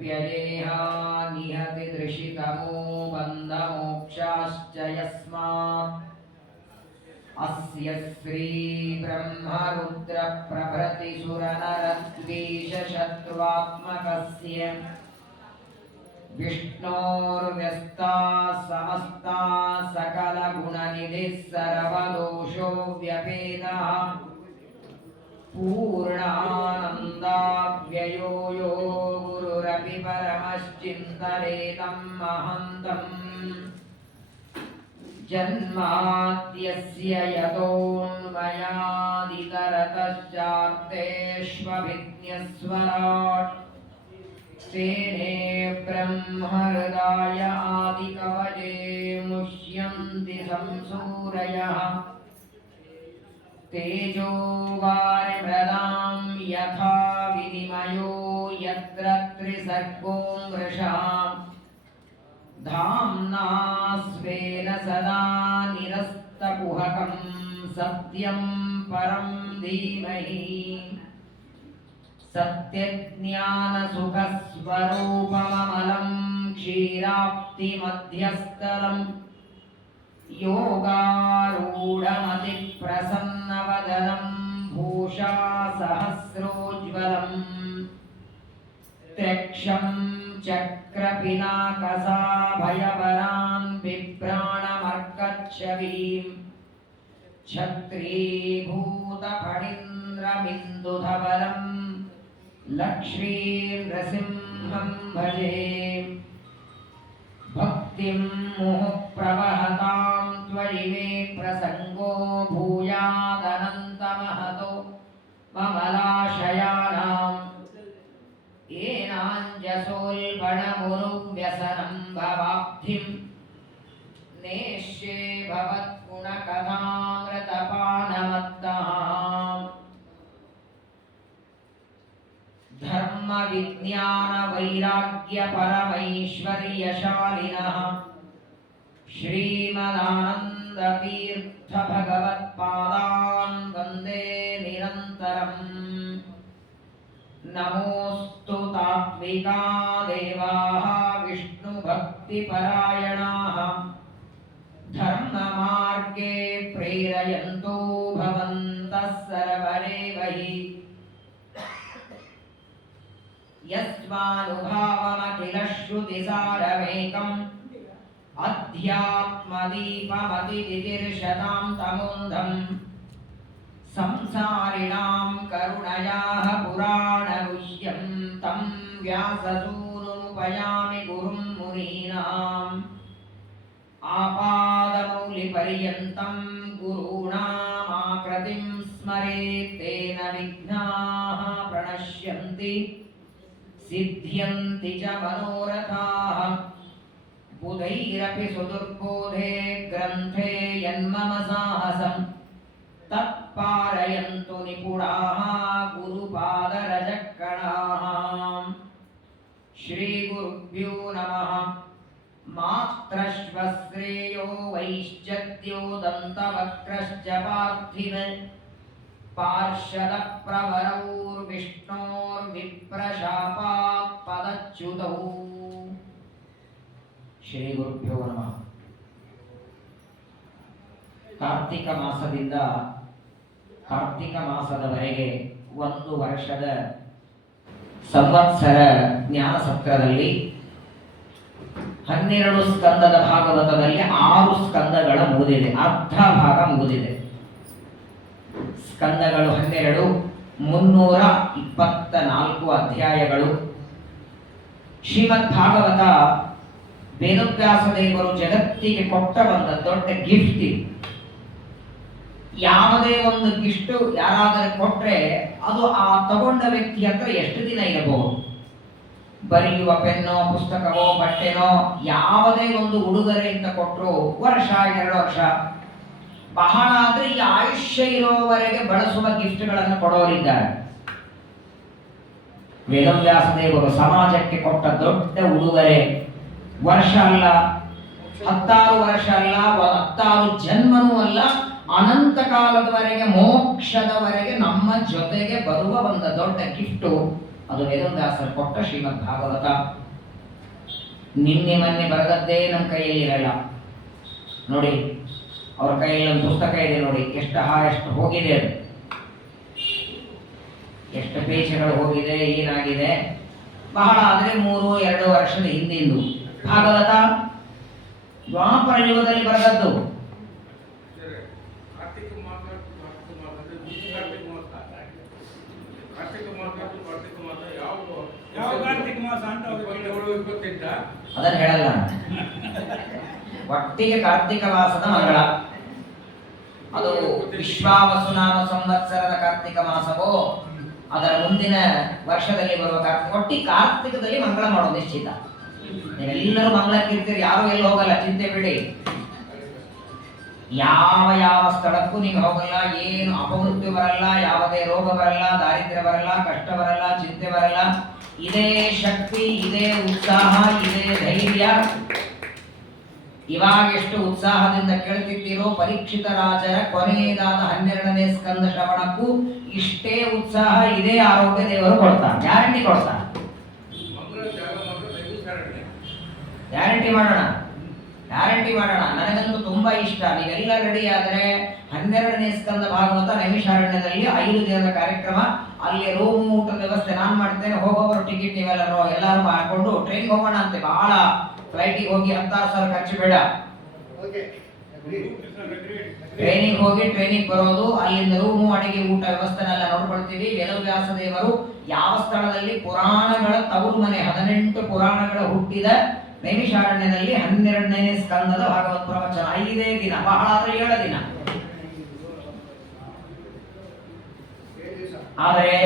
व्ययेहा निहति दृशितमो बन्धमोक्षाश्च यस्मात् अस्य श्री ब्रह्मरुद्र प्रभृति सुरनरद्वीषशत्रुवात्मकस्य विष्णोर्व्यस्ता समस्ता सकलगुणनिधिः सर्वदोषो व्यपेतः पूर्णानन्दाव्ययो यो गुरुरपि परमश्चिन्तयेतं महन्तम् जन्माद्यस्य यतोऽन्वयादितरतश्चार्तेष्वभिज्ञस्वराट् तेने ब्रह्महृदाय आदिकवये मुह्यन्ति संसूरयः तेजो वारिमृदां यथा विनिमयो यत्र त्रिसर्गो मृषा धाम्ना स्वेन सदा निरस्तकुहकं सत्यं परं धीमहि सत्यज्ञानसुखस्वरूपममलं क्षीराप्तिमध्यस्थलं योगारूढमतिप्रसन्नवदनं भूषा सहस्रोज्ज्वलम् त्र्यक्षं चक्रपिनाकसाभयवरान् बिभ्राणमर्कच्छवीं छत्रीभूतफणीन्द्रमिन्दुधवलं लक्ष्मीनृसिंहं भजे भक्तिं मुहुः-प्रवहतां त्वयि मे प्रसङ्गो भूयादनन्तमहतो ममलाशयानाम् येनाञ्जसोल्बणमुरुव्यसनं भवाब्धिं नेष्ये भवत्गुणकथामृतपानमत्तः धर्मविज्ञानवैराग्यपरमैश्वर्यशालिनः श्रीमदानन्दतीर्थभगवत्पादान् वन्दे निरन्तरम् नमोऽस्तु तात्विका देवाः विष्णुभक्तिपरायणाः धर्ममार्गे प्रेरयन्तो भवन्तः सर्वरेव हि यस्मानुभावमखिलश्रुतिसारमेकम् अध्यात्मदीपमतिदितिर्षतां तमोन्धम् संसारिणां करुणयाः पुराणगुह्यं तं व्याससूनुमुपयामि गुरुं मुनीनाम् आपादमौलिपर्यन्तं गुरूणामाकृतिं स्मरेत् तेन विघ्नाः प्रणश्यन्ति सिद्ध्यन्ति च मनोरथाः बुधैरपि सुदुर्बोधे ग्रन्थे यन्मम साहसम् तत्पारयन्तु निपुणाः गुरुपादरजक्कणाः श्रीगुरुभ्यो नमः मात्रश्वश्रेयो वैश्चत्यो दन्तवक्त्रश्च पार्थिव पार्षदप्रवरौर्विष्णोर्विप्रशापात् पदच्युतौ श्रीगुरुभ्यो नमः ಕಾರ್ತಿಕ ಮಾಸದಿಂದ ಕಾರ್ತಿಕ ಮಾಸದವರೆಗೆ ಒಂದು ವರ್ಷದ ಸಂವತ್ಸರ ಜ್ಞಾನ ಸತ್ರದಲ್ಲಿ 12 ಸ್ಕಂದದ ಭಾಗವತದಲ್ಲಿ 6 ಸ್ಕಂದಗಳ ಮುಗಿದಿದೆ, ಅರ್ಧ ಭಾಗ ಮುಗಿದಿದೆ. ಸ್ಕಂದಗಳು 12, 324 ಅಧ್ಯಾಯಗಳು. ಶ್ರೀಮದ್ ಭಾಗವತ ವೇದವ್ಯಾಸ ದೇವರು ಜಗತ್ತಿಗೆ ಕೊಟ್ಟ ಒಂದು ದೊಡ್ಡ ಗಿಫ್ಟ್ ಇದು. ಯಾವುದೇ ಒಂದು ಗಿಫ್ಟ್ ಯಾರಾದರೂ ಕೊಟ್ರೆ ಅದು ಆ ತಗೊಂಡ ವ್ಯಕ್ತಿ ಹತ್ರ ಎಷ್ಟು ದಿನ ಇರಬಹುದು. ಬರೆಯುವ ಪೆನ್ನೋ, ಪುಸ್ತಕವೋ, ಬಟ್ಟೆನೋ ಯಾವುದೇ ಒಂದು ಉಡುಗೊರೆ ಅಂತ ಕೊಟ್ಟರು ವರ್ಷ 2 ವರ್ಷ, ಬಹಳ ಆದ್ರೆ ಈ ಆಯುಷ್ಯ ಇರೋವರೆಗೆ ಬಳಸುವ ಗಿಫ್ಟ್ಗಳನ್ನು ಕೊಡೋರಿದ್ದಾರೆ. ವೇದವ್ಯಾಸ ದೇವರು ಸಮಾಜಕ್ಕೆ ಕೊಟ್ಟ ದೊಡ್ಡ ಉಡುಗೊರೆ ವರ್ಷ ಅಲ್ಲ, 16 ವರ್ಷ ಅಲ್ಲ, 16 ಜನ್ಮನೂ ಅಲ್ಲ, ಅನಂತ ಕಾಲದವರೆಗೆ ಮೋಕ್ಷದವರೆಗೆ ನಮ್ಮ ಜೊತೆಗೆ ಬರುವ ಒಂದು ದೊಡ್ಡ ಗಿಫ್ಟು ಅದು ವೇದವ್ಯಾಸರು ಕೊಟ್ಟ ಶ್ರೀಮದ್ ಭಾಗವತ. ನಿನ್ನೆ ಮೊನ್ನೆ ಬರೆದದ್ದೇ ನಮ್ಮ ಕೈಯಲ್ಲಿ ಇರಲ್ಲ ನೋಡಿ. ಅವ್ರ ಕೈಯಲ್ಲಿ ಒಂದು ಪುಸ್ತಕ ಇದೆ ನೋಡಿ, ಎಷ್ಟು ಹೋಗಿದೆ, ಅದು ಎಷ್ಟು ಪೇಜಗಳು ಹೋಗಿದೆ, ಏನಾಗಿದೆ. ಬಹಳ ಆದರೆ 3-2 ವರ್ಷದ ಹಿಂದಿಂದು ಭಾಗವತ ದ್ವಾಪರ ಯುಗದಲ್ಲಿ ಬರೆದದ್ದು. ಅದನ್ನು ಹೇಳಲ್ಲ, ಒಟ್ಟಿಗೆ ಕಾರ್ತಿಕ ಮಾಸದ ಮಂಗಳ. ಅದು ವಿಶ್ವಾವಸುನಾಮ ಸಂವತ್ಸರದ ಕಾರ್ತಿಕ ಮಾಸವೋ ಅದರ ಮುಂದಿನ ವರ್ಷದಲ್ಲಿ ಬರುವ ಕಾರ್ತಿಕ, ಒಟ್ಟಿಗೆ ಕಾರ್ತಿಕದಲ್ಲಿ ಮಂಗಳ ಮಾಡೋದು ನಿಶ್ಚಿತ. ನೀವೆಲ್ಲರೂ ಮಂಗಳಕ್ಕೆ ಇರ್ತೀರಿ, ಯಾರು ಎಲ್ಲಿ ಹೋಗಲ್ಲ, ಚಿಂತೆ ಬಿಡಿ. ಯಾವ ಸ್ಥಳಕ್ಕೂ ನೀವು ಹೋಗಲ್ಲ, ಏನು ಅಪಮೃತ್ಯು ಬರಲ್ಲ, ಯಾವುದೇ ರೋಗ ಬರಲ್ಲ, ದಾರಿದ್ರ್ಯ ಬರಲ್ಲ, ಕಷ್ಟ ಬರಲ್ಲ, ಚಿಂತೆ ಬರಲ್ಲ. ಇದೇ ಶಕ್ತಿ, ಇದೇ ಉತ್ಸಾಹ, ಇದೇ ಧೈರ್ಯ. ಇವಾಗ ಎಷ್ಟು ಉತ್ಸಾಹದಿಂದ ಕೇಳ್ತಿದ್ದೀರೋ, ಪರೀಕ್ಷಿತ ರಾಜರ ಕೊನೆಯದಾದ 12ನೇ ಸ್ಕಂದ ಶ್ರವಣಕ್ಕೂ ಇಷ್ಟೇ ಉತ್ಸಾಹ, ಇದೇ ಆರೋಗ್ಯ ದೇವರು ಕೊಡ್ತಾರೆ, ಗ್ಯಾರಂಟಿ ಕೊಡ್ತಾರೆ. ಗ್ಯಾರಂಟಿ ಮಾಡೋಣ. ನನಗಂತೂ ತುಂಬಾ ಇಷ್ಟ. ನೀವೆಲ್ಲ ರೆಡಿ ಆದ್ರೆ 12ನೇ ಸ್ಕಂದ ಭಾಗವತ ನೈಮಿಷಾರಣ್ಯದಲ್ಲಿ 5 ದಿನದ ಕಾರ್ಯಕ್ರಮ. ಅಲ್ಲಿ ರೂಮ್ ಊಟದ ವ್ಯವಸ್ಥೆ ನಾನು ಮಾಡ್ತೇನೆ. ಹೋಗೋವರು ಟಿಕೆಟ್ ಎಲ್ಲರೂ ಮಾಡ್ಕೊಂಡು ಟ್ರೈನ್ಗೆ ಹೋಗೋಣ ಅಂತೆ. ಬಹಳ ಫ್ಲೈಟಿಗೆ ಹೋಗಿ 10,000 ಖರ್ಚು ಬೇಡ. ಟ್ರೈನಿಗೆ ಹೋಗಿ ಟ್ರೈನಿಗೆ ಬರೋದು, ಅಲ್ಲಿಂದ ರೂಮು, ಅಡಿಗೆ, ಊಟ ವ್ಯವಸ್ಥೆನೆಲ್ಲ ನೋಡ್ಕೊಳ್ತೀವಿ. ವೇದವ್ಯಾಸ ದೇವರು ಯಾವ ಸ್ಥಳದಲ್ಲಿ ಪುರಾಣಗಳ ತವರು ಮನೆ, 18 ಪುರಾಣಗಳ ಹುಟ್ಟಿದ ನೈಮಿಷಾರಣ್ಯದಲ್ಲಿ 12ನೇ ಸ್ಕಂದದ ಭಾಗವತ್ ಪ್ರವಚನ 5 ದಿನ, ಬಹಳ 7 ದಿನ. ಆದರೆ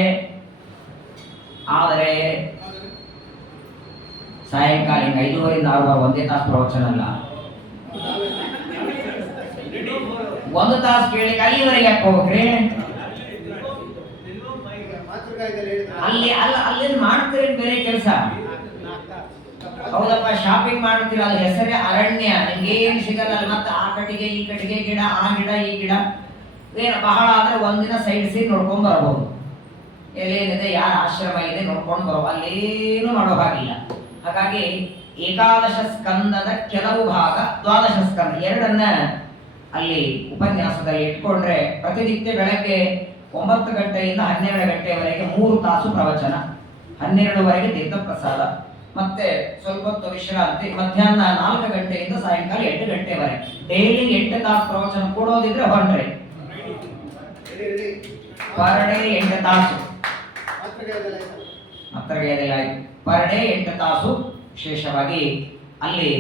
ಸಾಯಂಕಾಲ 5:30 6 ಒಂದೇ ತಾಸು ಪ್ರವಚನ ಅಲ್ಲ, 1 ತಾಸು ಕೇಳಿ ಅಲ್ಲಿವರೆಗೆ ಯಾಕೆ ಹೋಗ್ರಿ? ಅಲ್ಲಿ ಮಾಡ್ತೀರಿ ಬೇರೆ ಕೆಲಸ. ಹೌದಪ್ಪ, ಶಾಪಿಂಗ್ ಮಾಡ್ತೀರ, ಅಲ್ಲಿ ಹೆಸರೇ ಅರಣ್ಯ, ನಿಮ್ಗೆ ಏನ್ ಸಿಗಲ್ಲ. ಮತ್ತೆ ಆ ಕಟ್ಟಿಗೆ ಈ ಕಟ್ಟಿಗೆ ಗಿಡ, ಆ ಗಿಡ ಈ ಗಿಡ, ಏನು ಬಹಳ ಆದ್ರೆ ಒಂದಿನ ಸೈಡ್ ಸೀನ್ ನೋಡ್ಕೊಂಡ್ ಬರ್ಬೋದು. ಎಲ್ಲೇನಿದೆ, ಯಾರ ಆಶ್ರಮ ಇದೆ ನೋಡ್ಕೊಂಡು ಬರೋ, ಅಲ್ಲೇನು ಮಾಡೋ ಹಾಗಿಲ್ಲ. ಹಾಗಾಗಿ 11 ಸ್ಕಂದದ ಕೆಲವು ಭಾಗ, 12 ಸ್ಕಂದ 2 ಅಲ್ಲಿ ಉಪನ್ಯಾಸದಲ್ಲಿ ಇಟ್ಕೊಂಡ್ರೆ ಪ್ರತಿನಿತ್ಯ ಬೆಳಗ್ಗೆ 9 ಗಂಟೆಯಿಂದ 12 ಗಂಟೆಯವರೆಗೆ 3 ತಾಸು ಪ್ರವಚನ, 12ವರೆಗೆ ತೀರ್ಥ ಪ್ರಸಾದ, ಮತ್ತೆ ಸ್ವಲ್ಪ ಹೊತ್ತು ವಿಶ್ರಾಂತಿ, ಮಧ್ಯಾಹ್ನ 4 ಗಂಟೆಯಿಂದ ಸಾಯಂಕಾಲ 8 ಗಂಟೆವರೆಗೆ. ಡೈಲಿ 8 ತಾಸು ಪ್ರವಚನ ಕೊಡೋದಿದ್ರೆ ಹೊರಟ್ರೆ ಪರ್ ಡೇ 8 ತಾಸು, ಪರ್ ಡೇ 8 ತಾಸು. ವಿಶೇಷವಾಗಿ ಅಲ್ಲಿ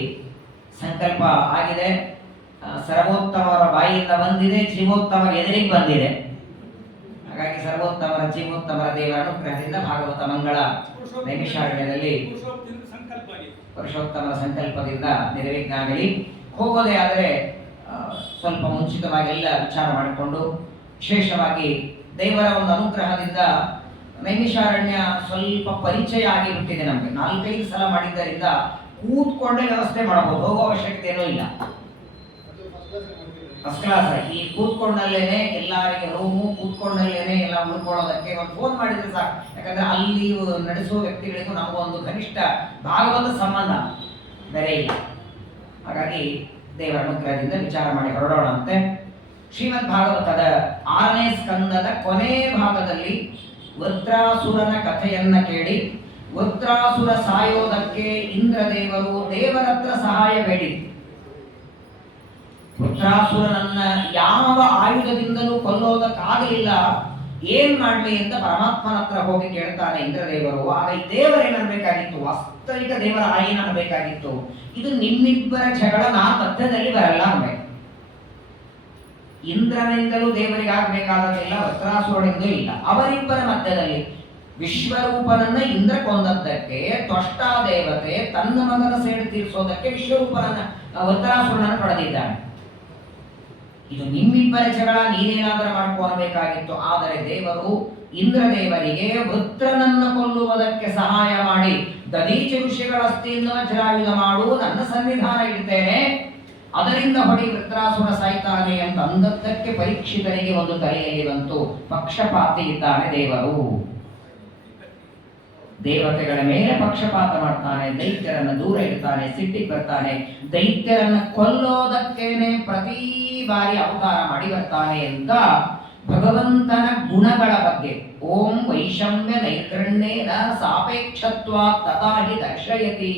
ಸಂಕಲ್ಪ ಆಗಿದೆ, ಸರ್ವೋತ್ತಮರ ಬಾಯಿಯಿಂದ ಬಂದಿದೆ, ಜೀವೋತ್ತಮರ ಎದುರಿಗೆ ಬಂದಿದೆ. ಹಾಗಾಗಿ ಸರ್ವೋತ್ತಮರ ಜೀವೋತ್ತಮರ ದೇವರ ಅನುಗ್ರಹದಿಂದ ಭಾಗವತ ಮಂಗಳ ನೈಮಿಷಾರಣ್ಯದಲ್ಲಿ ಪುರುಷೋತ್ತಮರ ಸಂಕಲ್ಪದಿಂದ ನಿರ್ವಿಘ್ನಾಗಲಿ. ಹೋಗೋದೇ ಆದರೆ ಸ್ವಲ್ಪ ಮುಂಚಿತವಾಗಿ ಎಲ್ಲ ವಿಚಾರ ಮಾಡಿಕೊಂಡು, ವಿಶೇಷವಾಗಿ ದೇವರ ಒಂದು ಅನುಗ್ರಹದಿಂದ ನೈಮಿಷಾರಣ್ಯ ಸ್ವಲ್ಪ ಪರಿಚಯ ಆಗಿಬಿಟ್ಟಿದೆ ನಮಗೆ. 4-5 ಸಲ ಮಾಡಿದ್ದರಿಂದ ಕೂತ್ಕೊಂಡೇ ವ್ಯವಸ್ಥೆ ಮಾಡಬಹುದು, ಹೋಗೋ ಅವಶ್ಯಕತೆ ಏನೂ ಇಲ್ಲ. ಫಸ್ಟ್ ಕ್ಲಾಸ್ ಈ ಕೂತ್ಕೊಂಡಲ್ಲೇನೆ ಎಲ್ಲರಿಗೆ ರೂಮು, ಕೂತ್ಕೊಂಡಲ್ಲೇನೆ ಎಲ್ಲ ಉಳ್ಕೊಳ್ಳೋದಕ್ಕೆ ಒಂದು ಫೋನ್ ಮಾಡಿದ್ರೆ ಸಾಕು. ಯಾಕಂದ್ರೆ ಅಲ್ಲಿ ನಡೆಸುವ ವ್ಯಕ್ತಿಗಳಿಗೂ ನಮಗೂ ಒಂದು ಕನಿಷ್ಠ ಭಾಗವತ ಸಂಬಂಧ ಬೇರೆ ಇಲ್ಲ. ಹಾಗಾಗಿ ದೇವರ ಅನುಗ್ರಹದಿಂದ ವಿಚಾರ ಮಾಡಿ ಹೊರಡೋಣಂತೆ. ಶ್ರೀಮದ್ ಭಾಗವತದ 6ನೇ ಸ್ಕಂದದ ಕೊನೆ ಭಾಗದಲ್ಲಿ ವೃತ್ರಾಸುರನ ಕಥೆಯನ್ನ ಕೇಳಿ, ವೃತ್ರಾಸುರ ಸಾಯೋದಕ್ಕೆ ಇಂದ್ರದೇವರು ದೇವರತ್ರ ಸಹಾಯ ಬೇಡಿ, ವೃತ್ರಾಸುರನನ್ನ ಯಾವ ಆಯುಧದಿಂದಲೂ ಕೊಲ್ಲೋದಕ್ಕಾಗಲಿಲ್ಲ, ಏನ್ ಮಾಡ್ಲಿ ಅಂತ ಪರಮಾತ್ಮನ ಹತ್ರ ಹೋಗಿ ಕೇಳ್ತಾನೆ ಇಂದ್ರದೇವರು. ಆಗ ಈ ದೇವರೇನನ್ಬೇಕಾಗಿತ್ತು, ವಾಸ್ತವಿಕ ದೇವರ ಆಯ್ನನ್ಬೇಕಾಗಿತ್ತು, ಇದು ನಿಮ್ಮಿಬ್ಬರ ಜಗಳ ನಾನು ಮಧ್ಯದಲ್ಲಿ ಬರಲ್ಲ ಅನ್ಬೇಕು. ಇಂದ್ರನಿಂದಲೂ ದೇವರಿಗೆ ಆಗ್ಬೇಕಾದದಿಲ್ಲ, ವೃತ್ರಾಸುರನಿಂದಲೂ ಇಲ್ಲ, ಅವರಿಬ್ಬರ ಮಧ್ಯದಲ್ಲಿ. ವಿಶ್ವರೂಪನನ್ನ ಇಂದ್ರ ಕೊಂದದ್ದಕ್ಕೆ ತ್ವಷ್ಟಾ ದೇವತೆ ತನ್ನ ಮಗನ ಸೇಡು ತೀರಿಸೋದಕ್ಕೆ ವಿಶ್ವರೂಪನನ್ನ ವೃತ್ರಾಸುರನನ್ನು ಪಡೆದಿದ್ದಾನೆ. ಇದು ನಿಮ್ಮಿಬ್ಬರ ಜಗಳ, ನೀನೇನಾದರೂ ಮಾಡ್ಕೊಳ್ಬೇಕಾಗಿತ್ತು. ಆದರೆ ದೇವರು ಇಂದ್ರದೇವರಿಗೆ ವೃತ್ರನನ್ನು ಕೊಲ್ಲುವುದಕ್ಕೆ ಸಹಾಯ ಮಾಡಿ, ದಧೀಚ ಋಷಿಗಳ ಅಸ್ಥಿಯಿಂದ ವಜ್ರಾಯುಧ ಮಾಡು, ನನ್ನ ಸನ್ನಿಧಾನ ಇಡ್ತೇನೆ, ಅದರಿಂದ ಹೊಡಿ ವೃತ್ರಾಸುರ ಸಾಯ್ತಾನೆ ಅಂತ ಅಂದದ್ದಕ್ಕೆ ಪರೀಕ್ಷಿತರಿಗೆ ಒಂದು ತಲೆಯಲ್ಲಿ ಬಂತು, ಪಕ್ಷಪಾತಿ ಇದ್ದಾನೆ ದೇವರು. ದೇವತೆಗಳ ಮೇಲೆ ಪಕ್ಷಪಾತ ಮಾಡ್ತಾನೆ, ದೈತ್ಯರನ್ನ ದೂರ ಇಡ್ತಾನೆ, ಸಿಟ್ಟಿಗೆ ಬರ್ತಾನೆ, ದೈತ್ಯರನ್ನ ಕೊಲ್ಲೋದಕ್ಕೇನೆ ಪ್ರತಿ ಬಾರಿ ಅವತಾರ ಮಾಡಿ ಬರ್ತಾನೆ ಅಂತ ಭಗವಂತನ ಗುಣಗಳ ಬಗ್ಗೆ ಓಂ ವೈಷಮ್ಯ ನೈರ್ಗಣ್ಯೇನ ಸಾಪೇಕ್ಷತ್ವಾ ತಥಾ ಹಿ ದರ್ಶಯತಿ.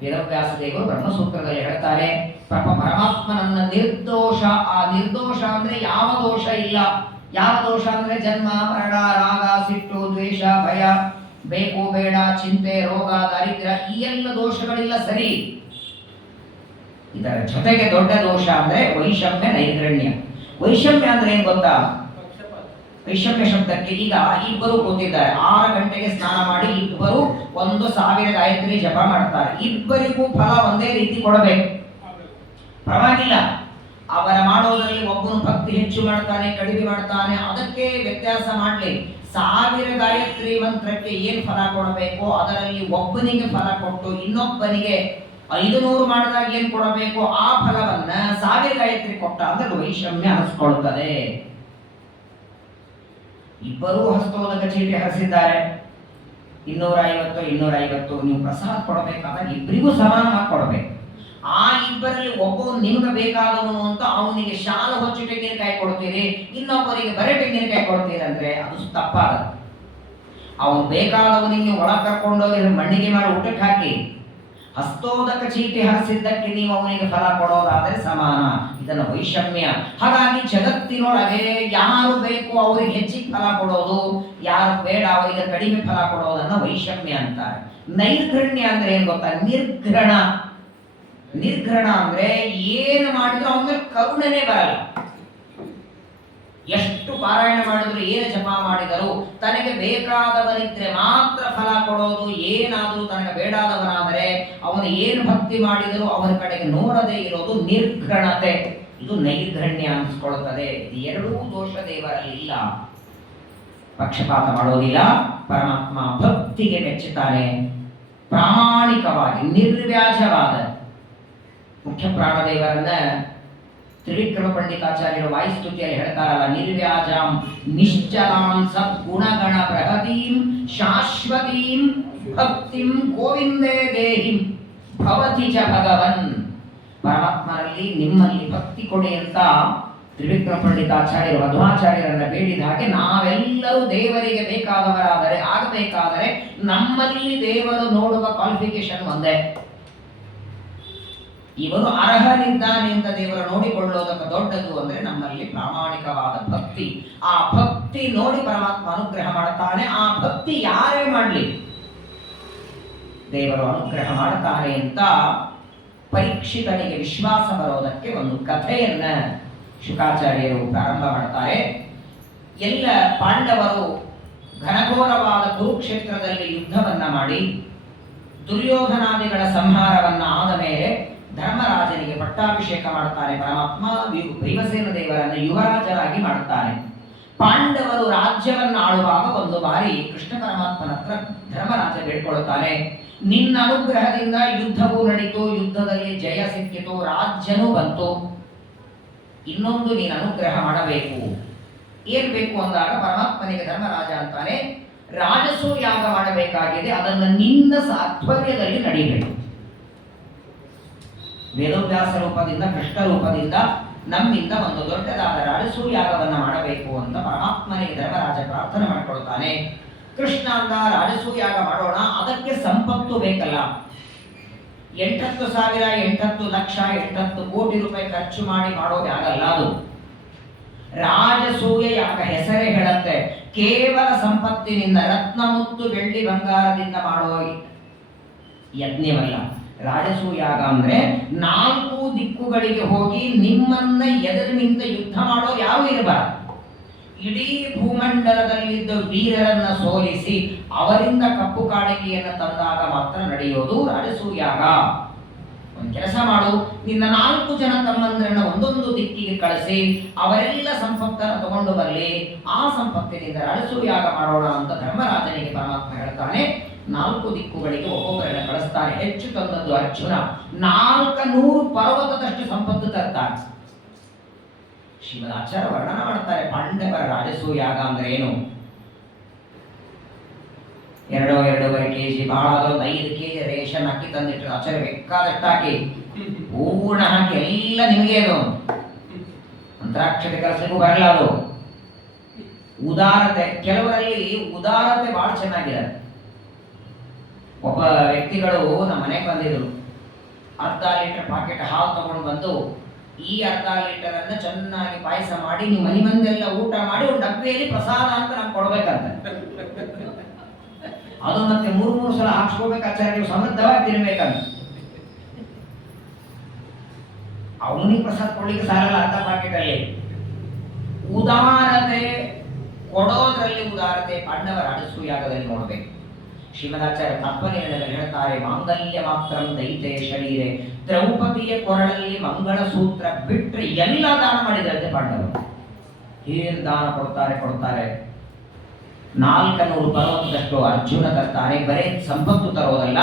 ವೇದವ್ಯಾಸ ದೇವರು ಬ್ರಹ್ಮಸೂತ್ರದಲ್ಲಿ ಹೇಳ್ತಾರೆ, ಪರಮಾತ್ಮನನ್ನ ನಿರ್ದೋಷ, ಆ ನಿರ್ದೋಷ ಅಂದ್ರೆ ಯಾವ ದೋಷ ಇಲ್ಲ. ಯಾವ ದೋಷ ಅಂದ್ರೆ ಜನ್ಮ ಮರಣ ರಾಗ ಸಿಟ್ಟು ದ್ವೇಷ ಭಯ ಬೇಕು ಬೇಡ ಚಿಂತೆ ರೋಗ ದಾರಿದ್ರ್ಯ ಈ ಎಲ್ಲ ದೋಷಗಳಿಲ್ಲ, ಸರಿ. ಇದರ ಜೊತೆಗೆ ದೊಡ್ಡ ದೋಷ ಅಂದ್ರೆ ವೈಷಮ್ಯ ನೈರ್ಗಣ್ಯ. ವೈಷಮ್ಯ ಅಂದ್ರೆ ಏನ್ ಗೊತ್ತಾ? ವೈಷಮ್ಯ ಶಬ್ದಕ್ಕೆ ಈಗ ಇಬ್ಬರು ಕೂತಿದ್ದಾರೆ, 6 ಗಂಟೆಗೆ ಸ್ನಾನ ಮಾಡಿ ಇಬ್ಬರು 1000 ಗಾಯತ್ರಿ ಜಪ ಮಾಡ್ತಾರೆ, ಇಬ್ಬರಿಗೂ ಫಲ ಒಂದೇ ರೀತಿ ಕೊಡಬೇಕು, ಪರವಾಗಿಲ್ಲ. ಅವರ ಮಾಡೋದ್ರಲ್ಲಿ ಒಬ್ಬನು ಭಕ್ತಿ ಹೆಚ್ಚು ಮಾಡ್ತಾನೆ ಕಡಿಮೆ ಮಾಡ್ತಾನೆ, ಅದಕ್ಕೆ ವ್ಯತ್ಯಾಸ ಮಾಡಲಿ. 1000 ಗಾಯತ್ರಿ ಮಂತ್ರಕ್ಕೆ ಏನ್ ಫಲ ಕೊಡಬೇಕು ಅದರಲ್ಲಿ ಒಬ್ಬನಿಗೆ ಫಲ ಕೊಟ್ಟು ಇನ್ನೊಬ್ಬನಿಗೆ 500 ಮಾಡಿದಾಗ ಏನ್ ಕೊಡಬೇಕು ಆ ಫಲವನ್ನ 1000 ಗಾಯತ್ರಿ ಕೊಟ್ಟ ಅಂದ್ರೆ ವೈಷಮ್ಯ ಹರಿಸ್ಕೊಳ್ತದೆ. ಇಬ್ಬರೂ ಹಸ್ತೋದಕ ಚೀಟಿ ಹರಿಸಿದ್ದಾರೆ, 250 ನೀವು ಪ್ರಸಾದ ಕೊಡಬೇಕಾದಾಗ ಇಬ್ಬರಿಗೂ ಸಮಾನವಾಗಿ ಕೊಡಬೇಕು. ಆ ಇಬ್ಬರಲ್ಲಿ ಒಬ್ಬನು ನಿಮ್ಗೆ ಬೇಕಾದವನು ಅಂತ ಅವನಿಗೆ ಶಾಲ ಹೊಚ್ಚು ತೆಂಗಿನಕಾಯಿ ಕೊಡ್ತೀರಿ, ಇನ್ನೊಬ್ಬರಿಗೆ ಬರೀ ತೆಂಗಿನಕಾಯಿ ಕೊಡ್ತೀರಿ ಅಂದ್ರೆ ಅದು ತಪ್ಪಾಗದು. ಅವನು ಬೇಕಾದವನಿಗೆ ಒಳಗೆ ಕರ್ಕೊಂಡೋಗಿ ಮಣ್ಣಿಗೆ ಮಾಡಿ ಊಟಕ್ಕೆ ಹಾಕಿ ಹಸ್ತೋದಕ ಚೀಟಿ ಹರಿಸಿದ್ದಕ್ಕೆ ನೀವು ಅವನಿಗೆ ಫಲ ಕೊಡೋದಾದ್ರೆ ಸಮಾನ. ಇದನ್ನು ವೈಷಮ್ಯ. ಹಾಗಾಗಿ ಜಗತ್ತಿನೊಳಗೆ ಯಾರು ಬೇಕು ಅವರಿಗೆ ಹೆಚ್ಚಿಗೆ ಫಲ ಕೊಡೋದು, ಯಾರು ಬೇಡ ಅವರಿಗೆ ಕಡಿಮೆ ಫಲ ಕೊಡೋದನ್ನ ವೈಷಮ್ಯ ಅಂತಾರೆ. ನೈರ್ಘಣ್ಯ ಅಂದ್ರೆ ಏನ್ ಗೊತ್ತಾ? ನಿರ್ಘೃಣ. ನಿರ್ಘೃಣ ಅಂದ್ರೆ ಏನು ಮಾಡಿದ್ರು ಅವನ ಕರುಣನೆ ಬರಲ್ಲ. ಎಷ್ಟು ಪಾರಾಯಣ ಮಾಡಿದ್ರು ಏನು ಜಪ ಮಾಡಿದರು ತನಗೆ ಬೇಕಾದವನಿದ್ರೆ ಮಾತ್ರ ಫಲ ಕೊಡೋದು, ಏನಾದರೂ ತನಗೆ ಬೇಡಾದವನಾದರೆ ಅವನು ಏನು ಭಕ್ತಿ ಮಾಡಿದರೂ ಅವನ ಕಡೆಗೆ ನೋಡದೇ ಇರೋದು ನಿರ್ಘೃಣತೆ. ಇದು ನೈರ್ಘಣ್ಯ ಅನಿಸ್ಕೊಳ್ತದೆ. ಎರಡೂ ದೋಷ ದೇವರಲ್ಲಿ ಇಲ್ಲ. ಪಕ್ಷಪಾತ ಮಾಡೋದಿಲ್ಲ, ಪರಮಾತ್ಮ ಭಕ್ತಿಗೆ ಮೆಚ್ಚುತ್ತಾನೆ, ಪ್ರಾಮಾಣಿಕವಾಗಿ ನಿರ್ವ್ಯಾಜವಾದ. ಮುಖ್ಯ ಪ್ರಾಣದೇವರನ್ನ ತ್ರಿವಿಕ್ರಮ ಪಂಡಿತಾಚಾರ್ಯರು ವಾಯುಸ್ತುತಿಯಲ್ಲಿ ಹೇಳ್ತಾರಲ್ಲ, ನಿರ್ವ್ಯಾಜಾಂ ನಿಶ್ಚಲಾಂ ಸದ್ಗುಣಗಣ ಬೃಹತೀಂ ಶಾಶ್ವತೀಂ ಭಕ್ತಿಂ ಗೋವಿಂದೇ ದೇಹಿಂ ಭವತಿ ಚ ಭಗವನ್. ಪರಮಾತ್ಮನಲ್ಲಿ ನಿಮ್ಮಲ್ಲಿ ಭಕ್ತಿ ಕೊಡಿ ಅಂತ ತ್ರಿವಿಕ್ರಮ ಪಂಡಿತಾಚಾರ್ಯರು ಮಧ್ವಾಚಾರ್ಯರನ್ನ ಬೇಡಿದ ಹಾಗೆ ನಾವೆಲ್ಲರೂ ದೇವರಿಗೆ ಬೇಕಾದವರಾದರೆ ಆಗಬೇಕಾದರೆ ನಮ್ಮಲ್ಲಿ ದೇವರು ನೋಡುವ ಕ್ವಾಲಿಫಿಕೇಶನ್ ಒಂದೇ, ಇವನು ಅರ್ಹನಿದ್ದಾನೆ ಅಂತ ದೇವರು ನೋಡಿಕೊಳ್ಳೋದಕ್ಕೆ ದೊಡ್ಡದು ಅಂದ್ರೆ ನಮ್ಮಲ್ಲಿ ಪ್ರಾಮಾಣಿಕವಾದ ಭಕ್ತಿ. ಆ ಭಕ್ತಿ ನೋಡಿ ಪರಮಾತ್ಮ ಅನುಗ್ರಹ ಮಾಡ್ತಾನೆ. ಆ ಭಕ್ತಿ ಯಾರೇ ಮಾಡಲಿ ದೇವರು ಅನುಗ್ರಹ ಮಾಡ್ತಾನೆ ಅಂತ ಪರೀಕ್ಷಿತನಿಗೆ ವಿಶ್ವಾಸ ಬರೋದಕ್ಕೆ ಒಂದು ಕಥೆಯನ್ನ ಶುಕಾಚಾರ್ಯರು ಪ್ರಾರಂಭ ಮಾಡ್ತಾರೆ. ಎಲ್ಲ ಪಾಂಡವರು ಘನಘೋರವಾದ ಕುರುಕ್ಷೇತ್ರದಲ್ಲಿ ಯುದ್ಧವನ್ನ ಮಾಡಿ ದುರ್ಯೋಧನಾದಿಗಳ ಸಂಹಾರವನ್ನ ಆದ ಮೇಲೆ ಧರ್ಮರಾಜನಿಗೆ ಪಟ್ಟಾಭಿಷೇಕ ಮಾಡ್ತಾನೆ ಪರಮಾತ್ಮ. ಭೀಮಸೇನ ದೇವರನ್ನು ಯುವರಾಜರಾಗಿ ಮಾಡ್ತಾನೆ. ಪಾಂಡವರು ರಾಜ್ಯವನ್ನು ಆಳುವಾಗ ಒಂದು ಬಾರಿ ಕೃಷ್ಣ ಪರಮಾತ್ಮನ ಹತ್ರ ಧರ್ಮರಾಜ ಬೇಡ್ಕೊಳ್ತಾನೆ, ನಿನ್ನ ಅನುಗ್ರಹದಿಂದ ಯುದ್ಧವೂ ನಡೀತು, ಯುದ್ಧದಲ್ಲಿ ಜಯ ಸಿಕ್ಕಿತು, ರಾಜ್ಯನೂ ಬಂತು, ಇನ್ನೊಂದು ನೀನು ಅನುಗ್ರಹ ಮಾಡಬೇಕು. ಏನ್ ಬೇಕು ಅಂದಾಗ ಪರಮಾತ್ಮನಿಗೆ ಧರ್ಮರಾಜ ಅಂತಾನೆ, ರಾಜಸೂ ಯಾಗ ಮಾಡಬೇಕಾಗಿದೆ, ಅದನ್ನು ನಿನ್ನ ಸಾಧ್ವರ್ಯದಲ್ಲಿ ನಡೀಬೇಕು. ವೇದವ್ಯಾಸ ರೂಪದಿಂದ ಕೃಷ್ಣ ರೂಪದಿಂದ ನಮ್ಮಿಂದ ಒಂದು ದೊಡ್ಡದಾದ ರಾಜಸೂ ಯಾಗವನ್ನ ಮಾಡಬೇಕು ಅಂತ ಪರಮಾತ್ಮನಿಗೆ ಧರ್ಮರಾಜ ಪ್ರಾರ್ಥನೆ ಮಾಡ್ಕೊಳ್ತಾನೆ. ಕೃಷ್ಣ ಅಂತ ರಾಜಸೂ ಯಾಗ ಮಾಡೋಣ, ಅದಕ್ಕೆ ಸಂಪತ್ತು ಬೇಕಲ್ಲ. 8,000 8 ಲಕ್ಷ 8 ಕೋಟಿ ರೂಪಾಯಿ ಖರ್ಚು ಮಾಡಿ ಮಾಡೋದು ಆಗಲ್ಲ. ಅದು ರಾಜಸೂಯ ಯಾಗ ಹೆಸರೇ ಹೇಳುತ್ತೆ, ಕೇವಲ ಸಂಪತ್ತಿನಿಂದ ರತ್ನ ಮುತ್ತು ಬೆಳ್ಳಿ ಬಂಗಾರದಿಂದ ಮಾಡೋ ಯಜ್ಞವಲ್ಲ. ರಾಜಸೂಯಾಗ ಅಂದ್ರೆ 4 ದಿಕ್ಕುಗಳಿಗೆ ಹೋಗಿ ನಿಮ್ಮನ್ನ ಎದುರಿನಿಂದ ಯುದ್ಧ ಮಾಡೋರು ಯಾರು ಇರಬಾರದು. ಇಡೀ ಭೂಮಂಡಲದಲ್ಲಿದ್ದ ವೀರರನ್ನ ಸೋಲಿಸಿ ಅವರಿಂದ ಕಪ್ಪು ಕಾಣಿಕೆಯನ್ನು ತಂದಾಗ ಮಾತ್ರ ನಡೆಯೋದು ರಾಜಸೂಯಾಗ. ಒಂದು ಕೆಲಸ ಮಾಡು, ನಿನ್ನ 4 ಜನ ತಮ್ಮಂದ್ರನ್ನ ಒಂದೊಂದು ದಿಕ್ಕಿಗೆ ಕಳಿಸಿ ಅವರೆಲ್ಲ ಸಂಪತ್ತನ್ನು ತಗೊಂಡು ಬರಲಿ, ಆ ಸಂಪತ್ತಿನಿಂದ ರಾಜಸೂಯಾಗ ಮಾಡೋಣ ಅಂತ ಧರ್ಮರಾಜನಿಗೆ ಪರಮಾತ್ಮ ಹೇಳ್ತಾನೆ. 4 ದಿಕ್ಕುಗಳಿಗೆ ಒಬ್ಬೊಬ್ಬರನ್ನ ಕಳಿಸ್ತಾನೆ. ಹೆಚ್ಚು ತಂದದ್ದು ಅರ್ಜುನ 400 ಪರ್ವತದಷ್ಟು ಸಂಪತ್ತು ತರ್ತಾನೆ. ಶ್ರೀಮದಾಚಾರ್ಯ ವರ್ಣನ ಮಾಡ್ತಾರೆ ಪಾಂಡವರ ರಾಜಸೂಯಾಗ ಅಂದ್ರೆ ಏನು. 2-2.5 kg, ಬಹಳ ಅದೊಂದು 5 kg ರೇಷನ್ ಅಕ್ಕಿ ತಂದಿಟ್ಟು ಆಚಾರ್ಯ ಬೇಕಾದಷ್ಟು ಹಾಕಿ ಪೂರ್ಣ ಹಾಕಿ ಎಲ್ಲ ನಿಮಗೆ ಅದು ಅಂತ್ರಾಕ್ಷತೆ ಕೆಲಸಕ್ಕೂ ಬರಲ್ಲ. ಅದು ಉದಾರತೆ, ಕೆಲವರಲ್ಲಿ ಉದಾರತೆ ಬಹಳ ಚೆನ್ನಾಗಿದೆ. ಒಬ್ಬ ವ್ಯಕ್ತಿಗಳು ನಮ್ಮ ಮನೆಗೆ ಬಂದಿದ್ರು. ಅರ್ಧ ಲೀಟರ್ ಪಾಕೆಟ್ ಹಾಲು ತಗೊಂಡು ಬಂದು, ಈ ಅರ್ಧ ಲೀಟರ್ ಅನ್ನ ಚೆನ್ನಾಗಿ ಪಾಯಸ ಮಾಡಿ ನೀವು ಮನೆ ಮಂದೆಲ್ಲ ಊಟ ಮಾಡಿ ಒಂದು ಡಬ್ಬಿಯಲ್ಲಿ ಪ್ರಸಾದ ಅಂತ ನಮ್ಗೆ ಕೊಡ್ಬೇಕಂತ. ಅದು ಮತ್ತೆ 3 ಸಲ ಹಾಕ್ಸ್ಕೋಬೇಕು ಆಚಾರ್ಯ, ನೀವು ಸಮೃದ್ಧವಾಗಿ ತಿನ್ಬೇಕಂತ. ಅವನಿಗೆ ಪ್ರಸಾದ ಕೊಡ್ಲಿಕ್ಕೆ ಸಾಲಲ್ಲ ಅರ್ಧ ಪಾಕೆಟ್ ಅಲ್ಲಿ. ಉದಾರತೆ ಕೊಡೋದ್ರಲ್ಲಿ ಉದಾರತೆ ಪಾಂಡವರ ಅಡಸೂಯಾಗದಲ್ಲಿ ನೋಡ್ಬೇಕು. ಶ್ರೀಮದಾಚಾರ್ಯ ತತ್ವನಿರ್ಣಯದಲ್ಲಿ ಹೇಳ್ತಾರೆ, ಮಾಂಗಲ್ಯ ಮಾತ್ರ ದೈತೆ ಶರೀರೆ, ದ್ರೌಪದಿಯ ಕೊರಳಲ್ಲಿ ಮಂಗಳ ಸೂತ್ರ ಬಿಟ್ರೆ ಎಲ್ಲ ದಾನ ಮಾಡಿದ್ರಂತೆ ಪಾಂಡವರು. ಏನ್ ದಾನ ಕೊಡ್ತಾರೆ. 400 ಪರ್ವತದಷ್ಟು ಅರ್ಜುನ ತರ್ತಾನೆ. ಬರೇ ಸಂಪತ್ತು ತರೋದಲ್ಲ,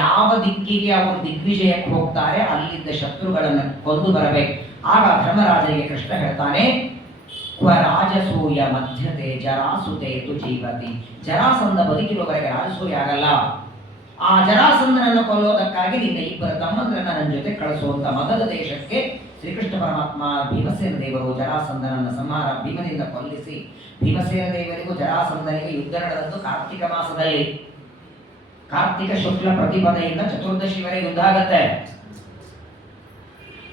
ಯಾವ ದಿಕ್ಕಿಗೆ ಅವರು ದಿಗ್ವಿಜಯಕ್ಕೆ ಹೋಗ್ತಾರೆ ಅಲ್ಲಿದ್ದ ಶತ್ರುಗಳನ್ನು ಕೊಂದು ಬರಬೇಕು. ಆಗ ಧರ್ಮರಾಜನಿಗೆ ಕೃಷ್ಣ ಹೇಳ್ತಾನೆ, ಕ್ವ ರಾಜಸೂಯ ಮಧ್ಯತೆ ಜರಾಸುತೆ ತು ಜೀವತಿ. ಜರಾಸಂಧ ಬದುಕಿರುವವರೆಗೆ ರಾಜಸೂಯ ಆಗಲ್ಲ. ಆ ಜರಾಸಂಧನನ್ನು ಕೊಲ್ಲೋದಕ್ಕಾಗಿ ನಿನ್ನ 2 ತಮ್ಮಂದ್ರನ್ನ ನನ್ನ ಜೊತೆ ಕಳಿಸುವಂತ ಮಗಧ ದೇಶಕ್ಕೆ ಶ್ರೀಕೃಷ್ಣ ಪರಮಾತ್ಮ ಭೀಮಸೇನ ದೇವರು ಜರಾಸಂಧನನ್ನ ಸಂಹಾರ ಭೀಮನಿಂದ ಕೊಲ್ಲಿಸಿ, ಭೀಮಸೇನ ದೇವರಿಗೂ ಜರಾಸಂಧನಿಗೆ ಯುದ್ಧ ನಡೆದದ್ದು ಕಾರ್ತಿಕ ಮಾಸದಲ್ಲಿ. ಕಾರ್ತಿಕ ಶುಕ್ಲ ಪ್ರತಿಪದೆಯಿಂದ ಚತುರ್ದಶಿವರೆಗೆ ಯುದ್ಧ ಆಗತ್ತೆ.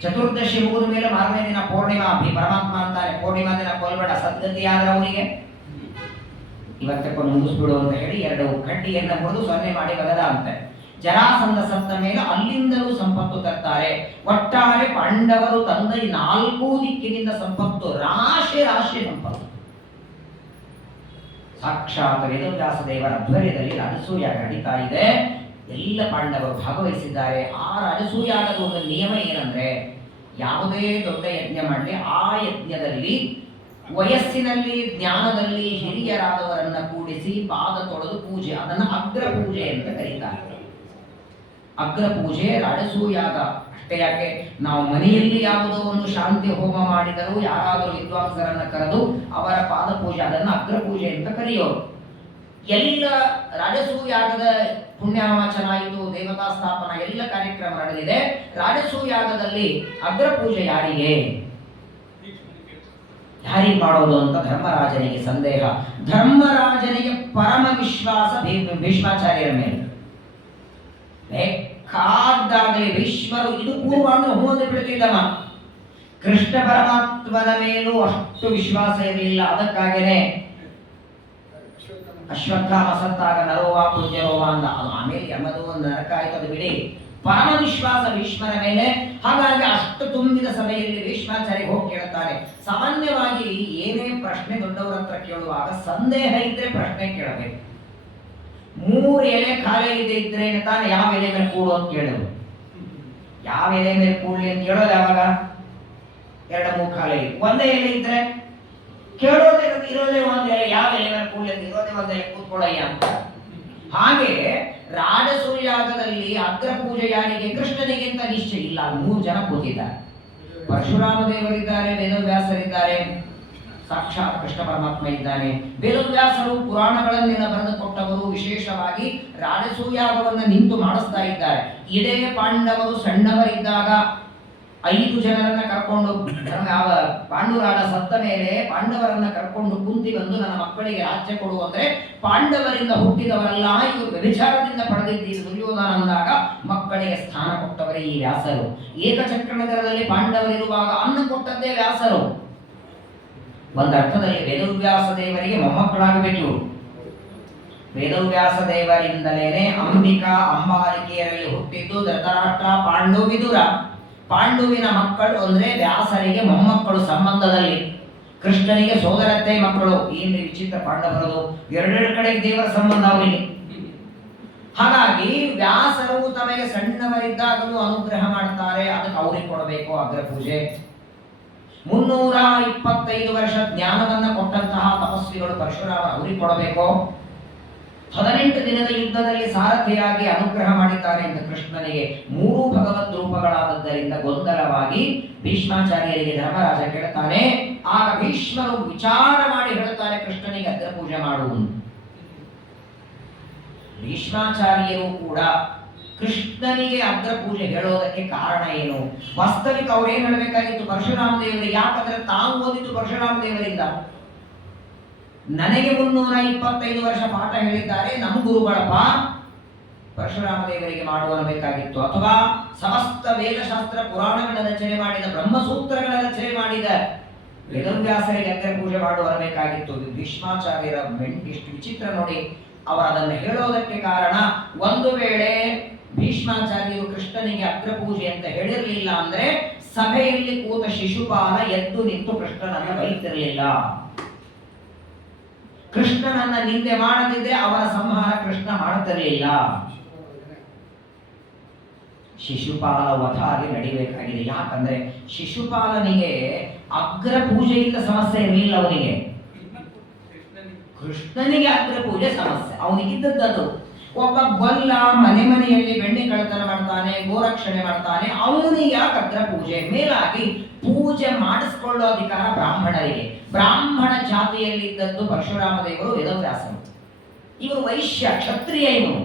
ಚತುರ್ದಶಿ ಮುಗಿದ ಮೇಲೆ ಮಾರನೇ ದಿನ ಪೂರ್ಣಿಮಾ. ಪರಮಾತ್ಮ ಅಂತಾನೆ, ಪೂರ್ಣಿಮಾ ದಿನ ಕೊಲ್ಬೇಡ, ಸದ್ಗತಿ ಆದ್ರೆ ಅವನಿಗೆ ಇವತ್ತಕ್ಕೆ ಮುಗಿಸ್ಬಿಡು ಅಂತ ಹೇಳಿ 2 ಕಡ್ಡಿಯನ್ನು ಮುರಿದು 0 ಮಾಡಿ ಬಗದ ಅಂತೆ. ಜರಾಸಂಧ ಸತ್ತ ಮೇಲೆ ಅಲ್ಲಿಂದಲೂ ಸಂಪತ್ತು ತರ್ತಾರೆ. ಒಟ್ಟಾರೆ ಪಾಂಡವರು ತಂದ 4 ದಿಕ್ಕಿನಿಂದ ಸಂಪತ್ತು, ರಾಶಿ ಸಂಪತ್ತು. ಸಾಕ್ಷಾತ್ ವೇದವ್ಯಾಸ ದೇವರ ಅಧ್ವರ್ಯದಲ್ಲಿ ರಾಜಸೂಯಾಗ ನಡೀತಾ ಇದೆ. ಎಲ್ಲ ಪಾಂಡವರು ಭಾಗವಹಿಸಿದ್ದಾರೆ. ಆ ರಾಜಸೂಯಾಗದ ಒಂದು ನಿಯಮ ಏನಂದ್ರೆ, ಯಾವುದೇ ದೊಡ್ಡ ಯಜ್ಞ ಮಾಡಲಿ ಆ ಯಜ್ಞದಲ್ಲಿ ವಯಸ್ಸಿನಲ್ಲಿ ಜ್ಞಾನದಲ್ಲಿ ಹಿರಿಯರಾದವರನ್ನ ಕೂಡಿಸಿ ಪಾದ ತೊಳೆದು ಪೂಜೆ, ಅದನ್ನು ಅಗ್ರ ಪೂಜೆ ಅಂತ ಕರೀತಾರೆ. ಅಗ್ರ ಪೂಜೆ ರಾಜಸೂಯಾಗ ಅಷ್ಟೇ. ಯಾಕೆ ನಾವು ಮನೆಯಲ್ಲಿ ಯಾವುದೋ ಒಂದು ಶಾಂತಿ ಹೋಮ ಮಾಡಿದರೂ ಯಾರಾದರೂ ವಿದ್ವಾಂಸರನ್ನ ಕರೆದು ಅವರ ಪಾದ ಪೂಜೆ, ಅದನ್ನು ಅಗ್ರ ಪೂಜೆ ಅಂತ ಕರೆಯೋರು. ಎಲ್ಲ ರಾಜಸೂಯಾಗದ ಪುಣ್ಯಾವಚನ ಆಯಿತು, ದೇವತಾ ಸ್ಥಾಪನ ಎಲ್ಲ ಕಾರ್ಯಕ್ರಮ ನಡೆದಿದೆ. ರಾಜಸೂಯಾಗದಲ್ಲಿ ಅಗ್ರ ಪೂಜೆ ಯಾರಿಗೆ ಮಾಡೋದು ಅಂತ ಧರ್ಮರಾಜನಿಗೆ ಸಂದೇಹ. ಧರ್ಮರಾಜನಿಗೆ ಪರಮ ವಿಶ್ವಾಸ ಭೀಷ್ಮಾಚಾರ್ಯರ ಮೇಲೆ. ಬೇಕಾದಾಗಲಿ ಭೀಷ್ಮರು ಇದು ಪೂರ್ವ ಅಂದ್ರೆ ಹೋಗಿ ಬಿಡ್ತಿದ್ದವ. ಕೃಷ್ಣ ಪರಮಾತ್ಮನ ಮೇಲೂ ಅಷ್ಟು ವಿಶ್ವಾಸ ಇರಲಿಲ್ಲ. ಅದಕ್ಕಾಗೇನೆ ಅಶ್ವತ್ಥಾಮ ಸತ್ತಾಗ ನರೋವಾ ಪೂಜ್ಯರೋವಾ ಅಂದ. ಅದು ಆಮೇಲೆ ಯಮದು ಒಂದು ನರಕ ಆಯ್ತು, ಅದು ಬಿಡಿ. ಪರಮ ವಿಶ್ವಾಸ ಭೀಷ್ಮನ ಮೇಲೆ. ಹಾಗಾಗಿ ಅಷ್ಟು ತುಂಬಿದ ಸಭೆಯಲ್ಲಿ ಭೀಷ್ಮಾಚಾರ್ಯ ಹೋಗಿ ಕೇಳುತ್ತಾರೆ. ಸಾಮಾನ್ಯವಾಗಿ ಏನೇ ಪ್ರಶ್ನೆ ದೊಡ್ಡವರ ಹತ್ರ ಕೇಳುವಾಗ ಸಂದೇಹ ಇದ್ರೆ ಪ್ರಶ್ನೆ ಕೇಳಬೇಕು. 3 ಎಲೆ ಖಾಲಿ ಇದ್ರೆ ತಾನೆ ಯಾವ ಎಲೆ ಮೇಲೆ ಕೂಡು ಅಂತ ಕೇಳೋದು. ಯಾವ ಎಲೆ ಮೇಲೆ ಕೂಡ್ಲಿ ಅಂತ ಹೇಳೋದು ಯಾವಾಗ? 2-3 ಖಾಲಿ ಒಂದೇ ಎಲೆ ಇದ್ರೆ ಕೇಳೋದೇ ಇರೋದೇ ಒಂದು ಎಲೆ, ಯಾವ ಎಲೆ ಮೇಲೆ ಕೂಡ್ಲಿ ಅಂತ ಇರೋದೇ ಒಂದು ಎಲೆ ಕೂತ್ಕೊಳ್ಳಯ್ಯ ಅಂತ. ಹಾಗೆ ರಾಜಸೂಯಾಗದಲ್ಲಿ ಅಗ್ರ ಪೂಜೆ ಯಾರಿಗೆ? ಕೃಷ್ಣನಿಗೆ ಅಂತ ನಿಶ್ಚಯ ಇಲ್ಲ. 3 ಜನ ಕೂತಿದ್ದಾರೆ. ಪರಶುರಾಮ ದೇವರಿದ್ದಾರೆ, ವೇದವ್ಯಾಸರಿದ್ದಾರೆ, ಸಾಕ್ಷಾತ್ ಕೃಷ್ಣ ಪರಮಾತ್ಮ ಇದ್ದಾನೆ. ವೇದವ್ಯಾಸರು ಪುರಾಣಗಳನ್ನೆಲ್ಲ ಬರೆದು ಕೊಟ್ಟವರು. ವಿಶೇಷವಾಗಿ ರಾಜಸೂಯಾಗವನ್ನು ನಿಂತು ಮಾಡಿಸ್ತಾ ಇದ್ದಾರೆ. ಇದೇ ಪಾಂಡವರು ಸಣ್ಣವರಿದ್ದಾಗ 5 ಜನರನ್ನ ಕರ್ಕೊಂಡು, ಪಾಂಡುರಾಜ ಸತ್ತ ಮೇಲೆ ಪಾಂಡವರನ್ನ ಕರ್ಕೊಂಡು ಕುಂತಿ ಬಂದು ನನ್ನ ಮಕ್ಕಳಿಗೆ ರಾಜ್ಯ ಕೊಡು ಅಂದ್ರೆ, ಪಾಂಡವರಿಂದ ಹುಟ್ಟಿದವರಲ್ಲ ಇವರು ವ್ಯಭಿಚಾರದಿಂದ ಪಡೆದಿದ್ದೀರಿ ದುರ್ಯೋಧನ ಅಂದಾಗ ಮಕ್ಕಳಿಗೆ ಸ್ಥಾನ ಕೊಟ್ಟವರೇ ಈ ವ್ಯಾಸರು. ಏಕಚಕ್ರ ನಗರದಲ್ಲಿ ಪಾಂಡವರಿರುವಾಗ ಅನ್ನ ಕೊಟ್ಟದ್ದೇ ವ್ಯಾಸರು. ಒಂದರ್ಥದಲ್ಲಿ ವೇದವ್ಯಾಸ ದೇವರಿಗೆ ಮೊಮ್ಮಕ್ಕಳಾಗಬೇಕು. ವೇದವ್ಯಾಸ ದೇವರಿಂದಲೇನೆ ಅಂಬಿಕಾ ಅಂಬಾಲಿಕೆಯರಲ್ಲಿ ಹುಟ್ಟಿದ್ದು ಧೃತರಾಷ್ಟ್ರ, ಪಾಂಡು, ವಿದುರ. ಪಾಂಡುವಿನ ಮಕ್ಕಳು ಅಂದ್ರೆ ವ್ಯಾಸರಿಗೆ ಮೊಮ್ಮಕ್ಕಳು ಸಂಬಂಧದಲ್ಲಿ. ಕೃಷ್ಣನಿಗೆ ಸೋದರತ್ತೆ ಮಕ್ಕಳು. ಏನು ವಿಚಿತ್ರ ಪಾಂಡವರದು, 2 ಕಡೆ ದೇವರ ಸಂಬಂಧ ಅವರಿಗೆ. ಹಾಗಾಗಿ ವ್ಯಾಸರು ತಮಗೆ ಸಣ್ಣವರಿದ್ದಾಗಲೂ ಅನುಗ್ರಹ ಮಾಡ್ತಾರೆ. ಅದಕ್ಕೆ ಅವರಿಗೆ ಕೊಡಬೇಕು ಅಗ್ರ ಪೂಜೆ. 325 ವರ್ಷ ಜ್ಞಾನವನ್ನ ಕೊಟ್ಟಂತಹ ತಪಸ್ವಿಗಳು ಪರಶುರಾಮ, ಅವರಿಗೆ ಕೊಡಬೇಕು. 18 ದಿನದ ಯುದ್ಧದಲ್ಲಿ ಸಾರಥಿಯಾಗಿ ಅನುಗ್ರಹ ಮಾಡಿದ್ದಾರೆ ಅಂತ ಕೃಷ್ಣನಿಗೆ. 3 ಭಗವದ್ ರೂಪಗಳಾದದ್ದರಿಂದ ಗೊಂದಲವಾಗಿ ಭೀಷ್ಮಾಚಾರ್ಯರಿಗೆ ಧರ್ಮರಾಜ ಕೇಳ್ತಾನೆ. ಆಗ ಭೀಷ್ಮರು ವಿಚಾರ ಮಾಡಿ ಹೇಳ್ತಾರೆ ಕೃಷ್ಣನಿಗೆ ಅಗ್ರ ಪೂಜೆ ಮಾಡುವುದು. ಭೀಷ್ಮಾಚಾರ್ಯರು ಕೂಡ ಕೃಷ್ಣನಿಗೆ ಅಗ್ರ ಪೂಜೆ ಹೇಳೋದಕ್ಕೆ ಕಾರಣ ಏನು? ವಾಸ್ತವಿಕ ಅವ್ರು ಏನ್ ಹೇಳಬೇಕಾಗಿತ್ತು ಪರಶುರಾಮ ದೇವರಿಗೆ? ಯಾಕಂದ್ರೆ ತಾವು ಓದಿದ್ದು ಪರಶುರಾಮ ದೇವರಿಂದ. ನನಗೆ 325 ವರ್ಷ ಪಾಠ ಹೇಳಿದ್ದಾರೆ ನಮ್ಮ ಗುರುಗಳಪ್ಪ, ಪರಶುರಾಮ ದೇವರಿಗೆ ಮಾಡುವಬೇಕಾಗಿತ್ತು. ಅಥವಾ ಸಮಸ್ತ ವೇದಶಾಸ್ತ್ರ ಪುರಾಣಗಳ ರಚನೆ ಮಾಡಿದ, ಬ್ರಹ್ಮಸೂತ್ರಗಳ ರಚನೆ ಮಾಡಿದ ವೇದವ್ಯಾಸರಿಗೆ ಅಗ್ರ ಪೂಜೆ ಮಾಡುವಬೇಕಾಗಿತ್ತು. ಭೀಷ್ಮಾಚಾರ್ಯರ ಎಷ್ಟು ವಿಚಿತ್ರ ನೋಡಿ. ಅವರು ಅದನ್ನು ಹೇಳೋದಕ್ಕೆ ಕಾರಣ, ಒಂದು ವೇಳೆ ಭೀಷ್ಮಾಚಾರ್ಯರು ಕೃಷ್ಣನಿಗೆ ಅಗ್ರ ಪೂಜೆ ಅಂತ ಹೇಳಿರಲಿಲ್ಲ ಅಂದ್ರೆ ಸಭೆಯಲ್ಲಿ ಕೂತ ಶಿಶುಪಾಲ ಎದ್ದು ನಿಂತು ಕೃಷ್ಣನನ್ನ ಬೈತಿರಲಿಲ್ಲ. ಕೃಷ್ಣನನ್ನ ನಿಂದೆ ಮಾಡದಿದ್ದರೆ ಅವನ ಸಂಹಾರ ಕೃಷ್ಣ ಮಾಡುತ್ತಿರಲಿಲ್ಲ. ಶಿಶುಪಾಲ ವಧ ಆಗಿ ನಡಿಬೇಕಾಗಿದೆ. ಯಾಕಂದ್ರೆ ಶಿಶುಪಾಲನಿಗೆ ಅಗ್ರ ಪೂಜೆಯಿಂದ ಸಮಸ್ಯೆ ಇರಲಿಲ್ಲ. ಅವನಿಗೆ ಕೃಷ್ಣನಿಗೆ ಅಗ್ರ ಪೂಜೆ ಸಮಸ್ಯೆ. ಅವನಿಗಿದ್ದದ್ದು ಒಬ್ಬ ಗೊಲ್ಲ ಮನೆಯಲ್ಲಿ ಬೆಣ್ಣೆ ಕಳ್ಳತನ ಮಾಡ್ತಾನೆ, ಗೋರಕ್ಷಣೆ ಮಾಡ್ತಾನೆ, ಅವನಿಗೆ ಯಾಕೆ ಅಗ್ರ ಪೂಜೆ? ಮೇಲಾಗಿ ಪೂಜೆ ಮಾಡಿಸ್ಕೊಳ್ಳೋ ಅಧಿಕಾರ ಬ್ರಾಹ್ಮಣರಿಗೆ. ಬ್ರಾಹ್ಮಣ ಜಾತಿಯಲ್ಲಿದ್ದದ್ದು ಪರಶುರಾಮ ದೇವರು, ವೇದವ್ಯಾಸರು. ಇವರು ವೈಶ್ಯ, ಕ್ಷತ್ರಿಯ. ಇವನು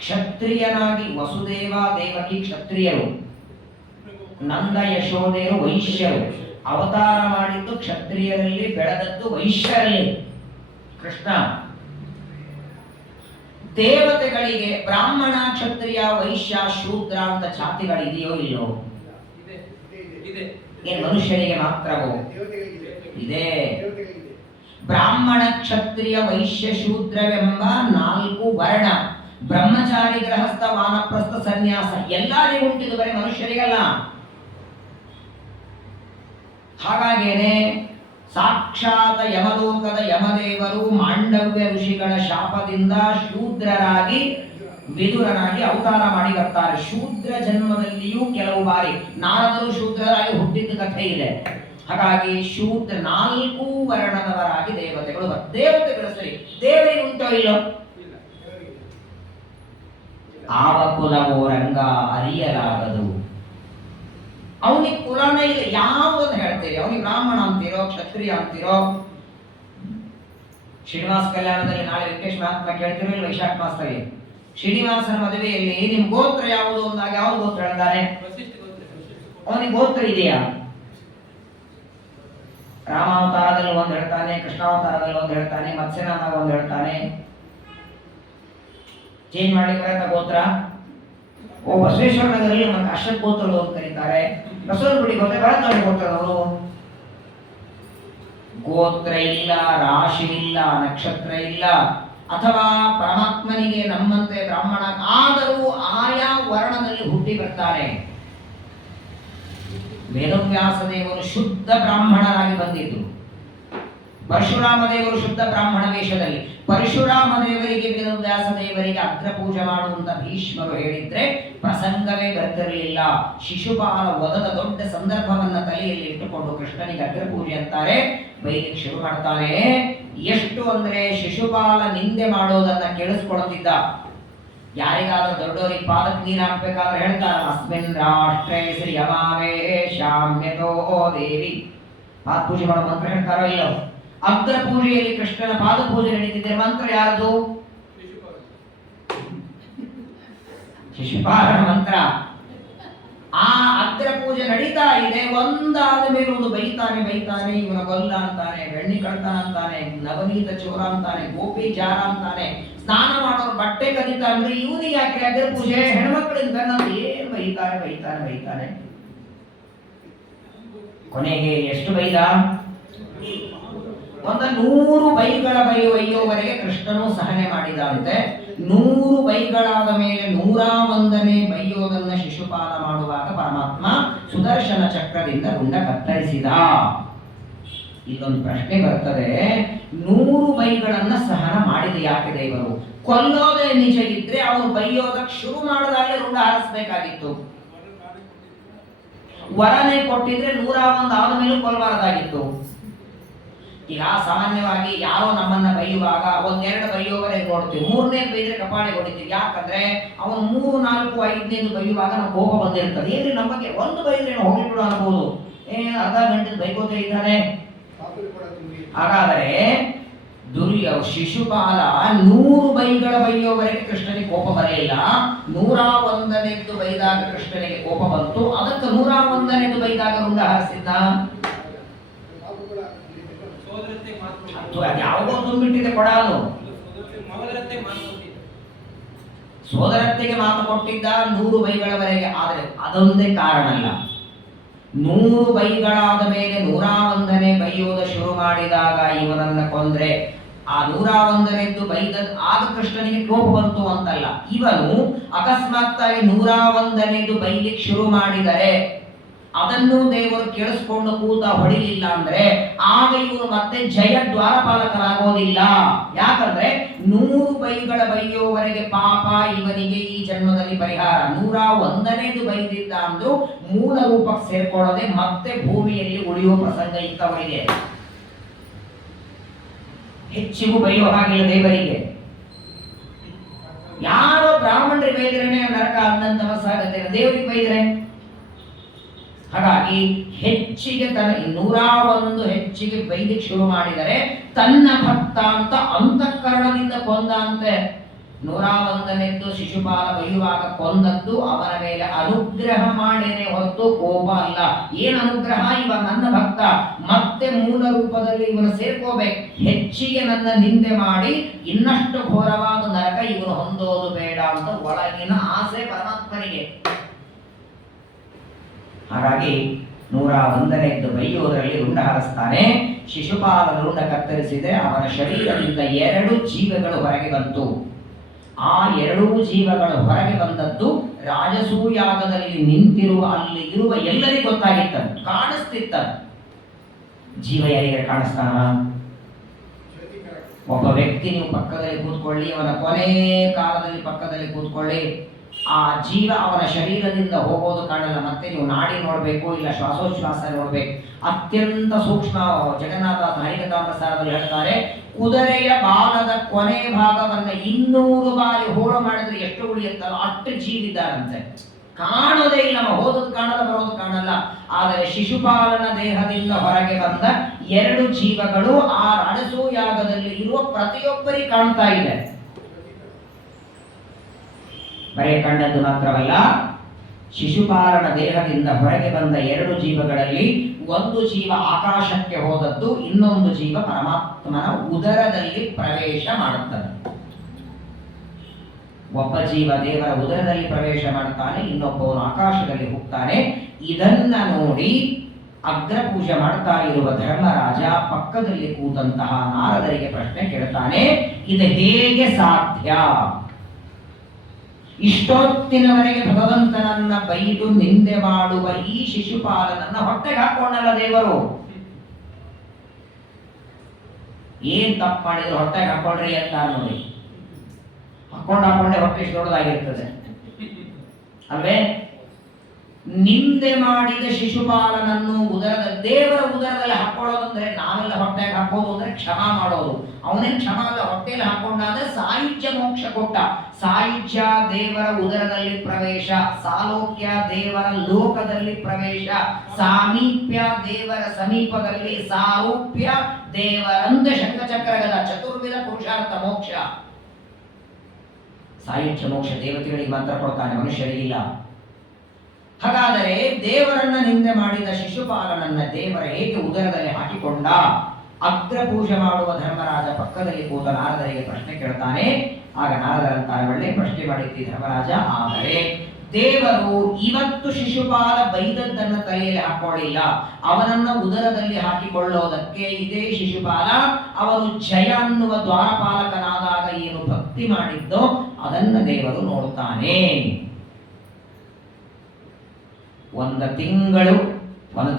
ಕ್ಷತ್ರಿಯನಾಗಿ ವಸುದೇವ ದೇವಕಿ ಕ್ಷತ್ರಿಯರು, ನಂದ ಯಶೋಧೆಯರು ವೈಶ್ಯರು. ಅವತಾರ ಮಾಡಿದ್ದು ಕ್ಷತ್ರಿಯರಲ್ಲಿ, ಬೆಳೆದದ್ದು ವೈಶ್ಯರಲ್ಲಿ ಕೃಷ್ಣ. ದೇವತೆಗಳಿಗೆ ಬ್ರಾಹ್ಮಣ, ಕ್ಷತ್ರಿಯ, ವೈಶ್ಯ, ಶೂದ್ರ ಅಂತ ಜಾತಿಗಳಿದೆಯೋ ಇಲ್ಲೋ? ಏನ್ ಮನುಷ್ಯರಿಗೆ ಮಾತ್ರವೋ? ಇದೆ. ಬ್ರಾಹ್ಮಣ, ಕ್ಷತ್ರಿಯ, ವೈಶ್ಯ, ಶೂದ್ರವೆಂಬ 4 ವರ್ಣ. ಬ್ರಹ್ಮಚಾರಿ, ಗೃಹಸ್ಥ, ವಾನಪ್ರಸ್ಥ, ಸನ್ಯಾಸ ಎಲ್ಲರಿಗೂ ಉಂಟಿದು, ಬರೀ ಮನುಷ್ಯರಿಗಲ್ಲ. ಹಾಗಾಗೇನೆ ಸಾಕ್ಷಾತ್ ಯಮಲೋಕದ ಯಮದೇವರು ಮಾಂಡವ್ಯ ಋಷಿಗಳ ಶಾಪದಿಂದ ಶೂದ್ರರಾಗಿ ವಿದುರನಾಗಿ ಅವತಾರ ಮಾಡಿ ಬರ್ತಾರೆ. ಶೂದ್ರ ಜನ್ಮದಲ್ಲಿಯೂ ಕೆಲವು ಬಾರಿ ನಾರದರು ಶೂದ್ರರಾಗಿ ಹುಟ್ಟಿದ್ದ ಕಥೆ ಇದೆ. ಹಾಗಾಗಿ ಶೂದ್ರ 4 ವರ್ಣದವರಾಗಿ ದೇವತೆಗಳು. ದೇವತೆಗಳು ಸರಿ, ದೇವರಿಗೆ ಉಂಟೋ ಇಲ್ಲೋ? ಆವ ಕುಲವೋ ರಂಗ ಅರಿಯಲಾಗದು. ಅವನಿಗೆ ಕುಲನೇ ಇಲ್ಲ. ಯಾವುದನ್ನು ಹೇಳ್ತೀರಿ? ಅವನಿಗೆ ಬ್ರಾಹ್ಮಣ ಅಂತೀರೋ, ಕ್ಷತ್ರಿಯ ಅಂತೀರೋ? ಶ್ರೀನಿವಾಸ ಕಲ್ಯಾಣದಲ್ಲಿ ನಾಳೆ ವೆಂಕಟೇಶ್ ಮಹಾತ್ಮ ಕೇಳ್ತಿರೋ ಇಲ್ಲ? ವೈಶಾಖ ಮಾಸದಲ್ಲಿ ಶ್ರೀನಿವಾಸನ ಮದುವೆಯಲ್ಲಿ ನಿಮ್ ಗೋತ್ರ ಯಾವುದು ಅಂದಾಗ ಯಾವ ಗೋತ್ರ ಹೇಳ್ತಾನೆ? ಅವನಿಗೆ ಗೋತ್ರ ಇದೆಯಾ? ರಾಮಾವತಾರದಲ್ಲಿ ಒಂದು ಹೇಳ್ತಾನೆ, ಕೃಷ್ಣಾವತಾರದಲ್ಲಿ ಒಂದು ಹೇಳ್ತಾನೆ, ಮತ್ಸ್ಯನಾಗ ಒಂದು ಹೇಳ್ತಾನೆ. ಚೇಂಜ್ ಮಾಡಿ ಬರತ್ತ ಗೋತ್ರ. ಬಸವೇಶ್ವರ ನಗರಲ್ಲಿ ಮತ್ತೆ ಅಶ್ವತ್ ಗೋತ್ರಗಳು ಅಂತ ಕರೀತಾರೆ. ಬಸವನಗುಡಿ ಗೋತ್ರ, ಭರತನಹಳ್ಳಿ ಗೋತ್ರದವರು. ಗೋತ್ರ ಇಲ್ಲ, ರಾಶಿ ಇಲ್ಲ, ನಕ್ಷತ್ರ ಇಲ್ಲ. ಅಥವಾ ಪರಮಾತ್ಮನಿಗೆ ನಮ್ಮಂತೆ ಬ್ರಾಹ್ಮಣ ಆದರೂ ಆಯಾ ವರ್ಣದಲ್ಲಿ ಹುಟ್ಟಿ ಬರ್ತಾರೆ. ವೇದವ್ಯಾಸ ದೇವರು ಶುದ್ಧ ಬ್ರಾಹ್ಮಣರಾಗಿ ಬಂದಿದ್ದು. ಪರಶುರಾಮ ದೇವರು ಶುದ್ಧ ಬ್ರಾಹ್ಮಣ ವೇಷದಲ್ಲಿ. ಪರಶುರಾಮ ದೇವರಿಗೆ ವೇದವ್ಯಾಸ ದೇವರಿಗೆ ಅಗ್ರ ಪೂಜೆ ಮಾಡುವಂತ ಭೀಷ್ಮರು ಹೇಳಿದ್ರೆ ಪ್ರಸಂಗವೇ ಬರ್ತಿರಲಿಲ್ಲ. ಶಿಶುಪಾಲ ವಧದ ದೊಡ್ಡ ಸಂದರ್ಭವನ್ನ ತಲೆಯಲ್ಲಿ ಇಟ್ಟುಕೊಂಡು ಕೃಷ್ಣನಿಗೆ ಅಗ್ರ ಪೂಜೆ ಅಂತಾರೆ. ಬೈಲಿಕ್ಕೆ ಶುರು ಮಾಡ್ತಾನೆ. ಎಷ್ಟು ಅಂದ್ರೆ ಶಿಶುಪಾಲ ನಿಂದೆ ಮಾಡೋದನ್ನ ಕೇಳಿಸ್ಕೊಳ್ತಿದ್ದ. ಯಾರಿಗಾದ್ರೂ ದೊಡ್ಡವರಿಗೆ ಪಾದಕ್ಕೆ ನೀರು ಹಾಕ್ಬೇಕಾದ್ರೆ ಹೇಳ್ತಾರ, ಅಸ್ಮಿನ್ ರಾಷ್ಟ್ರೇ ಶ್ರೀ ಯಮಾವೇ ಶಾಮ್ಯತೋ ದೇವಿ. ಪಾದ ಪೂಜೆ ಮಾಡೋ ಮಂತ್ರ ಹೇಳ್ತಾರೋ ಇಲ್ಲೋ? ಅಗ್ರ ಪೂಜೆಯಲ್ಲಿ ಕೃಷ್ಣನ ಪಾದ ಪೂಜೆ ನಡೀತಿದೆ. ಮಂತ್ರ ಯಾರದು? ಶಿಶುಪಾಲನ ಮಂತ್ರ. ಆ ಅಗ್ರ ಪೂಜೆ ನಡೀತಾ ಇದೆ. ಒಂದಾದ ಮೇಲೆ ಒಂದು ಬೈತಾನೆ. ಇವನ ಗೊಲ್ಲ ಅಂತಾನೆ, ಬೆಣ್ಣಿ ಕಳ್ತಾನ ಅಂತಾನೆ, ನವನೀತ ಚೋರ ಅಂತಾನೆ, ಗೋಪಿ ಜಾರ ಅಂತಾನೆ, ಸ್ನಾನ ಮಾಡೋರು ಬಟ್ಟೆ ಕದೀತಾ ಅಂದ್ರೆ ಇವನಿಗೆ ಯಾಕೆ ಅಗ್ರ ಪೂಜೆ? ಹೆಣ್ಮಕ್ಳಿಂದ ನಾವು ಏನ್ ಬೈತಾನೆ. ಕೊನೆಗೆ ಎಷ್ಟು ಬೈದ? 100 ಬೈಗಳ ಬೈಯುವವರೆಗೆ ಕೃಷ್ಣನು ಸಹನೆ ಮಾಡಿದಂತೆ. 100 ಬೈಗಳಾದ ಮೇಲೆ 101ನೇ ಬೈಯೋದನ್ನ ಶಿಶುಪಾಲ ಮಾಡುವಾಗ ಪರಮಾತ್ಮ ಸುದರ್ಶನ ಚಕ್ರದಿಂದ ರುಂಡ ಕತ್ತರಿಸಿದ. ಇಲ್ಲೊಂದು ಪ್ರಶ್ನೆ ಬರ್ತದೆ, 100 ಬೈಗಳನ್ನ ಸಹನ ಮಾಡಿದ ಯಾಕೆ ದೇವರು? ಕೊಲ್ಲೋದೇ ನಿಜ ಇದ್ರೆ ಅವನು ಬೈಯೋದಕ್ಕೆ ಶುರು ಮಾಡಿದಾಗಲೇ ರುಂಡ ಹಾರಿಸಬೇಕಾಗಿತ್ತು. ವರನೇ ಕೊಟ್ಟಿದ್ರೆ 101 ಆದ ಮೇಲೂ ಕೊಲ್ಲಬಾರದಾಗಿತ್ತು. ಈಗ ಸಾಮಾನ್ಯವಾಗಿ ಯಾರೋ ನಮ್ಮನ್ನ ಬೈಯುವಾಗ 1-2 ಬೈಯೋವರೆಗೆ ನೋಡ್ತೀವಿ. 3ನೇ ಬೈದ್ರೆ ಕಪಾಳಿ ಹೊಡಿತೀವಿ. ಯಾಕಂದ್ರೆ ಅವನು 3, 4, 5ನೇದು ಬೈಯುವಾಗ ನಾವು ಕೋಪ ಬಂದಿರ್ತದೆ. ಏನ್ರಿ ನಮ್ಮ ಬಗ್ಗೆ ಒಂದು ಬೈದ್ರೆ ಹೋಗಿಬಿಡು ಅನ್ಬೋದು. ಅರ್ಧ ಗಂಟೆ ಬೈಕೋತ ಇದ್ದಾನೆ. ಹಾಗಾದರೆ ಶಿಶುಪಾಲ 100 ಬೈಗಳ ಬೈಯೋವರೆಗೆ ಕೃಷ್ಣನಿಗೆ ಕೋಪ ಬರಲಿಲ್ಲ. 101ನೇದ್ದು ಬೈದಾಗ ಕೃಷ್ಣನಿಗೆ ಕೋಪ ಬಂತು. ಅದಕ್ಕೆ 101ನೇದ್ದು ಬೈದಾಗ ರುಂಡ ಹಾರಿಸಿದ್ದ. ಯಾವುದೋ ತುಂಬಿಟ್ಟಿದೆ ಕೊಡಲು. ಸೋದರತ್ತೆಗೆ ಮಾತು ಕೊಟ್ಟಿದ್ದ 100 ಬೈಗಳವರೆಗೆ. ಆದರೆ ಅದೊಂದೇ ಕಾರಣ ಅಲ್ಲ. 100 ಬೈಗಳಾದ ಮೇಲೆ 101ನೇ ಬೈಯೋದ ಶುರು ಮಾಡಿದಾಗ ಇವನನ್ನ ಕೊಂದ್ರೆ ಆ 101ನೇದ್ದು ಬೈದ ಆಗ ಕೃಷ್ಣನಿಗೆ ಕೋಪ ಬಂತು ಅಂತಲ್ಲ. ಇವನು ಅಕಸ್ಮಾತ್ತಾಗಿ 101ನೇದ್ದು ಬೈಲಿಕ್ಕೆ ಶುರು ಮಾಡಿದರೆ ಅದನ್ನು ದೇವರು ಕೇಳಿಸ್ಕೊಂಡು ಕೂತ ಹೊಡಿಲಿಲ್ಲ ಅಂದ್ರೆ ಆಗ ಇವನು ಮತ್ತೆ ಜಯ ದ್ವಾರಪಾಲಕರಾಗೋದಿಲ್ಲ. ಯಾಕಂದ್ರೆ 100 ಬೈಗಳ ಬೈಯೋವರೆಗೆ ಪಾಪ ಇವನಿಗೆ ಈ ಜನ್ಮದಲ್ಲಿ ಪರಿಹಾರ. 101ನೇದು ಬೈದಿದ್ದ ಅಂದ್ರು ಮೂಲ ರೂಪಕ್ಕೆ ಸೇರ್ಕೊಳ್ಳದೆ ಮತ್ತೆ ಭೂಮಿಯಲ್ಲಿ ಉಳಿಯುವ ಪ್ರಸಂಗ ಇತ್ತವರಿಗೆ. ಹೆಚ್ಚಿಗೂ ಬೈಯೋ ಹಾಗಿಲ್ಲ ದೇವರಿಗೆ. ಯಾರೋ ಬ್ರಾಹ್ಮಣರಿಗೆ ಬೈದ್ರೇನೆ ನರಕ ಅಂದಂತ ತಮಸ್ಸಾಗತ್ತೆ, ದೇವರಿಗೆ ಬೈದ್ರೆ. ಹಾಗಾಗಿ ಹೆಚ್ಚಿಗೆ 101 ಹೆಚ್ಚಿಗೆ ಬೈಲಿಕ್ಕೆ ಶುರು ಮಾಡಿದರೆ ತನ್ನ ಭಕ್ತ ಅಂತ ಅಂತಃಕರಣದಿಂದ ಕೊಂದ ಅಂತೆ. 101ನೇದ್ದು ಶಿಶುಪಾಲ ಬೈಯುವಾಗ ಕೊಂದದ್ದು ಅವನ ಮೇಲೆ ಅನುಗ್ರಹ ಮಾಡೇನೆ ಹೊರತು ಕೋಪ ಅಲ್ಲ. ಏನು ಅನುಗ್ರಹ? ಇವ ನನ್ನ ಭಕ್ತ, ಮತ್ತೆ ಮೂಲ ರೂಪದಲ್ಲಿ ಇವನು ಸೇರ್ಕೋಬೇಕು. ಹೆಚ್ಚಿಗೆ ನನ್ನ ನಿಂದೆ ಮಾಡಿ ಇನ್ನಷ್ಟು ಘೋರವಾದ ನರಕ ಇವನು ಹೊಂದೋದು ಬೇಡ ಅಂತ ಒಳಗಿನ ಆಸೆ ಪರಮಾತ್ಮನಿಗೆ. ಹಾಗಾಗಿ 101ನೇದ್ದು ಬೈಯೋದರಲ್ಲಿ ರುಂಡ ಹಾರಿಸ್ತಾನೆ. ಶಿಶುಪಾಲ ರುಂಡ ಕತ್ತರಿಸಿದೆ. ಅವನ ಶರೀರದಿಂದ 2 ಜೀವಗಳು ಹೊರಗೆ ಬಂತು. ಆ 2 ಜೀವಗಳು ಹೊರಗೆ ಬಂದದ್ದು ರಾಜಸೂಯಾಗದಲ್ಲಿ ನಿಂತಿರುವ ಅಲ್ಲಿ ಇರುವ ಎಲ್ಲರಿಗೂ ಗೊತ್ತಾಗಿತ್ತ, ಕಾಣಿಸ್ತಿತ್ತ. ಜೀವ ಯಾರಿಗೆ ಕಾಣಿಸ್ತಾನ? ಒಬ್ಬ ವ್ಯಕ್ತಿ ನೀವು ಪಕ್ಕದಲ್ಲಿ ಕೂತ್ಕೊಳ್ಳಿ, ಅವನ ಕೊನೆ ಕಾಲದಲ್ಲಿ ಪಕ್ಕದಲ್ಲಿ ಕೂತ್ಕೊಳ್ಳಿ, ಆ ಜೀವ ಅವನ ಶರೀರದಿಂದ ಹೋಗೋದು ಕಾಣಲ್ಲ. ಮತ್ತೆ ನೀವು ನಾಡಿ ನೋಡಬೇಕು, ಇಲ್ಲ ಶ್ವಾಸೋಚ್ಛ್ವಾಸ ನೋಡ್ಬೇಕು. ಅತ್ಯಂತ ಸೂಕ್ಷ್ಮ. ಜಗನ್ನಾಥ ಹರಿಕಥಾಮೃತದಲ್ಲಿ ಹೇಳ್ತಾರೆ, ಕುದುರೆಯ ಬಾಲದ ಕೊನೆ ಭಾಗವನ್ನ 200 ಬಾರಿ ಹೋಳು ಮಾಡಿದ್ರೆ ಎಷ್ಟು ಉಳಿಯುತ್ತಲ್ಲ ಅಷ್ಟು ಜೀವಿದ್ದಾರಂತೆ. ಕಾಣೋದೇ ಇಲ್ಲ, ಹೋದದ್ದು ಕಾಣಲ್ಲ, ಬರೋದು ಕಾಣಲ್ಲ. ಆದರೆ ಶಿಶುಪಾಲನ ದೇಹದಿಂದ ಹೊರಗೆ ಬಂದ 2 ಜೀವಗಳು ಆ ಅಡಸೂಯಾಗದಲ್ಲಿ ಇರುವ ಪ್ರತಿಯೊಬ್ಬರಿಗೆ ಕಾಣ್ತಾ ಇದೆ. ಬರೇ ಕಂಡದ್ದು ಮಾತ್ರವಲ್ಲ, ಶಿಶುಪಾಲನ ದೇಹದಿಂದ ಹೊರಗೆ ಬಂದ 2 ಜೀವಗಳಲ್ಲಿ ಒಂದು ಜೀವ ಆಕಾಶಕ್ಕೆ ಹೋದದ್ದು, ಇನ್ನೊಂದು ಜೀವ ಪರಮಾತ್ಮನ ಉದರದಲ್ಲಿ ಪ್ರವೇಶ ಮಾಡುತ್ತದೆ. ಒಬ್ಬ ಜೀವ ದೇವರ ಉದರದಲ್ಲಿ ಪ್ರವೇಶ ಮಾಡುತ್ತಾನೆ, ಇನ್ನೊಬ್ಬವನು ಆಕಾಶದಲ್ಲಿ ಹೋಗ್ತಾನೆ. ಇದನ್ನ ನೋಡಿ ಅಗ್ರಪೂಜೆ ಮಾಡ್ತಾ ಇರುವ ಧರ್ಮರಾಜ ಪಕ್ಕದಲ್ಲಿ ಕೂತಂತಹ ನಾರದರಿಗೆ ಪ್ರಶ್ನೆ ಕೇಳ್ತಾನೆ, ಇದು ಹೇಗೆ ಸಾಧ್ಯ? ಇಷ್ಟೊತ್ತಿನವರೆಗೆ ಭಗವಂತನನ್ನ ಬೈದು ನಿಂದೆ ಮಾಡುವ ಈ ಶಿಶುಪಾಲನನ್ನ ಹೊಟ್ಟೆಗೆ ಹಾಕೊಂಡಲ್ಲ ದೇವರು. ಏನ್ ತಪ್ಪು ಮಾಡಿದ್ರು ಹೊಟ್ಟೆಗೆ ಹಾಕೊಂಡ್ರಿ ಅಂತ ನೋಡಿ. ಹಾಕೊಂಡೆ ಹೊಟ್ಟೆ ದೊಡ್ಡದಾಗಿರ್ತದೆ ಅಲ್ವೇ? ನಿಂದೆ ಮಾಡಿದ ಶಿಶುಪಾಲನನ್ನು ದೇವರ ಉದರದಲ್ಲಿ ಹಾಕೊಳ್ಳೋದಂದ್ರೆ, ನಾವೆಲ್ಲ ಹೊಟ್ಟೆಗೆ ಹಾಕೋದು ಅಂದ್ರೆ ಕ್ಷಮಾ ಮಾಡೋದು. ಅವನೇನ್ ಕ್ಷಮ ಅಲ್ಲ, ಹೊಟ್ಟೆಯಲ್ಲಿ ಹಾಕೊಂಡಾದ್ರೆ ಸಾಯುಜ್ಯ ಮೋಕ್ಷ ಕೊಟ್ಟ. ಸಾಯುಜ್ಯ ದೇವರ ಉದರದಲ್ಲಿ ಪ್ರವೇಶ, ಸಾಲೋಕ್ಯ ದೇವರ ಲೋಕದಲ್ಲಿ ಪ್ರವೇಶ, ಸಾಮೀಪ್ಯ ದೇವರ ಸಮೀಪದಲ್ಲಿ, ಸಾರೂಪ್ಯ ದೇವರಂದ ಶಂಖಚಕ್ರಗದ ಚತುರ್ವಿಧ ಪುರುಷಾರ್ಥ ಮೋಕ್ಷ. ಸಾಯುಜ್ಯ ಮೋಕ್ಷ ದೇವತೆಗಳಿಗೆ ಮಾತ್ರ ಕೊಡ್ತಾನೆ, ಮನುಷ್ಯರಿಗಿಲ್ಲ. ಹಾಗಾದರೆ ದೇವರನ್ನ ನಿಂದೆ ಮಾಡಿದ ಶಿಶುಪಾಲನನ್ನ ದೇವರ ಹೇಗೆ ಉದರದಲ್ಲಿ ಹಾಕಿಕೊಂಡ? ಅಗ್ರಪೂಜೆ ಮಾಡುವ ಧರ್ಮರಾಜ ಪಕ್ಕದಲ್ಲಿ ಕೂತ ನಾರದರಿಗೆ ಪ್ರಶ್ನೆ ಕೇಳ್ತಾನೆ. ಆಗ ನಾರದರಂತಾರೆ, ಒಳ್ಳೆ ಪ್ರಶ್ನೆ ಮಾಡಿದ್ದಿ ಧರ್ಮರಾಜ, ಆದರೆ ದೇವರು ಇವತ್ತು ಶಿಶುಪಾಲ ಬೈದದ್ದನ್ನ ತಲೆಯಲ್ಲಿ ಹಾಕೊಳ್ಳಿಲ್ಲ. ಅವನನ್ನ ಉದರದಲ್ಲಿ ಹಾಕಿಕೊಳ್ಳೋದಕ್ಕೆ ಇದೇ ಶಿಶುಪಾಲ ಅವನು ಜಯ ಅನ್ನುವ ದ್ವಾರಪಾಲಕನಾದಾಗ ಏನು ಭಕ್ತಿ ಮಾಡಿದ್ದೋ ಅದನ್ನ ದೇವರು ನೋಡ್ತಾನೆ. ಒಂದು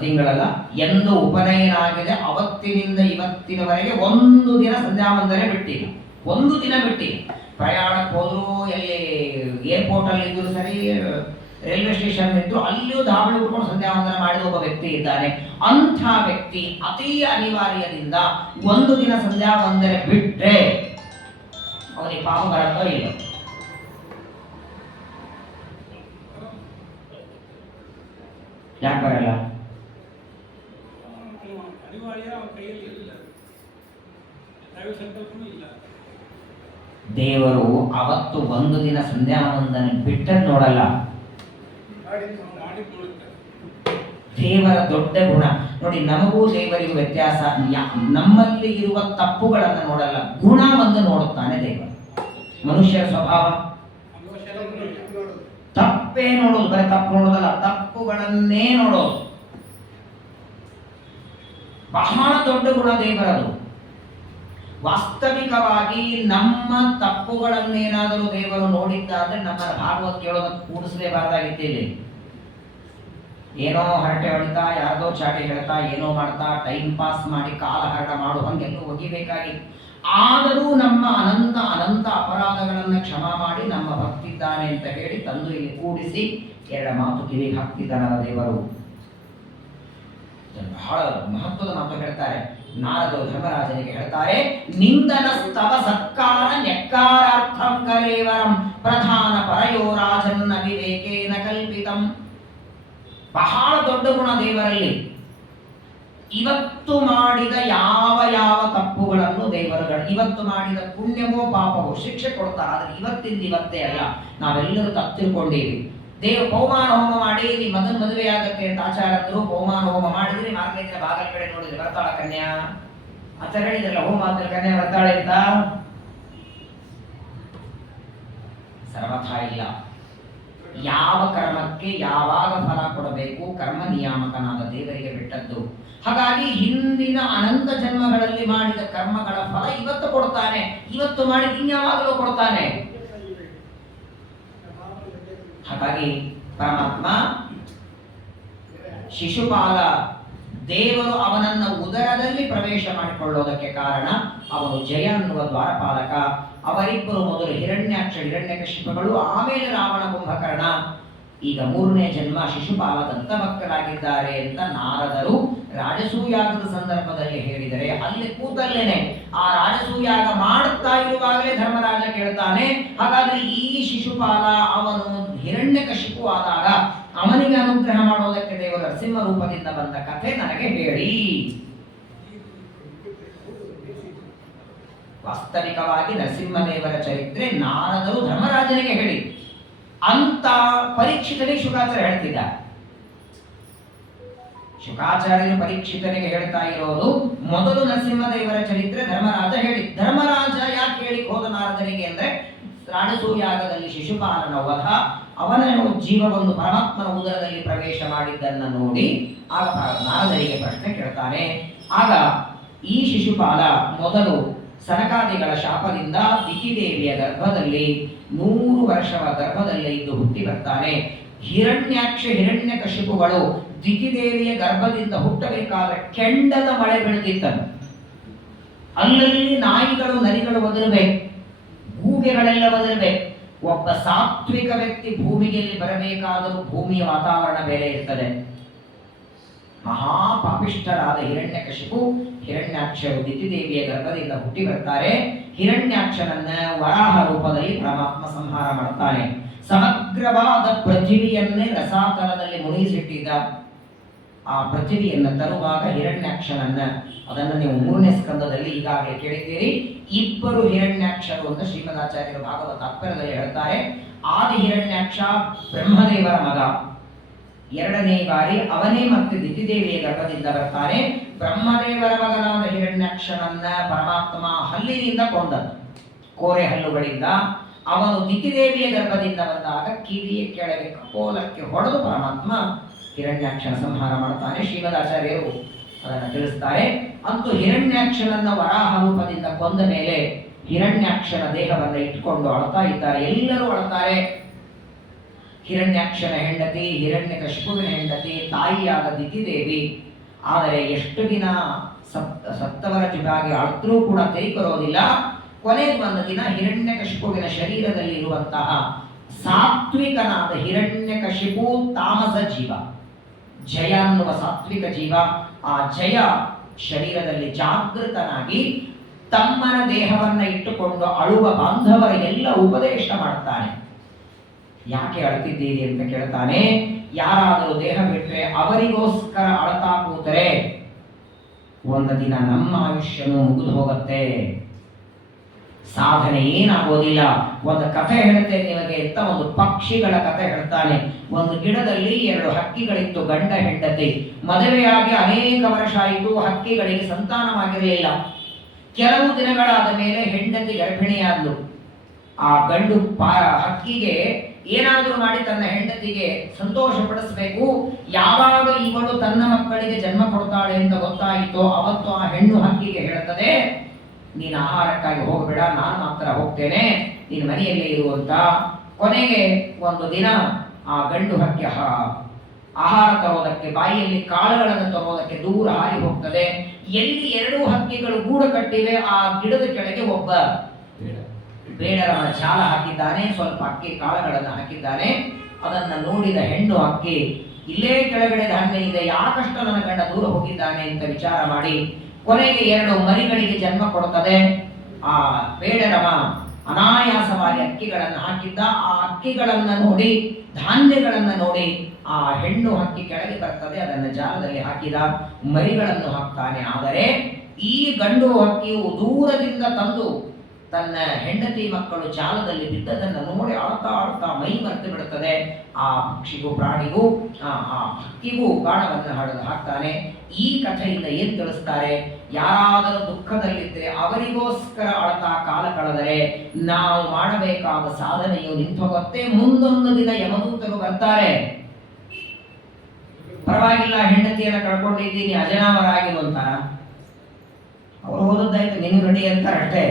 ತಿಂಗಳಲ್ಲ, ಎಂದು ಉಪನಯನ ಆಗಿದೆ ಅವತ್ತಿನಿಂದ ಇವತ್ತಿನವರೆಗೆ 1 ದಿನ ಸಂಧ್ಯಾ ವಂದನೆ ಬಿಟ್ಟಿಲ್ಲ. 1 ದಿನ ಬಿಟ್ಟಿಲ್ಲ. ಪ್ರಯಾಣಕ್ಕೆ ಹೋದ್ರು, ಎಲ್ಲಿ ಏರ್ಪೋರ್ಟ್ ಅಲ್ಲಿ ಇದ್ರು ಸರಿ, ರೈಲ್ವೆ ಸ್ಟೇಷನ್ ಇದ್ರು, ಅಲ್ಲಿಯೂ ಧಾವಳಿ ಉಟ್ಕೊಂಡು ಸಂಧ್ಯಾ ವಂದನೆ ಮಾಡಿದ ಒಬ್ಬ ವ್ಯಕ್ತಿ ಇದ್ದಾನೆ. ಅಂಥ ವ್ಯಕ್ತಿ ಅತಿ ಅನಿವಾರ್ಯದಿಂದ 1 ದಿನ ಸಂಧ್ಯಾ ವಂದನೆ ಬಿಟ್ರೆ ಅವನಿಗೆ ಪಾಪ ಬರುತ್ತೋ ಇಲ್ಲ? ಯಾಕೆ ಬರಲ್ಲ? ಅನಿವಾರ್ಯ ಅವನ ಕೈಯಲ್ಲಿ ಇಲ್ಲ. ದೇವರು ಅವತ್ತು ಒಂದು ದಿನ ಸಂಧ್ಯಾ ವಂದನೆ ಬಿಟ್ಟದ್ದು ನೋಡಲ್ಲ. ದೇವರ ದೊಡ್ಡ ಗುಣ ನೋಡಿ. ನಮಗೂ ದೇವರಿಗೂ ವ್ಯತ್ಯಾಸ. ನಮ್ಮಲ್ಲಿ ಇರುವ ತಪ್ಪುಗಳನ್ನು ನೋಡಲ್ಲ, ಗುಣ ಒಂದು ನೋಡುತ್ತಾನೆ ದೇವರು. ಮನುಷ್ಯರ ಸ್ವಭಾವ ತಪ್ಪೇ ನೋಡೋದು, ಬರೀ ತಪ್ಪು ನೋಡೋದಲ್ಲ, ತಪ್ಪುಗಳನ್ನೇ ನೋಡೋದು. ಬಹಳ ದೊಡ್ಡ ಗುಣ ದೇವರದು. ವಾಸ್ತವಿಕವಾಗಿ ನಮ್ಮ ತಪ್ಪುಗಳನ್ನೇನಾದರೂ ದೇವರು ನೋಡಿದ್ದಾದ್ರೆ ನಮ್ಮ ಭಾಗವತ್ ಕೇಳೋದಕ್ಕೆ ಕೂಡಿಸಲೇಬಾರ್ದಾಗಿದ್ದೇವೆ. ಏನೋ ಹರಟೆ ಹೊಡಿತಾ, ಯಾರ್ದೋ ಚಾಟಿ ಹೇಳ್ತಾ, ಏನೋ ಮಾಡ್ತಾ, ಟೈಮ್ ಪಾಸ್ ಮಾಡಿ ಕಾಲ ಹರಟ ಮಾಡೋ ಹಂಗೆಲ್ಲೂ ಒಗಿಬೇಕಾಗಿ. ಆದರೂ ನಮ್ಮ ಅನಂತ ಅನಂತ ಅಪರಾಧಗಳನ್ನು ಕ್ಷಮಾ ಮಾಡಿ ನಮ್ಮ ಭಕ್ತಿದ್ದಾನೆ ಅಂತ ಹೇಳಿ ತಂದು ಇಲ್ಲಿ ಕೂಡಿಸಿ ಎರಡು ಮಾತು ಕಿವಿಗೆ ಹಾಕ್ತಿದ್ದಾನಲ್ಲ ದೇವರು. ಬಹಳ ಮಹತ್ವದ ಮಾತು ಹೇಳ್ತಾರೆ. ನಾರದರು ಧರ್ಮರಾಜನಿಗೆ ಹೇಳ್ತಾರೆ, ನಿಂದನ ಸ್ತವ ಸತ್ಕಾರ ನೆಕ್ಕಾರಾರ್ಥಂ ಕಲೇವರಂ ಪ್ರಧಾನ ಪರಯೋ ರಾಜನ್ನ ವಿವೇಕೇನ ಕಲ್ಪಿತಂ. ಬಹಳ ದೊಡ್ಡ ಗುಣ ದೇವರಲ್ಲಿ. ಇವತ್ತು ಮಾಡಿದ ಯಾವ ಯಾವ ತಪ್ಪುಗಳನ್ನು ದೇವರುಗಳು ಇವತ್ತು ಮಾಡಿದ ಪುಣ್ಯವೋ ಪಾಪವೋ ಶಿಕ್ಷೆ ಕೊಡ್ತಾರೆ. ಆದ್ರೆ ಇವತ್ತಿಂದ ಇವತ್ತೇ ಅಲ್ಲ, ನಾವೆಲ್ಲರೂ ತಪ್ಪು ತಿಳ್ಕೊಂಡೀವಿ. ಪೌಮಾನ ಹೋಮ ಮಾಡಿ ನಿಮ್ಮ ಮಗನ ಮದುವೆ ಆಗತ್ತೆ ಅಂತ ಆಚಾರ್ಯರು ಪೌಮಾನ ಹೋಮ ಮಾಡಿದ್ರೆ ಮಾರನೇ ದಿನ ಬಾಗಲ ಕಡೆ ನೋಡಿದ್ರೆ ಬರ್ತಾಳ ಕನ್ಯಾ ಅಂತ ಹೇಳಿದ್ರಲ್ಲ, ಹೋಮ ಆದ್ರೆ ಕನ್ಯಾ ಬರ್ತಾಳೆ ಅಂತ. ಸರ್ವಥ ಇಲ್ಲ. ಯಾವ ಕರ್ಮಕ್ಕೆ ಯಾವಾಗ ಫಲ ಕೊಡಬೇಕು ಕರ್ಮ ನಿಯಾಮಕನಾದ ದೇವರಿಗೆ ಬಿಟ್ಟದ್ದು. ಹಾಗಾಗಿ ಹಿಂದಿನ ಅನಂತ ಜನ್ಮಗಳಲ್ಲಿ ಮಾಡಿದ ಕರ್ಮಗಳ ಫಲ ಇವತ್ತು ಕೊಡ್ತಾನೆ. ಇವತ್ತು ಮಾಡಿ ಇನ್ಯಾವಾಗಲೂ ಕೊಡ್ತಾನೆ. ಹಾಗಾಗಿ ಪರಮಾತ್ಮ ಶಿಶುಪಾಲ ದೇವರು ಅವನನ್ನ ಉದರದಲ್ಲಿ ಪ್ರವೇಶ ಮಾಡಿಕೊಳ್ಳೋದಕ್ಕೆ ಕಾರಣ ಅವನು ಜಯ ಅನ್ನುವ ದ್ವಾರಪಾಲಕ. ಅವರಿಬ್ಬರು ಮೊದಲು ಹಿರಣ್ಯಾಕ್ಷ ಹಿರಣ್ಯಕಶಿಪಗಳು, ಆಮೇಲೆ ರಾವಣ ಕುಂಭಕರ್ಣ. ಈಗ ಮೂರನೇ ಜನ್ಮ ಶಿಶುಪಾಲ ದತ್ತಭಕ್ತರಾಗಿದ್ದಾರೆ ಅಂತ ನಾರದರು ರಾಜಸೂಯಾಗದ ಸಂದರ್ಭದಲ್ಲಿ ಹೇಳಿದರೆ, ಅಲ್ಲಿ ಕೂತಲ್ಲೇನೆ ಆ ರಾಜಸೂಯಾಗ ಮಾಡುತ್ತಾ ಇರುವಾಗಲೇ ಧರ್ಮರಾಜ ಕೇಳ್ತಾನೆ, ಹಾಗಾದ್ರೆ ಈ ಶಿಶುಪಾಲ ಅವನು ಹಿರಣ್ಯಕಶಿಪು ಆದಾಗ ಅವನಿಗೆ ಅನುಗ್ರಹ ಮಾಡೋದಕ್ಕೆ ದೇವರು ನರಸಿಂಹ ರೂಪದಿಂದ ಬಂದ ಕಥೆ ನನಗೆ ಹೇಳಿ. ವಾಸ್ತವಿಕವಾಗಿ ನರಸಿಂಹದೇವರ ಚರಿತ್ರೆ ನಾರದರು ಧರ್ಮರಾಜನಿಗೆ ಹೇಳಿ ಅಂತ ಪರೀಕ್ಷಿತನಿಗೆ ಶುಕಾಚಾರ್ಯ ಹೇಳ್ತಿದ್ದ. ಶುಕಾಚಾರ್ಯನು ಪರೀಕ್ಷಿತನಿಗೆ ಹೇಳ್ತಾ ಇರೋದು ಮೊದಲು ನರಸಿಂಹದೇವರ ಚರಿತ್ರೆ ಧರ್ಮರಾಜ ಹೇಳಿ. ಧರ್ಮರಾಜ ಯಾಕೆ ಹೇಳಿ ಹೋದ ನಾರದರಿಗೆ ಅಂದ್ರೆ, ರಾಜಸೂಯಾಗದಲ್ಲಿ ಶಿಶುಪಾಲನ ವಧ, ಅವನ ಜೀವವನ್ನು ಪರಮಾತ್ಮನ ಉದರದಲ್ಲಿ ಪ್ರವೇಶ ಮಾಡಿದ್ದನ್ನ ನೋಡಿ ಆಗ ನಾರದರಿಗೆ ಪ್ರಶ್ನೆ ಕೇಳ್ತಾನೆ. ಆಗ ಈ ಶಿಶುಪಾಲ ಮೊದಲು ಸನಕಾದಿಗಳ ಶಾಪದಿಂದ ದಿತಿದೇವಿಯ ಗರ್ಭದಲ್ಲಿ 100 ವರ್ಷವ ಗರ್ಭದಲ್ಲೇ ಇದ್ದು ಹುಟ್ಟಿ ಬರ್ತಾನೆ. ಹಿರಣ್ಯಾಕ್ಷ ಹಿರಣ್ಯಕಶಿಪುಗಳು ದಿತಿದೇವಿಯ ಗರ್ಭದಿಂದ ಹುಟ್ಟಬೇಕಾದ್ರೆ ಕೆಂಡದ ಮಳೆ ಬೀಳ್ತಿತ್ತನು. ಅಲ್ಲಲ್ಲಿ ನಾಯಿಗಳು ನರಿಗಳು ಒದರಬೇಕು, ಗೂಗೆಗಳೆಲ್ಲ ಒದರಬೇಕು. ಒಬ್ಬ ಸಾತ್ವಿಕ ವ್ಯಕ್ತಿ ಭೂಮಿಗೆ ಬರಬೇಕಾದರೂ ಭೂಮಿಯ ವಾತಾವರಣ ಬೇರೆ ಇರ್ತದೆ. ಮಹಾಪಾಪಿಷ್ಠರಾದ ಹಿರಣ್ಯಕಶಿಪು ಹಿರಣ್ಯಾಕ್ಷರು ದಿತಿದೇವಿಯ ಗರ್ಭದಿಂದ ಹುಟ್ಟಿ ಬರ್ತಾರೆ. ಹಿರಣ್ಯಾಕ್ಷನನ್ನ ವರಾಹ ರೂಪದಲ್ಲಿ ಪರಮಾತ್ಮ ಸಂಹಾರ ಮಾಡ್ತಾನೆ. ಸಮಗ್ರವಾದ ಪೃಥ್ವಿಯನ್ನೇ ರಸಾತಲದಲ್ಲಿ ಮುಳುಗಿಸಿಟ್ಟಿದ್ದ ಆ ಪೃಥ್ವಿಯನ್ನು ತರುವಾಗ ಹಿರಣ್ಯಾಕ್ಷನನ್ನ, ಅದನ್ನು ನೀವು 3ನೇ ಸ್ಕಂದದಲ್ಲಿ ಈಗಾಗಲೇ ಕೇಳಿದ್ದೀರಿ. ಇಬ್ಬರು ಹಿರಣ್ಯಾಕ್ಷರು ಅಂತ ಶ್ರೀಮದಾಚಾರ್ಯರು ಭಾಗವತ ತಾತ್ಪರ್ಯದಲ್ಲಿ ಹೇಳ್ತಾರೆ. ಆದಿ ಹಿರಣ್ಯಾಕ್ಷ ಬ್ರಹ್ಮದೇವರ ಮಗ, 2ನೇ ಬಾರಿ ಅವನೇ ಮತ್ತೆ ದಿತಿದೇವಿಯ ಗರ್ಭದಿಂದ ಬರ್ತಾನೆ. ಬ್ರಹ್ಮದೇವರ ಮಗನಾದ ಹಿರಣ್ಯಾಕ್ಷನನ್ನ ಪರಮಾತ್ಮ ಹಲ್ಲಿನಿಂದ ಕೊಂದನು, ಕೋರೆ ಹಲ್ಲುಗಳಿಂದ. ಅವನು ದಿತಿದೇವಿಯ ಗರ್ಭದಿಂದ ಬಂದಾಗ ಕಿವಿಯ ಕೆಳಗೆ ಕಪೋಲಕ್ಕೆ ಹೊಡೆದು ಪರಮಾತ್ಮ ಹಿರಣ್ಯಾಕ್ಷನ ಸಂಹಾರ ಮಾಡ್ತಾನೆ. ಶ್ರೀಮದಾಚಾರ್ಯರು ಅದನ್ನು ತಿಳಿಸ್ತಾರೆ. ಅಂತೂ ಹಿರಣ್ಯಾಕ್ಷನನ್ನ ವರಾಹ ರೂಪದಿಂದ ಕೊಂದ ಮೇಲೆ ಹಿರಣ್ಯಾಕ್ಷನ ದೇಹವನ್ನು ಇಟ್ಟುಕೊಂಡು ಅಳ್ತಾ ಇದ್ದಾರೆ. ಎಲ್ಲರೂ ಅಳ್ತಾರೆ. ಹಿರಣ್ಯಾಕ್ಷನ ಹೆಂಡತಿ, ಹಿರಣ್ಯಕಶಿಪುವಿನ ಹೆಂಡತಿ, ತಾಯಿಯಾದ ದಿತಿದೇವಿ. ಆದರೆ ಎಷ್ಟು ದಿನ ಸತ್ತವರ ಜೊತೆಗೆ ಅಳ್ತರೂ ಕೂಡ ತೆರಿಕರೋದಿಲ್ಲ. ಕೊನೆಗೆ ಒಂದು ದಿನ ಹಿರಣ್ಯಕಶಿಪುವಿನ ಶರೀರದಲ್ಲಿ ಇರುವಂತಹ ಸಾತ್ವಿಕನಾದ ಹಿರಣ್ಯಕಶಿಪು ತಾಮಸ ಜೀವ, ಜಯ ಅನ್ನುವ ಸಾತ್ವಿಕ ಜೀವ, ಆ ಜಯ ಶರೀರದಲ್ಲಿ ಜಾಗೃತನಾಗಿ ತಮ್ಮನ ದೇಹವನ್ನ ಇಟ್ಟುಕೊಂಡು ಅಳುವ ಬಾಂಧವರಿಗೆಲ್ಲ ಉಪದೇಶ ಮಾಡ್ತಾನೆ. ಯಾಕೆ ಅಳ್ತಿದ್ದೀರಿ ಅಂತ ಕೇಳ್ತಾನೆ. ಯಾರಾದರೂ ದೇಹ ಬಿಟ್ಟರೆ ಅವರಿಗೋಸ್ಕರ ಅಳ್ತಾ ಕೂತರೆ ಒಂದು ದಿನ ನಮ್ಮ ಆಯುಷ್ಯನೂ ಮುಗಿದು ಹೋಗುತ್ತೆ. ಸಾಧನೆ ಏನಾಗೋದಿಲ್ಲ. ಒಂದು ಕಥೆ ಹೇಳ್ತೇನೆ ನಿಮಗೆ ಅಂತ, ಒಂದು ಪಕ್ಷಿಗಳ ಕಥೆ ಹೇಳ್ತಾನೆ. ಒಂದು ಗಿಡದಲ್ಲಿ 2 ಹಕ್ಕಿಗಳಿತ್ತು, ಗಂಡ ಹೆಂಡತಿ. ಮದುವೆಯಾಗಿ ಅನೇಕ ವರ್ಷ ಆಯಿತು, ಹಕ್ಕಿಗಳಿಗೆ ಸಂತಾನವಾಗಿರಲಿಲ್ಲ. ಕೆಲವು ದಿನಗಳಾದ ಮೇಲೆ ಹೆಂಡತಿ ಗರ್ಭಿಣಿಯಾದ್ಲು. ಆ ಗಂಡು ಹಕ್ಕಿಗೆ ಏನಾದರೂ ಮಾಡಿ ತನ್ನ ಹೆಂಡತಿಗೆ ಸಂತೋಷ ಪಡಿಸಬೇಕು. ಯಾವಾಗ ಇವಳು ತನ್ನ ಮಕ್ಕಳಿಗೆ ಜನ್ಮ ಕೊಡ್ತಾಳೆ ಅಂತ ಗೊತ್ತಾಯಿತೋ ಅವತ್ತು ಆ ಹೆಣ್ಣು ಹಕ್ಕಿಗೆ ಹೇಳ್ತದೆ, ನೀನು ಆಹಾರಕ್ಕಾಗಿ ಹೋಗಬೇಡ, ನಾನು ಮಾತ್ರ ಹೋಗ್ತೇನೆ, ನೀನು ಮನೆಯಲ್ಲೇ ಇರುವಂತ. ಕೊನೆಗೆ ಒಂದು ದಿನ ಆ ಗಂಡು ಹಕ್ಕಿ ಆಹಾರ ತರೋದಕ್ಕೆ, ಬಾಯಿಯಲ್ಲಿ ಕಾಳುಗಳನ್ನು ತರೋದಕ್ಕೆ ದೂರ ಹಾರಿ ಹೋಗ್ತದೆ. ಎಲ್ಲಿ 2 ಹಕ್ಕಿಗಳು ಗೂಡು ಕಟ್ಟಿವೆ ಆ ಗಿಡದ ಕೆಳಗೆ ಒಬ್ಬ ಬೇಡರವನ ಚಾಲ ಹಾಕಿದ್ದಾನೆ, ಸ್ವಲ್ಪ ಅಕ್ಕಿ ಕಾಳುಗಳನ್ನು ಹಾಕಿದ್ದಾನೆ. ಅದನ್ನ ನೋಡಿದ ಹೆಣ್ಣು ಹಕ್ಕಿ, ಇಲ್ಲೇ ಕೆಳಗಡೆ ಧಾನ್ಯ ಇದೆ, ಯಾಕಷ್ಟ ನನ್ನ ಗಂಡ ದೂರ ಹೋಗಿದ್ದಾನೆ ಅಂತ ವಿಚಾರ ಮಾಡಿ ಕೊನೆಗೆ 2 ಮರಿಗಳಿಗೆ ಜನ್ಮ ಕೊಡುತ್ತದೆ. ಆ ಬೇಡರವ ಅನಾಯಾಸವಾಗಿ ಅಕ್ಕಿಗಳನ್ನು ಹಾಕಿದ್ದ. ಆ ಅಕ್ಕಿಗಳನ್ನ ನೋಡಿ, ಧಾನ್ಯಗಳನ್ನ ನೋಡಿ ಆ ಹೆಣ್ಣು ಹಕ್ಕಿ ಕೆಳಗೆ ಬರ್ತದೆ. ಅದನ್ನು ಜಾಲದಲ್ಲಿ ಹಾಕಿದ, ಮರಿಗಳನ್ನು ಹಾಕ್ತಾನೆ. ಆದರೆ ಈ ಗಂಡು ಹಕ್ಕಿಯು ದೂರದಿಂದ ತಂದು ತನ್ನ ಹೆಂಡತಿ ಮಕ್ಕಳು ಜಾಲದಲ್ಲಿ ಬಿದ್ದದನ್ನು ನೋಡಿ ಅಳ್ತಾ ಅಳ್ತಾ ಮೈ ಮರೆತು ಬಿಡುತ್ತದೆ. ಆ ಪಕ್ಷಿಗೂ ಪ್ರಾಣಿಗೂ ಆ ಹಕ್ಕಿಗೂ ಬಾಣವನ್ನು ಹಾಕ್ತಾನೆ. ಈ ಕಥೆಯಿಂದ ಏನ್ ತಿಳಿಸ್ತಾರೆ? ಯಾರಾದರೂ ದುಃಖದಲ್ಲಿದ್ದರೆ ಅವರಿಗೋಸ್ಕರ ಅಳತಾ ಕಾಲ ಕಳೆದರೆ ನಾವು ಮಾಡಬೇಕಾದ ಸಾಧನೆಯು ನಿಂತು ಹೋಗುತ್ತೆ. ಮುಂದೊಂದು ದಿನ ಯಮದೂತರು ಬರ್ತಾರೆ. ಪರವಾಗಿಲ್ಲ, ಹೆಂಡತಿಯನ್ನು ಕಳ್ಕೊಂಡಿದ್ದೀನಿ, ಅಜನಾಮರಾಗಿರುವಂತ ಅವರು ಹೋದದ್ದಾಯ್ತು, ನೀನು ರೆಡಿ ಅಂತಾರೆ ಅಷ್ಟೇ.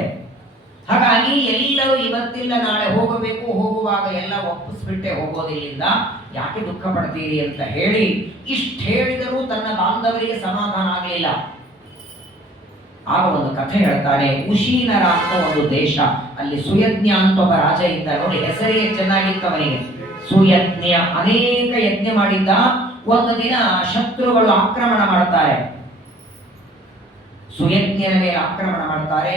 ಹಾಗಾಗಿ ಎಲ್ಲರೂ ಇವತ್ತಿಲ್ಲ ನಾಳೆ ಹೋಗಬೇಕು, ಹೋಗುವಾಗ ಎಲ್ಲ ಒಪ್ಪಿಸ್ಬಿಟ್ಟೆ ಹೋಗೋದಿಲ್ಲಿಂದ ಯಾಕೆ ದುಃಖ ಪಡ್ತೀರಿ ಅಂತ ಹೇಳಿ ಇಷ್ಟು ಹೇಳಿದರೂ ತನ್ನ ಬಾಂಧವರಿಗೆ ಸಮಾಧಾನ ಆಗಲಿಲ್ಲ. ಆಗ ಒಂದು ಕಥೆ ಹೇಳ್ತಾನೆ. ಉಶೀನರ ಅಂತ ಒಂದು ದೇಶ, ಅಲ್ಲಿ ಸುಯಜ್ಞ ಅಂತ ಒಬ್ಬ ರಾಜ ಇದ್ದ. ನೋಡಿ, ಹೆಸರೇ ಚೆನ್ನಾಗಿತ್ತು ಅವನಿಗೆ, ಸುಯಜ್ಞ. ಅನೇಕ ಯಜ್ಞ ಮಾಡಿದ್ದ. ಒಂದು ದಿನ ಶತ್ರುಗಳು ಆಕ್ರಮಣ ಮಾಡ್ತಾರೆ, ಸುಯಜ್ಞನ ಮೇಲೆ ಆಕ್ರಮಣ ಮಾಡ್ತಾರೆ.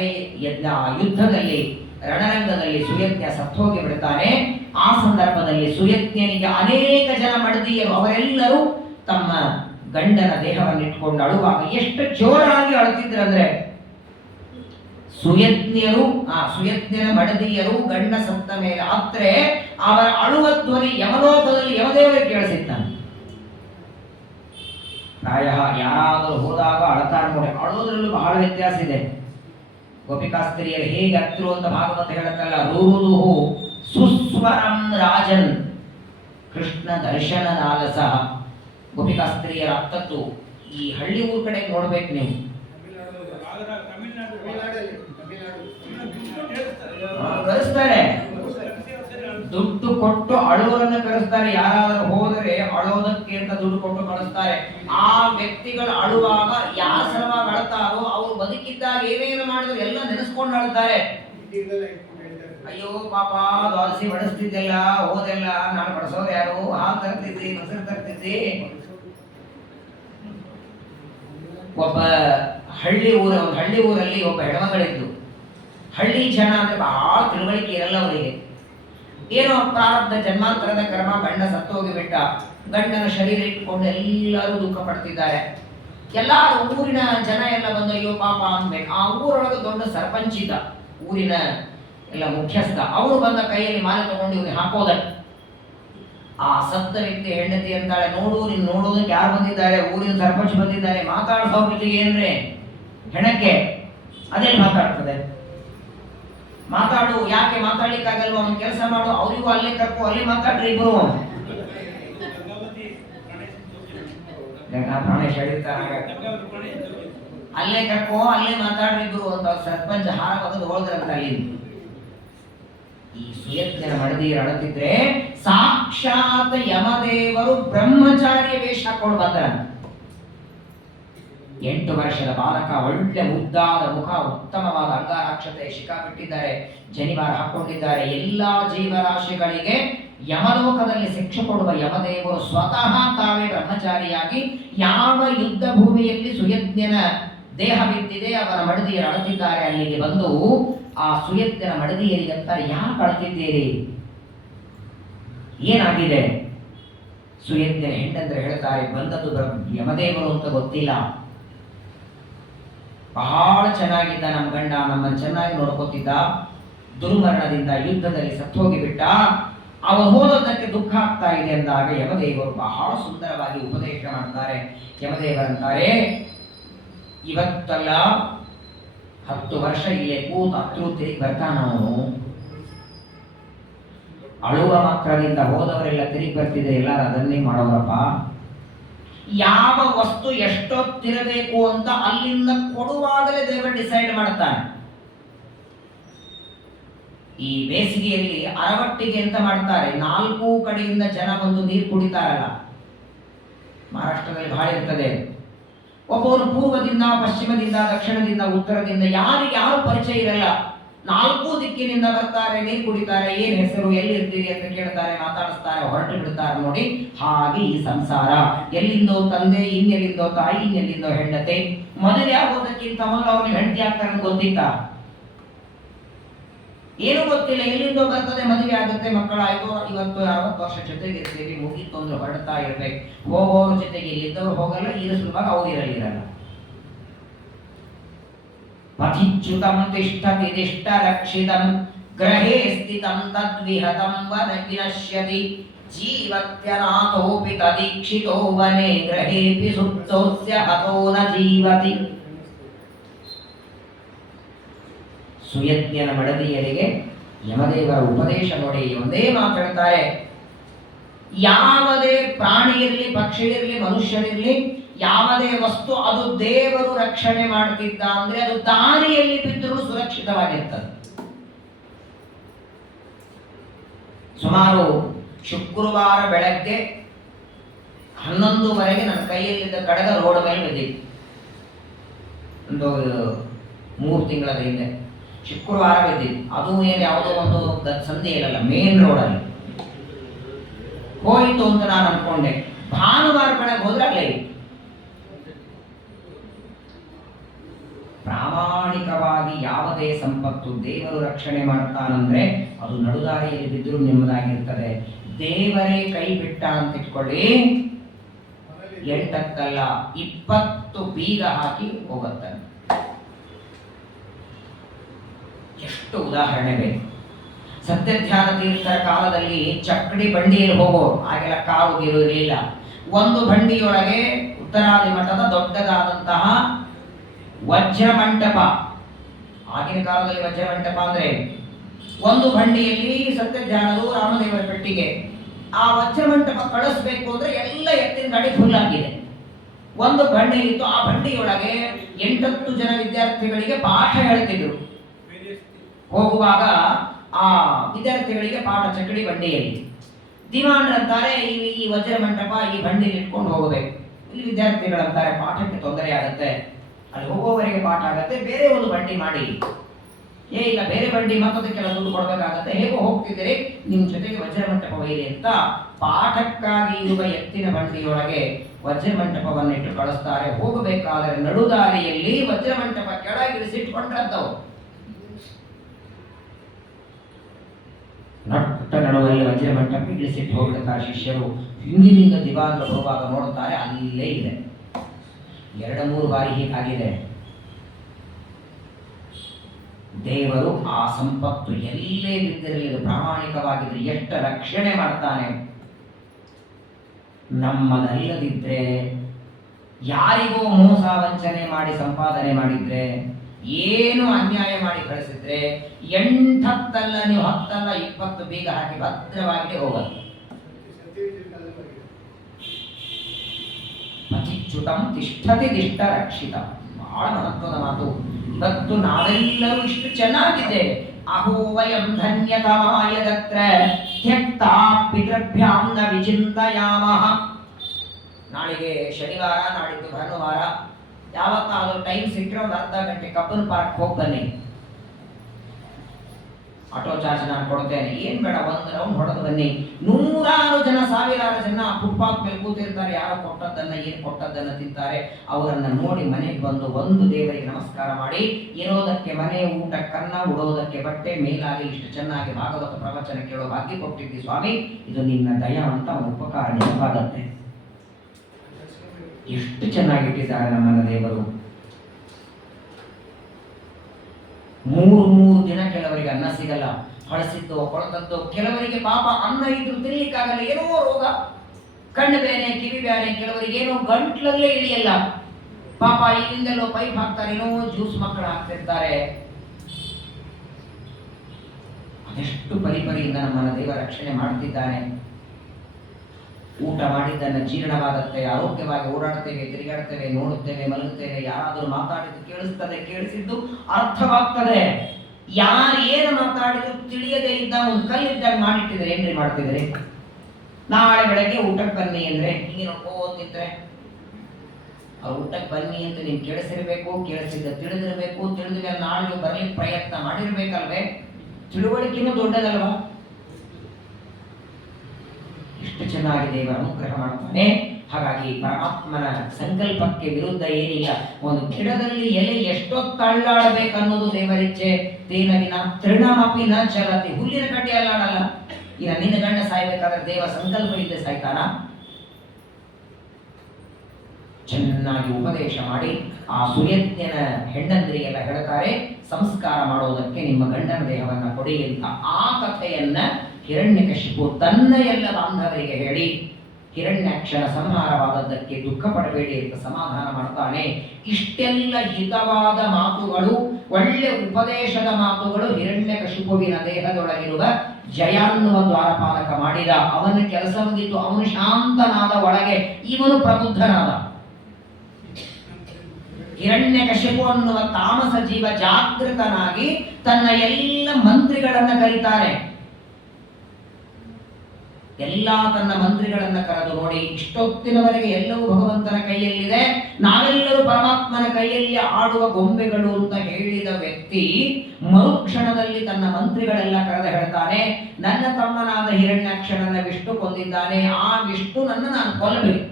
ಯುದ್ಧದಲ್ಲಿ, ರಣರಂಗದಲ್ಲಿ ಸುಯಜ್ಞ ಸತ್ತೋಗಿ ಬಿಡ್ತಾನೆ. ಆ ಸಂದರ್ಭದಲ್ಲಿ ಸುಯಜ್ಞನಿಗೆ ಅನೇಕ ಜನ ಮಡದಿಯರು ಅವರೆಲ್ಲರೂ ತಮ್ಮ ಗಂಡನ ದೇಹವನ್ನು ಇಟ್ಕೊಂಡು ಅಳುವಾಗ ಎಷ್ಟು ಜೋರಾಗಿ ಅಳುತ್ತಿದ್ರಂದ್ರೆ, ಸುಯಜ್ಞನ ಮಡದಿಯರು ಗಂಡ ಸತ್ತ ಮೇಲೆ ಆದ್ರೆ ಅವರ ಅಳುವ ಧ್ವನಿ ಯಮಲೋಕದಲ್ಲಿ ಯಮದೇವರಿಗೆ ಕೇಳಿಸಿದ್ದಾನೆ. ಪ್ರಾಯ ಯಾರಾದರೂ ಹೋದಾಗ ಅಳತಾರೆ ನೋಡಿ, ಅಳೋದ್ರಲ್ಲೂ ಬಹಳ ವ್ಯತ್ಯಾಸ ಇದೆ. ಗೋಪಿಕಾಸ್ತ್ರೀಯರು ಹೇಗೆ ಹತ್ರು ಅಂತ ಭಾಗವತ ಹೇಳುತ್ತಲ್ಲ, ರೂರುದುಹು ಸುಸ್ವರಂ ರಾಜನ್ ಕೃಷ್ಣ ದರ್ಶನ ನಾಲಸ. ಗೋಪಿಕಾಸ್ತ್ರೀಯರ ಅತ್ತತ್ತು ಈ ಹಳ್ಳಿ ಊರ್ ಕಡೆ ನೋಡ್ಬೇಕು ನೀವು. ಕಳಿಸ್ತಾರೆ, ದುಡ್ಡು ಕೊಟ್ಟು ಅಳುವರನ್ನ ಕಳಿಸ್ತಾರೆ. ಯಾರಾದರೂ ಹೋದರೆ ಅಳೋದಕ್ಕೆ ಅಂತ ದುಡ್ಡು ಕೊಟ್ಟು ಕಳಿಸ್ತಾರೆ. ಆ ವ್ಯಕ್ತಿಗಳು ಅಳುವಾಗ ಯಾರ ಸಲುವಾಗಿ ಅಳ್ತಾರೋ ಅವರು ಬದುಕಿದ್ದಾಗ ಏನೇನು ಮಾಡಿದ್ರು ಎಲ್ಲ ನೆನೆಸ್ಕೊಂಡು ಅಳ್ತಾರೆ. ಅಯ್ಯೋ ಪಾಪ, ದ್ವಾದಶಿ ಬಡಿಸ್ತಿದ್ದೆಲ್ಲ, ಹೋದೆಲ್ಲ, ನಾನು ಬಡಿಸೋರು ಯಾರು, ಹಾಲು ತರ್ತಿದ್ದಿ, ಮೊಸರು ತರ್ತಿದ್ದಿ. ಒಬ್ಬ ಒಂದು ಹಳ್ಳಿ ಊರಲ್ಲಿ ಒಬ್ಬ ಹೆಣ್ಮಗಳಿದ್ದು. ಹಳ್ಳಿ ಜನ ಅಂದ್ರೆ ಬಹಳ ತಿಳುವಳಿಕೆ ಇರಲ್ಲ ಅವರಿಗೆ. ಏನೋ ಪ್ರಾರಬ್ಧ ಜನ್ಮಾಂತರದ ಕರ್ಮ, ಗಂಡ ಸತ್ತು ಹೋಗಿಬಿಟ್ಟ. ಗಂಡನ ಶರೀರ ಇಟ್ಕೊಂಡು ಎಲ್ಲರೂ ದುಃಖ ಪಡ್ತಿದ್ದಾರೆ. ಎಲ್ಲಾರು ಊರಿನ ಜನ ಎಲ್ಲ ಬಂದು ಅಯ್ಯೋ ಪಾಪ ಅಂದ್ಬೇಕು. ಆ ಊರೊಳಗೆ ದೊಡ್ಡ ಸರ್ಪಂಚ್ ಇದ್ದ, ಊರಿನ ಎಲ್ಲ ಮುಖ್ಯಸ್ಥ. ಅವರು ಬಂದ ಕೈಯಲ್ಲಿ ಮಾಲೆ ತಗೊಂಡು ಇವ್ರಿಗೆ ಹಾಕೋದ. ಆ ಸತ್ತ ವ್ಯಕ್ತಿ ಹೆಂಡತಿ ಅಂತಾಳೆ, ನೋಡು ನೀನು ನೋಡೋದಕ್ಕೆ ಯಾರು ಬಂದಿದ್ದಾರೆ? ಊರಿನ ಸರ್ಪಂಚ್ ಬಂದಿದ್ದಾರೆ. ಮಾತಾಡ್ಸೋ ಜೊತೆಗೆ ಏನ್ರೆ ಹೆಣಕ್ಕೆ ಅದೇ ಮಾತಾಡ್ತದೆ. ಮಾತಾಡು, ಯಾಕೆ ಮಾತಾಡ್ಲಿಕ್ಕಾಗಲ್ವ? ಒಂದು ಕೆಲಸ ಮಾಡು, ಅವರಿಗೂ ಅಲ್ಲೇ ಕರ್ಕೊ, ಅಲ್ಲೇ ಮಾತಾಡ್ರಿ ಇಬ್ರು. ಪ್ರಾಣೇಶ್ ಹೇಳಿರ್ತಾರ, ಅಲ್ಲೇ ಕರ್ಕೊ, ಅಲ್ಲೇ ಮಾತಾಡ್ರಿ ಇಬ್ರು ಅಂತ ಸರ್ಪಂಚ್ ಹಾರ ಬಗೆದು ಹೋದ್ರಂತ. ಅಲ್ಲಿ ಈ ಸುಯಜ್ಞನ ಮಡದಿಯರು ಅಳುತ್ತಿದ್ರೆ ಸಾಕ್ಷಾತ್ ಯಮದೇವರು ಬ್ರಹ್ಮಚಾರ್ಯ ವೇಷ ಹಾಕೊಂಡು ಬಂದ್ರಂತ. 8 ವರ್ಷದ ಬಾಲಕ, ಒಳ್ಳೆ ಮುದ್ದಾದ ಮುಖ, ಉತ್ತಮವಾದ ಅಂಗಾರಾಕ್ಷತೆ, ಶಿಖಾ ಬಿಟ್ಟಿದ್ದಾರೆ, ಜನಿವಾರ ಹಾಕೊಂಡಿದ್ದಾರೆ. ಎಲ್ಲಾ ಜೀವರಾಶಿಗಳಿಗೆ ಯಮಲೋಕದಲ್ಲಿ ಶಿಕ್ಷೆ ಕೊಡುವ ಯಮದೇವರು ಸ್ವತಃ ತಾವೇ ಬ್ರಹ್ಮಚಾರಿಯಾಗಿ ಯಾವ ಯುದ್ಧ ಭೂಮಿಯಲ್ಲಿ ಸುಯಜ್ಞನ ದೇಹ ಬಿದ್ದಿದೆ, ಅವರ ಮಡದಿಯರು ಅಳುತ್ತಿದ್ದಾರೆ, ಅಲ್ಲಿಗೆ ಬಂದು ಆ ಸುಯಜ್ಞನ ಮಡದಿಯರಿಗೆ ಅಂತಾರೆ, ಯಾಕೆ ಅಳುತ್ತಿದ್ದೀರಿ, ಏನಾಗಿದೆ? ಸುಯಜ್ಞನ ಹೆಂಡಂದ್ರೆ ಹೇಳ್ತಾರೆ, ಬಂದದ್ದು ಯಮದೇವರು ಅಂತ ಗೊತ್ತಿಲ್ಲ, ಬಹಳ ಚೆನ್ನಾಗಿದ್ದ ನಮ್ಮ ಗಂಡ, ನಮ್ಮನ್ನು ಚೆನ್ನಾಗಿ ನೋಡ್ಕೋತಿದ್ದ. ದುರ್ಮರಣದಿಂದ ಯುದ್ಧದಲ್ಲಿ ಸತ್ತೋಗಿಬಿಟ್ಟ. ಅವನು ಹೋದದ್ದಕ್ಕೆ ದುಃಖ ಆಗ್ತಾ ಇದೆ ಅಂದಾಗ ಯಮದೇವರು ಬಹಳ ಸುಂದರವಾಗಿ ಉಪದೇಶ ಮಾಡ್ತಾರೆ. ಯಮದೇವರಂತಾರೆ, ಇವತ್ತಲ್ಲ 10 ವರ್ಷ ಇಲ್ಲೇ ಕೂತು ಹತ್ತು ತಿರುಗಿ ಬರ್ತಾನವನು. ಅಳುವ ಮಕ್ಕಳಿಂದ ಹೋದವರೆಲ್ಲ ತಿರುಗಿ ಬರ್ತಿದೆ, ಎಲ್ಲರೂ ಅದನ್ನೇ ಮಾಡೋರಪ್ಪ. ಯಾವ ವಸ್ತು ಎಷ್ಟೊತ್ತಿರಬೇಕು ಅಂತ ಅಲ್ಲಿಂದ ಕೊಡುವಾಗಲೇ ದೇವರು ಡಿಸೈಡ್ ಮಾಡ್ತಾನೆ. ಈ ಬೇಸಿಗೆಯಲ್ಲಿ ಅರವಟ್ಟಿಗೆ ಅಂತ ಮಾಡ್ತಾರೆ, 4 ಕಡೆಯಿಂದ ಜನ ಬಂದು ನೀರು ಕುಡಿತಾರಲ್ಲ, ಮಹಾರಾಷ್ಟ್ರದಲ್ಲಿ ಬಹಳ ಇರ್ತದೆ. ಒಬ್ಬರು ಪೂರ್ವದಿಂದ, ಪಶ್ಚಿಮದಿಂದ, ದಕ್ಷಿಣದಿಂದ, ಉತ್ತರದಿಂದ, ಯಾರು ಪರಿಚಯ ಇರಲ್ಲ, 4 ದಿಕ್ಕಿನಿಂದ ಬರ್ತಾರೆ, ನೀರು ಕುಡಿತಾರೆ. ಏನ್ ಹೆಸರು, ಎಲ್ಲಿರ್ತೀರಿ ಅಂತ ಕೇಳ್ತಾರೆ, ಮಾತಾಡಿಸ್ತಾರೆ, ಹೊರಟು ಬಿಡ್ತಾರೆ. ನೋಡಿ, ಹಾಗೆ ಈ ಸಂಸಾರ. ಎಲ್ಲಿಂದೋ ತಂದೆ, ಇನ್ನೆಲ್ಲಿಂದೋ ತಾಯಿ, ಇನ್ನೆಲ್ಲಿಂದೋ ಹೆಂಡತಿ. ಮದುವೆ ಆಗೋದಕ್ಕಿಂತ ಮೊದಲು ಅವ್ರಿಗೆ ಹೆಂಡತಿ ಆಗ್ತಾರೆ ಅಂತ ಗೊತ್ತಿತ್ತ? ಏನು ಗೊತ್ತಿಲ್ಲ, ಎಲ್ಲಿಂದೋ ಬರ್ತದೆ, ಮದುವೆ ಆಗುತ್ತೆ, ಮಕ್ಕಳಾಯ್ತು, ಇವತ್ತು 60 ವರ್ಷ ಜೊತೆಗೆ ಇರ್ತೀವಿ, ಮುಗಿತು ಅಂದ್ರೆ ಹೊರಡ್ತಾ ಇರ್ಬೇಕು. ಹೋಗೋರ ಜೊತೆಗೆ ಇಲ್ಲಿದ್ದವ್ರು ಹೋಗಲ್ಲ, ಇರಿಸುವಾಗ ಅವ್ರು ಇರಲಿರಲ್ಲ. ಪಥಿಚ್ಯುತಂ ತಿಷ್ಠತಿ ತಿಷ್ಠ ರಕ್ಷಿತಂ ಗ್ರಹೇ ಸ್ಥಿತಂ ತದ್ವಿಹತಂ ವನ ವಿನಶ್ಯತಿ ಜೀವತ್ಯನಾಥೋಪಿ ತದೀಕ್ಷಿತೋ ವನೆ ಗ್ರಹೇಪಿ ಸುಪ್ತೋಸ್ಯ ಹತೋ ನ ಜೀವತಿ. ಸುಯಜ್ಞನ ಮಡದಿಯರಿಗೆ ಯಮದೇವರ ಉಪದೇಶ ನೋಡಿ, ಒಂದೇ ಮಾತಾಡ್ತಾರೆ. ಯಾವುದೇ ಪ್ರಾಣಿ ಇರಲಿ, ಪಕ್ಷಿ ಇರಲಿ, ಮನುಷ್ಯರಿರಲಿ, ಯಾವುದೇ ವಸ್ತು ಅದು ದೇವರು ರಕ್ಷಣೆ ಮಾಡ್ತಿದ್ದ ಅಂದ್ರೆ ಅದು ದಾರಿಯಲ್ಲಿ ಬಿದ್ದರೂ ಸುರಕ್ಷಿತವಾಗಿರ್ತದೆ. ಸುಮಾರು ಶುಕ್ರವಾರ ಬೆಳಗ್ಗೆ 11:30 ನನ್ನ ಕೈಯಲ್ಲಿದ್ದ ಕಡಗ ರೋಡ್ ಮೇಲೆ ಬಿದ್ದಿತ್ತು. ಒಂದು 3 ತಿಂಗಳ ಹಿಂದೆ ಶುಕ್ರವಾರ ಬಿದ್ದಿತ್ತು. ಅದು ಏನು ಯಾವುದೋ ಒಂದು ಸಂಧಿ ಇರಲ್ಲ, ಮೇನ್ ರೋಡಲ್ಲಿ ಹೋಯಿತು ಅಂತ ನಾನು ಅನ್ಕೊಂಡೆ. ಭಾನುವಾರ ಬೆಳಗ್ಗೆ ಹೋದ್ರೆ ಅಲ್ಲೇ ಇತ್ತು. ಪ್ರಾಮಾಣಿಕವಾಗಿ ಯಾವುದೇ ಸಂಪತ್ತು ದೇವರು ರಕ್ಷಣೆ ಮಾಡ್ತಾನಂದ್ರೆ ಅದು ನಡುದಾರಿಯಲ್ಲಿ ಬಿದ್ದರೂ ನೆಮ್ಮದಾಗಿರ್ತದೆ. ದೇವರೇ ಕೈ ಬಿಟ್ಟ ಅಂತ ಇಟ್ಕೊಳ್ಳಿ, 8 20 ಬೀಗ ಹಾಕಿ ಹೋಗುತ್ತಾನೆ. ಎಷ್ಟು ಉದಾಹರಣೆ ಬೇಕು. ಸತ್ಯಧ್ಯಾನ ತೀರ್ಥರ ಕಾಲದಲ್ಲಿ ಚಕ್ಕಡಿ ಬಂಡಿಯಲ್ಲಿ ಹೋಗೋರು, ಹಾಗೆಲ್ಲ ಕಾರು ಗೀರು ಇರಲಿಲ್ಲ. ಒಂದು ಬಂಡಿಯೊಳಗೆ ಉತ್ತರಾದಿ ಮಠದ ದೊಡ್ಡದಾದಂತಹ ವಜ್ರಮಂಟಪ, ಆಗಿನ ಕಾಲದಲ್ಲಿ ವಜ್ರಮಂಟಪ ಅಂದ್ರೆ ಒಂದು ಬಂಡಿಯಲ್ಲಿ ಸತ್ಯಧ್ಯಾನರು, ರಾಮದೇವರ ಪೆಟ್ಟಿಗೆ. ಆ ವಜ್ರಮಂಟಪ ಕಳಿಸ್ಬೇಕು ಅಂದ್ರೆ ಎಲ್ಲ ಎತ್ತಿನ ಗಾಡಿ ಫುಲ್ ಆಗಿದೆ. ಒಂದು ಬಂಡಿ ಇತ್ತು, ಆ ಬಂಡಿಯೊಳಗೆ 8 ಜನ ವಿದ್ಯಾರ್ಥಿಗಳಿಗೆ ಪಾಠ ಹೇಳ್ತಿದ್ರು. ಹೋಗುವಾಗ ಆ ವಿದ್ಯಾರ್ಥಿಗಳಿಗೆ ಪಾಠ ಚಕ್ಕಡಿ ಬಂಡಿಯಲ್ಲಿ. ದಿವಾನ್ ಅಂತಾರೆ, ಈ ವಜ್ರಮಂಟಪ ಈ ಬಂಡಿಯಲ್ಲಿ ಇಟ್ಕೊಂಡು ಹೋಗಬೇಕು. ಇಲ್ಲಿ ವಿದ್ಯಾರ್ಥಿಗಳಂತಾರೆ, ಪಾಠಕ್ಕೆ ತೊಂದರೆ ಆಗುತ್ತೆ, ಅಲ್ಲಿ ಹೋಗೋವರೆಗೆ ಪಾಠ ಆಗತ್ತೆ, ಬೇರೆ ಒಂದು ಬಂಡಿ ಮಾಡಿ. ಇಲ್ಲ, ಬೇರೆ ಬಂಡಿ ಮತ್ತದಕ್ಕೆಲ್ಲ ದುಡ್ಡು ಕೊಡಬೇಕಾಗತ್ತೆ, ಹೇಗೋ ಹೋಗ್ತಿದ್ದೀರಿ, ನಿಮ್ಮ ಜೊತೆಗೆ ವಜ್ರಮಂಟಪ ಒಯ್ಯಿರಿ ಅಂತ ಪಾಠಕ್ಕಾಗಿ ಇರುವ ಎತ್ತಿನ ಬಂಡಿಯೊಳಗೆ ವಜ್ರಮಂಟಪವನ್ನಿಟ್ಟು ಕಳಿಸ್ತಾರೆ. ಹೋಗಬೇಕಾದರೆ ನಡುದಾರಿಯಲ್ಲಿ ವಜ್ರಮಂಟಪ ಕೆಳಗಿಳಿಸಿಟ್ಕೊಂಡ್ರದ್ದವು. ನಟ್ಟ ನಡುವಲ್ಲಿ ವಜ್ರಮಂಟಪ ಇಳಿಸಿಟ್ಟು ಹೋಗ್ಬೇಕಾದ್ರೆ ಶಿಷ್ಯರು ಹಿಂದಿನಿಂದ ದಿವಾನ್ಗಳು ಹೋಗುವಾಗ ನೋಡುತ್ತಾರೆ, ಅಲ್ಲೇ ಇದೆ. 2-3 ಬಾರಿ ಹೀಗಾಗಿದೆ. ದೇವರು ಆ ಸಂಪತ್ತು ಎಲ್ಲೇ ಬಿದ್ದಿರಲಿ ಪ್ರಾಮಾಣಿಕವಾಗಿದ್ರೆ ಎಷ್ಟು ರಕ್ಷಣೆ ಮಾಡ್ತಾನೆ. ನಮ್ಮದಲ್ಲದಿದ್ರೆ, ಯಾರಿಗೂ ಮೋಸ ವಂಚನೆ ಮಾಡಿ ಸಂಪಾದನೆ ಮಾಡಿದ್ರೆ, ಏನು ಅನ್ಯಾಯ ಮಾಡಿ ಕಳಿಸಿದ್ರೆ 8 ನೀವು 10 20 ಬೀಗ ಹಾಕಿ ಭದ್ರವಾಗಿ ಹೋಗಲ್ಲ. ಪಥಿಚ್ಯುತಂ ತಿಷ್ಠತಿ ತಿಷ್ಠ ರಕ್ಷಿತ. ಬಹಳ ಮಹತ್ವದ ಮಾತು. ಇವತ್ತು ನಾವೆಲ್ಲರೂ ಇಷ್ಟು ಚೆನ್ನಾಗಿದೆ. ಅಹೋ ವಯಂ ಧನ್ಯತಮಾಯದತ್ರ ತ್ಯಕ್ತಾ ಪಿತೃಭ್ಯಾಂ ನ ವಿಚಿಂತಯಾಮಃ. ನಾಳೆಗೆ ಶನಿವಾರ, ನಾಡಿದ್ದು ಭಾನುವಾರ, ಯಾವತ್ತಾದ್ರೂ ಟೈಮ್ ಸಿಕ್ಕರೆ ಒಂದು ಅರ್ಧ ಗಂಟೆ ಕಬ್ಬನ್ ಪಾರ್ಕ್ ಹೋಗಿ ಬನ್ನಿ. ಆಟೋ ಚಾರ್ಜ್ ನಾನು ಕೊಡ್ತೇನೆ, ಏನ್ ಬೇಡ, 1 ರೌಂಡ್ ಹೊಡೆದು ಬನ್ನಿ. 100 ಜನ, 1000 ಜನ ಫುಟ್ಪಾತ್ ಮೇಲೆ ಕೂತಿರ್ತಾರೆ. ಯಾರೋ ಕೊಟ್ಟದ್ದನ್ನ, ಏನು ಕೊಟ್ಟದ್ದನ್ನ ತಿಂತಾರೆ. ಅವರನ್ನ ನೋಡಿ ಮನೆಗೆ ಬಂದು ಒಂದು ದೇವರಿಗೆ ನಮಸ್ಕಾರ ಮಾಡಿ, ಇರೋದಕ್ಕೆ ಮನೆ, ಊಟಕ್ಕನ್ನ, ಉಡೋದಕ್ಕೆ ಬಟ್ಟೆ, ಮೇಲಾಗಿ ಇಷ್ಟು ಚೆನ್ನಾಗಿ ಭಾಗವತ ಪ್ರವಚನ ಕೇಳೋ ಭಾಗ್ಯ ಕೊಟ್ಟಿದ್ದಿ ಸ್ವಾಮಿ, ಇದು ನಿನ್ನ ದಯ ಅಂತ ಅವನ ಉಪಕಾರ ನೆನಪಾಗತ್ತೆ. ಎಷ್ಟು ಚೆನ್ನಾಗಿಟ್ಟಿದ್ದಾರೆ ನಮ್ಮನ್ನ ದೇವರು. 3 ದಿನ ಕೆಲವರಿಗೆ ಅನ್ನ ಸಿಗಲ್ಲ, ಹಳಸಿದ್ದು ಕೊಳತದ್ದು. ಕೆಲವರಿಗೆ ಪಾಪ ಅನ್ನ ಇದ್ರು ತಿನ್ಲಿಕ್ಕಾಗಲ್ಲ, ಏನೋ ರೋಗ, ಕಣ್ಣು ಬೇನೆ, ಕಿವಿ ಬೇನೆ, ಕೆಲವರಿಗೆ ಏನೋ ಗಂಟ್ಲಲ್ಲೇ ಇಳಿಯಲ್ಲ. ಪಾಪ ಇಲ್ಲಿಂದಲೋ ಪೈಪ್ ಹಾಕ್ತಾರೆ, ಏನೋ ಜ್ಯೂಸ್ ಮಕ್ಕಳು ಹಾಕ್ತಿರ್ತಾರೆ. ಅದೆಷ್ಟು ಪರಿಪರಿಯಿಂದ ನಮ್ಮನ್ನ ದೇವ ರಕ್ಷಣೆ ಮಾಡ್ತಿದ್ದಾನೆ. ಊಟ ಮಾಡಿದ್ದನ್ನು ಜೀರ್ಣವಾಗುತ್ತೆ, ಆರೋಗ್ಯವಾಗಿ ಓಡಾಡ್ತೇವೆ, ತಿರುಗಾಡ್ತೇವೆ, ನೋಡುತ್ತೇವೆ, ಮಲಗುತ್ತೇವೆ. ಯಾರಾದರೂ ಮಾತಾಡಿದ್ದು ಕೇಳಿಸ್ತದೆ, ಕೇಳಿಸಿದ್ದು ಅರ್ಥವಾಗ್ತದೆ. ಯಾರು ಏನು ಮಾತಾಡಿದ್ರು ತಿಳಿಯದೇ ಇದ್ದ ಒಂದು ಕಲ್ಲಿದ್ದಾಗ ಮಾಡಿಟ್ಟಿದ್ರೆ ಏನ್ರಿ ಮಾಡ್ತಿದ್ರಿ? ನಾಳೆ ಬೆಳಗ್ಗೆ ಊಟಕ್ಕೆ ಬನ್ನಿ ಅಂದ್ರೆ ಹಿಂಗೆ ನೋಡ್ಕೋತಿದ್ರೆ ಅವ್ರು ಊಟಕ್ಕೆ ಬನ್ನಿ ಅಂತ ನೀವು ಕೇಳಿಸಿರ್ಬೇಕು, ಕೇಳಿಸಿದ್ದ ತಿಳಿದಿರ್ಬೇಕು, ತಿಳಿದ ಮೇಲೆ ನಾಳೆ ನೀವು ಬರ್ಲಿಕ್ಕೆ ಪ್ರಯತ್ನ ಮಾಡಿರ್ಬೇಕಲ್ವೇ? ತಿಳುವಳಿಕೆನೂ ದೊಡ್ಡದಲ್ವಾ? ಎಷ್ಟು ಚೆನ್ನಾಗಿ ದೇವರ ಅನುಗ್ರಹ ಮಾಡ್ತಾನೆ. ಹಾಗಾಗಿ ಪರಮಾತ್ಮನ ಸಂಕಲ್ಪಕ್ಕೆ ವಿರುದ್ಧ ಏನಿಲ್ಲ. ಒಂದು ಗಿಡದಲ್ಲಿ ಎಲೆ ಎಷ್ಟೊತ್ತಳ್ಳಾಡಬೇಕನ್ನೋದು ದೇವರಿಚ್ಛೆ. ತೇನ ವಿನ ತೃಣಮಪಿ ನ ಚಲತಿ. ಹುಲ್ಲಿನ ಕಡ್ಡಿ ಅಲ್ಲಾಡಲ್ಲ. ಈಗ ನಿನ್ನ ಗಂಡ ಸಾಯ್ಬೇಕಾದ್ರೆ ದೇವ ಸಂಕಲ್ಪ ಇಲ್ಲದೆ ಸಾಯ್ತಾನ? ಚೆನ್ನಾಗಿ ಉಪದೇಶ ಮಾಡಿ ಆ ಸುಯಜ್ಞನ ಹೆಂಡಂದರಿಗೆಲ್ಲ ಹೇಳ್ತಾರೆ, ಸಂಸ್ಕಾರ ಮಾಡೋದಕ್ಕೆ ನಿಮ್ಮ ಗಂಡನ ದೇಹವನ್ನ ಕೊಡಿ ಅಂತ. ಆ ಕಥೆಯನ್ನ ಹಿರಣ್ಯಕಶಿಪು ತನ್ನ ಎಲ್ಲ ಬಾಂಧವರಿಗೆ ಹೇಳಿ ಹಿರಣ್ಯಾಕ್ಷನ ಸಂಹಾರವಾದದ್ದಕ್ಕೆ ದುಃಖ ಪಡಬೇಡಿ ಅಂತ ಸಮಾಧಾನ ಮಾಡ್ತಾನೆ. ಇಷ್ಟೆಲ್ಲ ಹಿತವಾದ ಮಾತುಗಳು, ಒಳ್ಳೆ ಉಪದೇಶದ ಮಾತುಗಳು ಹಿರಣ್ಯಕಶಿಪುವಿನ ದೇಹದೊಳಗಿರುವ ಜಯ ಅನ್ನುವ ದ್ವಾರಪಾಲಕ ಮಾಡಿದ. ಅವನ ಕೆಲಸ ಮುಗಿತು. ಅವನು ಶಾಂತನಾದ, ಒಳಗೆ ಇವನು ಪ್ರಬುದ್ಧನಾದ. ಹಿರಣ್ಯಕಶಿಪು ಅನ್ನುವ ತಾಮಸ ಜೀವ ಜಾಗೃತನಾಗಿ ತನ್ನ ಎಲ್ಲ ಮಂತ್ರಿಗಳನ್ನ ಕರೀತಾರೆ. ಎಲ್ಲ ತನ್ನ ಮಂತ್ರಿಗಳನ್ನ ಕರೆದು, ನೋಡಿ, ಇಷ್ಟೊತ್ತಿನವರೆಗೆ ಎಲ್ಲವೂ ಭಗವಂತನ ಕೈಯಲ್ಲಿದೆ, ನಾವೆಲ್ಲರೂ ಪರಮಾತ್ಮನ ಕೈಯಲ್ಲಿ ಆಡುವ ಗೊಂಬೆಗಳು ಅಂತ ಹೇಳಿದ ವ್ಯಕ್ತಿ ಮರುಕ್ಷಣದಲ್ಲಿ ತನ್ನ ಮಂತ್ರಿಗಳೆಲ್ಲ ಕರೆದು ಹೇಳ್ತಾನೆ, ನನ್ನ ತಮ್ಮನಾದ ಹಿರಣ್ಯಾಕ್ಷನನ್ನ ವಿಷ್ಣು ಕೊಂದಿದ್ದಾನೆ, ಆ ವಿಷ್ಣುನನ್ನ ನಾನು ಕೊಲ್ಲಬೇಕು,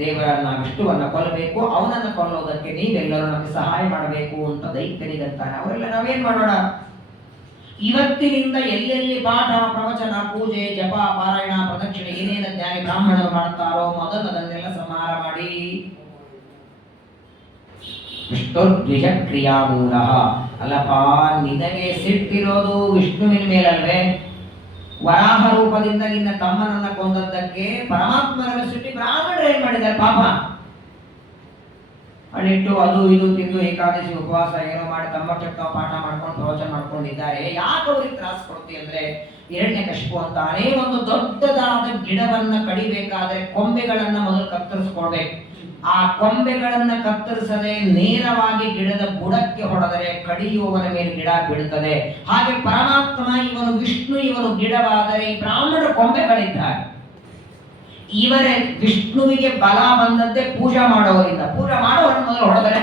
ದೇವರನ್ನ ವಿಷ್ಣುವನ್ನ ಕೊಲ್ಲಬೇಕು, ಅವನನ್ನ ಕೊಲ್ಲೋದಕ್ಕೆ ನೀವೆಲ್ಲರೂ ನಮಗೆ ಸಹಾಯ ಮಾಡಬೇಕು ಅಂತ ದೈತ್ಯರಿಗಂತಾನೆ. ಅವರೆಲ್ಲ ನಾವೇನ್ ಮಾಡೋಣ? ಇವತ್ತಿನಿಂದ ಎಲ್ಲೆಲ್ಲಿ ಪಾಠ, ಪ್ರವಚನ, ಪೂಜೆ, ಜಪ, ಪಾರಾಯಣ, ಪ್ರದಕ್ಷಿಣೆ ಏನೇನ ಜ್ಞಾನಿ ಬ್ರಾಹ್ಮಣರು ಮಾಡುತ್ತಾರೋ ಮೊದಲು ಅದನ್ನೆಲ್ಲ ಸಂಹಾರ ಮಾಡಿ. ವಿಷ್ಣುರ್ದ್ವಿಜ ಕ್ರಿಯಾಮೂಲ. ಅಲ್ಲಪ್ಪ, ನಿನಗೆ ಸಿಟ್ಟಿರೋದು ವಿಷ್ಣುವಿನ ಮೇಲಲ್ವೇ? ವರಾಹ ರೂಪದಿಂದ ನಿನ್ನ ತಮ್ಮನನ್ನ ಕೊಂದದ್ದಕ್ಕೆ ಪರಮಾತ್ಮನ ಸಿಟ್ಟಿ ಬ್ರಾಹ್ಮಣರು ಏನ್ ಮಾಡಿದ್ದಾರೆ ಪಾಪ? ಅಲ್ಲಿಟ್ಟು ಅದು ಇದು ತಿಂದು ಏಕಾದಶಿ ಉಪವಾಸ ಏನೋ ಮಾಡಿ ತಮ್ಮಷ್ಟಕ್ಕೆ ತಾವು ಪಾಠ ಮಾಡ್ಕೊಂಡು ಪ್ರವಚನ ಮಾಡ್ಕೊಂಡಿದ್ದಾರೆ. ಯಾಕೆ ಅವ್ರಿಗೆ ತ್ರಾಸ ಕೊಡ್ತಿ ಅಂದ್ರೆ, ಹಿರಣ್ಯಕಶಿಪು ಅಂತಾನೆ ಒಂದು ದೊಡ್ಡದಾದ ಗಿಡವನ್ನ ಕಡಿಬೇಕಾದ್ರೆ ಕೊಂಬೆಗಳನ್ನ ಮೊದಲು ಕತ್ತರಿಸ್ಕೊಳ್ಬೇಕು. ಆ ಕೊಂಬೆಗಳನ್ನ ಕತ್ತರಿಸದೆ ನೇರವಾಗಿ ಗಿಡದ ಬುಡಕ್ಕೆ ಹೊಡೆದರೆ ಕಡಿಯುವವನ ಮೇಲೆ ಗಿಡ ಬೀಳುತ್ತದೆ. ಹಾಗೆ ಪರಮಾತ್ಮ ಇವನು ವಿಷ್ಣು, ಇವನು ಗಿಡವಾದರೆ ಈ ಬ್ರಾಹ್ಮಣ ಕೊಂಬೆಗಳಿದ್ದಾರೆ. ಇವರೇ ವಿಷ್ಣುವಿಗೆ ಬಲ ಬಂದಂತೆ ಪೂಜಾ ಮಾಡೋವರಿಂದ. ಪೂಜಾ ಮಾಡೋವರನ್ನು ಮೊದಲು ಹೊಡೆದರೆ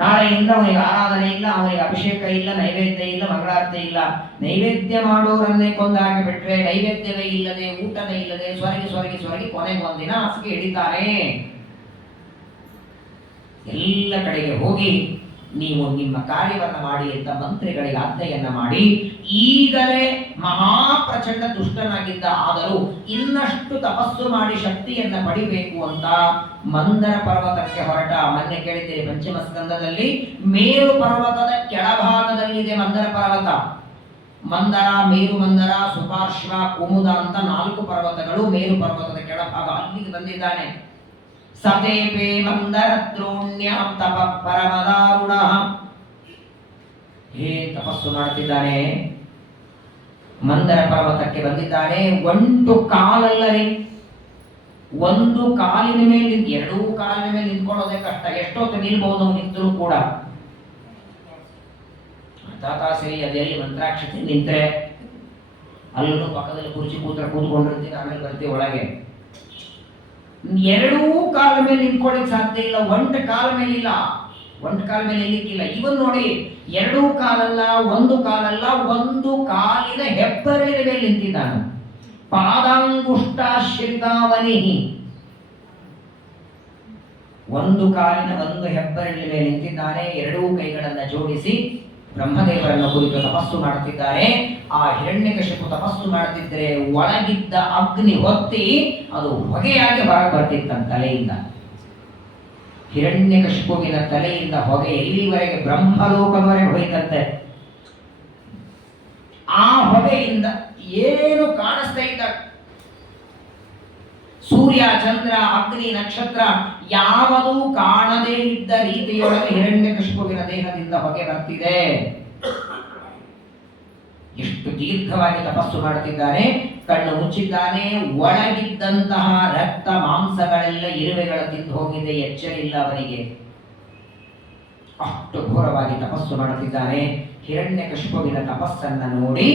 ನಾಳೆಯಿಂದ ಅವನಿಗೆ ಆರಾಧನೆ ಇಲ್ಲ, ಅವನಿಗೆ ಅಭಿಷೇಕ ಇಲ್ಲ, ನೈವೇದ್ಯ ಇಲ್ಲ, ಮಂಗಳಾರತಿ ಇಲ್ಲ. ನೈವೇದ್ಯ ಮಾಡೋರನ್ನೇ ಕೊಂದು ಹಾಕಿ ಬಿಟ್ರೆ ನೈವೇದ್ಯವೇ ಇಲ್ಲದೆ, ಊಟವೇ ಇಲ್ಲದೆ ಸ್ವರ್ಗಿ ಸ್ವರ್ಗಿ ಸ್ವರ್ಗಿ ಕೊನೆಗೆ ಒಂದಿನ ಹಾಸಿಗೆ ಹಿಡಿತಾರೆ. ಎಲ್ಲ ಕಡೆಗೆ ಹೋಗಿ ನೀವು ನಿಮ್ಮ ಕಾರ್ಯವನ್ನ ಮಾಡಿ ಅಂತ ಮಂತ್ರಿಗಳಿಗೆ ಆಜ್ಞೆಯನ್ನ ಮಾಡಿ, ಈಗಲೇ ಮಹಾಪ್ರಚಂಡ ದುಷ್ಟನಾಗಿದ್ದ ಆದರೂ ಇನ್ನಷ್ಟು ತಪಸ್ಸು ಮಾಡಿ ಶಕ್ತಿಯನ್ನ ಪಡಿಬೇಕು ಅಂತ ಮಂದರ ಪರ್ವತಕ್ಕೆ ಹೊರಟ. ಮೊನ್ನೆ ಕೇಳಿದ್ದೇನೆ ಪಂಚಮ ಸ್ಕಂದದಲ್ಲಿ ಮೇರು ಪರ್ವತದ ಕೆಳಭಾಗದಲ್ಲಿದೆ ಮಂದರ ಪರ್ವತ. ಮಂದರ, ಮೇರು ಮಂದರ, ಸುಪಾರ್ಶ್ವ, ಕುಮುದ ಅಂತ 4 ಪರ್ವತಗಳು ಮೇರು ಪರ್ವತದ ಕೆಳಭಾಗ. ಅಲ್ಲಿಗೆ ಬಂದಿದ್ದಾನೆ. ಸತೇಪೇ ಮಂದರ ದ್ರೋಣ್ಯಾಂ ತಪ ಪರಮದಾರುಣ. ಹೇ ತಪಸ್ಸು ಮಾಡ್ತಿದ್ದಾನೆ, ಮಂದರ ಪರ್ವತಕ್ಕೆ ಬಂದಿದ್ದಾನೆ. ಒಂದು ಕಾಲಲ್ಲರಿ, ಒಂದು ಕಾಲಿನ ಮೇಲೆ, 2 ಕಾಲಿನ ಮೇಲೆ ನಿಂತ್ಕೊಳ್ಳೋದೇ ಕಷ್ಟ. ಎಷ್ಟೊತ್ತು ನಿಲ್ಬಹುದು ನಿಂತರೂ ಕೂಡ. ಸರಿ, ಅದೆಲ್ಲಿ ಮಂತ್ರಾಕ್ಷತೆ ನಿಂತ್ರೆ ಅಲ್ಲೂ ಪಕ್ಕದಲ್ಲಿ ಕುರ್ಚಿ ಕೂತ್ಕೊಂಡಿರ್ತೀನಿ, ಆಮೇಲೆ ಬರ್ತೀವಿ ಒಳಗೆ. 2 ಕಾಲ ಮೇಲೆ ನಿಂತ್ಕೊಳ್ಳಿಕ್ ಸಾಧ್ಯ ಇಲ್ಲ. ಒಂಟು ಕಾಲ ಮೇಲೆ ಇಲ್ಲ, ಒಂಟು ಕಾಲ ಮೇಲೆ ನಿಲ್ಲಿಕ್ಕಿಲ್ಲ. ಇವನ್ ನೋಡಿ, 2 ಕಾಲಲ್ಲ, 1 ಕಾಲಲ್ಲ, 1 ಕಾಲಿನ ಹೆಬ್ಬೆರಳಿನ ಮೇಲೆ ನಿಂತಿದ್ದಾನೆ. ಪಾದಾಂಗುಷ್ಟಾಶ್ರಿತಾವನಿ, 1 ಕಾಲಿನ 1 ಹೆಬ್ಬೆರಳಿನ ಮೇಲೆ ನಿಂತಿದ್ದಾನೆ. 2 ಕೈಗಳನ್ನ ಜೋಡಿಸಿ ಬ್ರಹ್ಮದೇವರನ್ನು ಕುರಿತು ತಪಸ್ಸು ಮಾಡುತ್ತಿದ್ದಾರೆ. ಆ ಹಿರಣ್ಯಕಶಿಪು ತಪಸ್ಸು ಮಾಡುತ್ತಿದ್ದರೆ ಒಳಗಿದ್ದ ಅಗ್ನಿ ಹೊತ್ತಿ ಅದು ಹೊಗೆಯಾಗಿ ಹೊರಗೆ ಬರ್ತಿತ್ತಂತ ತಲೆಯಿಂದ. ಹಿರಣ್ಯಕಶಿಪುವಿನ ತಲೆಯಿಂದ ಹೊಗೆ ಎಲ್ಲಿವರೆಗೆ ಬ್ರಹ್ಮಲೋಕದವರೆಗೆ ಹೊಯ್ತಂತೆ. ಆ ಹೊಗೆಯಿಂದ ಏನು ಕಾಣಿಸ್ತಾ ಇದ್ದ ಸೂರ್ಯ, ಚಂದ್ರ, ಅಗ್ನಿ, ನಕ್ಷತ್ರ ಯಾವುದೂ ಕಾಣದೇ ಇದ್ದ ರೀತಿಯೊಳಗೆ ಹಿರಣ್ಯಕಶಿಪುವಿನ ದೇಹದಿಂದ ಹೊಗೆ ಬರ್ತಿದೆ. ಎಷ್ಟು ದೀರ್ಘವಾಗಿ ತಪಸ್ಸು ಮಾಡುತ್ತಿದ್ದಾನೆ. ಕಣ್ಣು ಮುಚ್ಚಿದ್ದಾನೆ. ಒಳಗಿದ್ದಂತಹ ರಕ್ತ ಮಾಂಸಗಳೆಲ್ಲ ಇರುವೆಗಳ ತಿಂದು ಹೋಗಿದೆ. ಎಚ್ಚರಿಲ್ಲ ಅವನಿಗೆ. ಅಷ್ಟು ಘೋರವಾಗಿ ತಪಸ್ಸು ಮಾಡುತ್ತಿದ್ದಾನೆ. ಹಿರಣ್ಯಕಶಿಪುವಿನ ತಪಸ್ಸನ್ನ ನೋಡಿ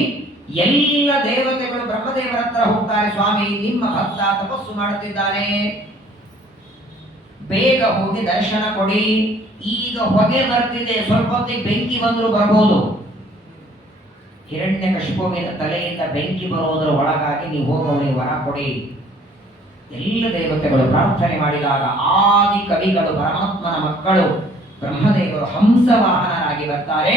ಎಲ್ಲ ದೇವತೆಗಳು ಬ್ರಹ್ಮದೇವರ ಹತ್ರ ಹೋಗ್ತಾರೆ. ಸ್ವಾಮಿ, ನಿಮ್ಮ ಭಕ್ತ ತಪಸ್ಸು ಮಾಡುತ್ತಿದ್ದಾನೆ, ಬೇಗ ಹೋಗಿ ದರ್ಶನ ಕೊಡಿ. ಈಗ ಹೊಗೆ ಬರ್ತಿದೆ, ಸ್ವಲ್ಪ ಹೊತ್ತಿಗೆ ಬೆಂಕಿ ಬಂದರೂ ಬರ್ಬೋದು. ಹಿರಣ್ಯಕಶಿಪುವಿನ ತಲೆಯಿಂದ ಬೆಂಕಿ ಬರೋದರ ಒಳಗಾಗಿ ನೀವು ಹೋಗೋವನಿಗೆ ವರ ಕೊಡಿ. ಎಲ್ಲ ದೇವತೆಗಳು ಪ್ರಾರ್ಥನೆ ಮಾಡಿದಾಗ ಆದಿ ಕವಿಗಳು, ಪರಮಾತ್ಮನ ಮಕ್ಕಳು ಬ್ರಹ್ಮದೇವರು ಹಂಸವಾಹನರಾಗಿ ಬರ್ತಾರೆ.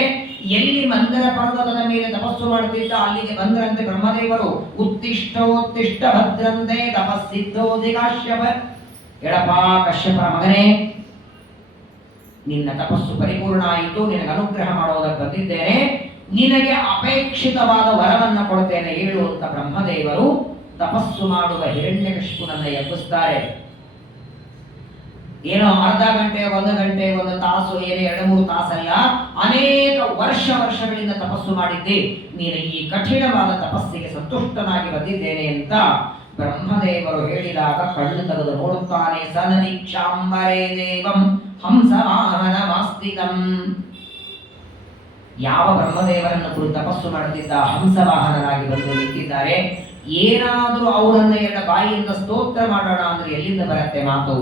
ಎಲ್ಲಿ ಮಂದರ ಪರ್ವತದ ಮೇಲೆ ತಪಸ್ಸು ಮಾಡುತ್ತಿದ್ದ ಅಲ್ಲಿಗೆ ಬಂದರಂತೆ ಬ್ರಹ್ಮದೇವರು. ಉತ್ತಿಷ್ಠೋತ್ತಿಷ್ಠ ಭದ್ರಂತೆ ತಪಸ್ಸಿದ್ದೋದಿ ಕಾಶ್ಯಪ. ಎಳಪ ಕಶ್ಯಪರ ಮಗನೇ, ನಿನ್ನ ತಪಸ್ಸು ಪರಿಪೂರ್ಣ ಆಯಿತು, ನಿನಗೆ ಅನುಗ್ರಹ ಮಾಡೋದಕ್ಕೆ ಬಂದಿದ್ದೇನೆ, ನಿನಗೆ ಅಪೇಕ್ಷಿತವಾದ ವರವನ್ನು ಕೊಡ್ತೇನೆ ಹೇಳು ಅಂತ ಬ್ರಹ್ಮದೇವರು ತಪಸ್ಸು ಮಾಡುವ ಹಿರಣ್ಯಕಶಿಪುನನ್ನ ಎಬ್ಬಿಸ್ತಾರೆ. ಏನೋ ಅರ್ಧ ಗಂಟೆ, 1 ಗಂಟೆ, 1 ತಾಸು, ಏನೋ 2-3 ತಾಸಲ್ಲ, ಅನೇಕ ವರ್ಷಗಳಿಂದ ತಪಸ್ಸು ಮಾಡಿದ್ದೆ, ನೀನು ಈ ಕಠಿಣವಾದ ತಪಸ್ಸಿಗೆ ಸಂತುಷ್ಟನಾಗಿ ಬಂದಿದ್ದೇನೆ ಅಂತ ಬ್ರಹ್ಮದೇವರು ಹೇಳಿದಾಗ ಕಣ್ಣು ತೆಗೆದು ನೋಡುತ್ತಾನೆ. ಸನರೀಕ್ಷಾಂಬರೇ ದೇವಂ ಹಂಸವಾಹನ ಮಾಸ್ತಿಕಂ. ಯಾವ ಬ್ರಹ್ಮದೇವರನ್ನು ಕುರಿತು ತಪಸ್ಸು ಮಾಡುತ್ತಿದ್ದ ಹಂಸವಾಹನರಾಗಿ ಬಂದು ನಿಂತಿದ್ದಾರೆ. ಏನಾದರೂ ಅವರನ್ನ ಎಲ್ಲ ಬಾಯಿಯಿಂದ ಸ್ತೋತ್ರ ಮಾಡೋಣ ಅಂದ್ರೆ ಎಲ್ಲಿಂದ ಬರುತ್ತೆ ಮಾತು?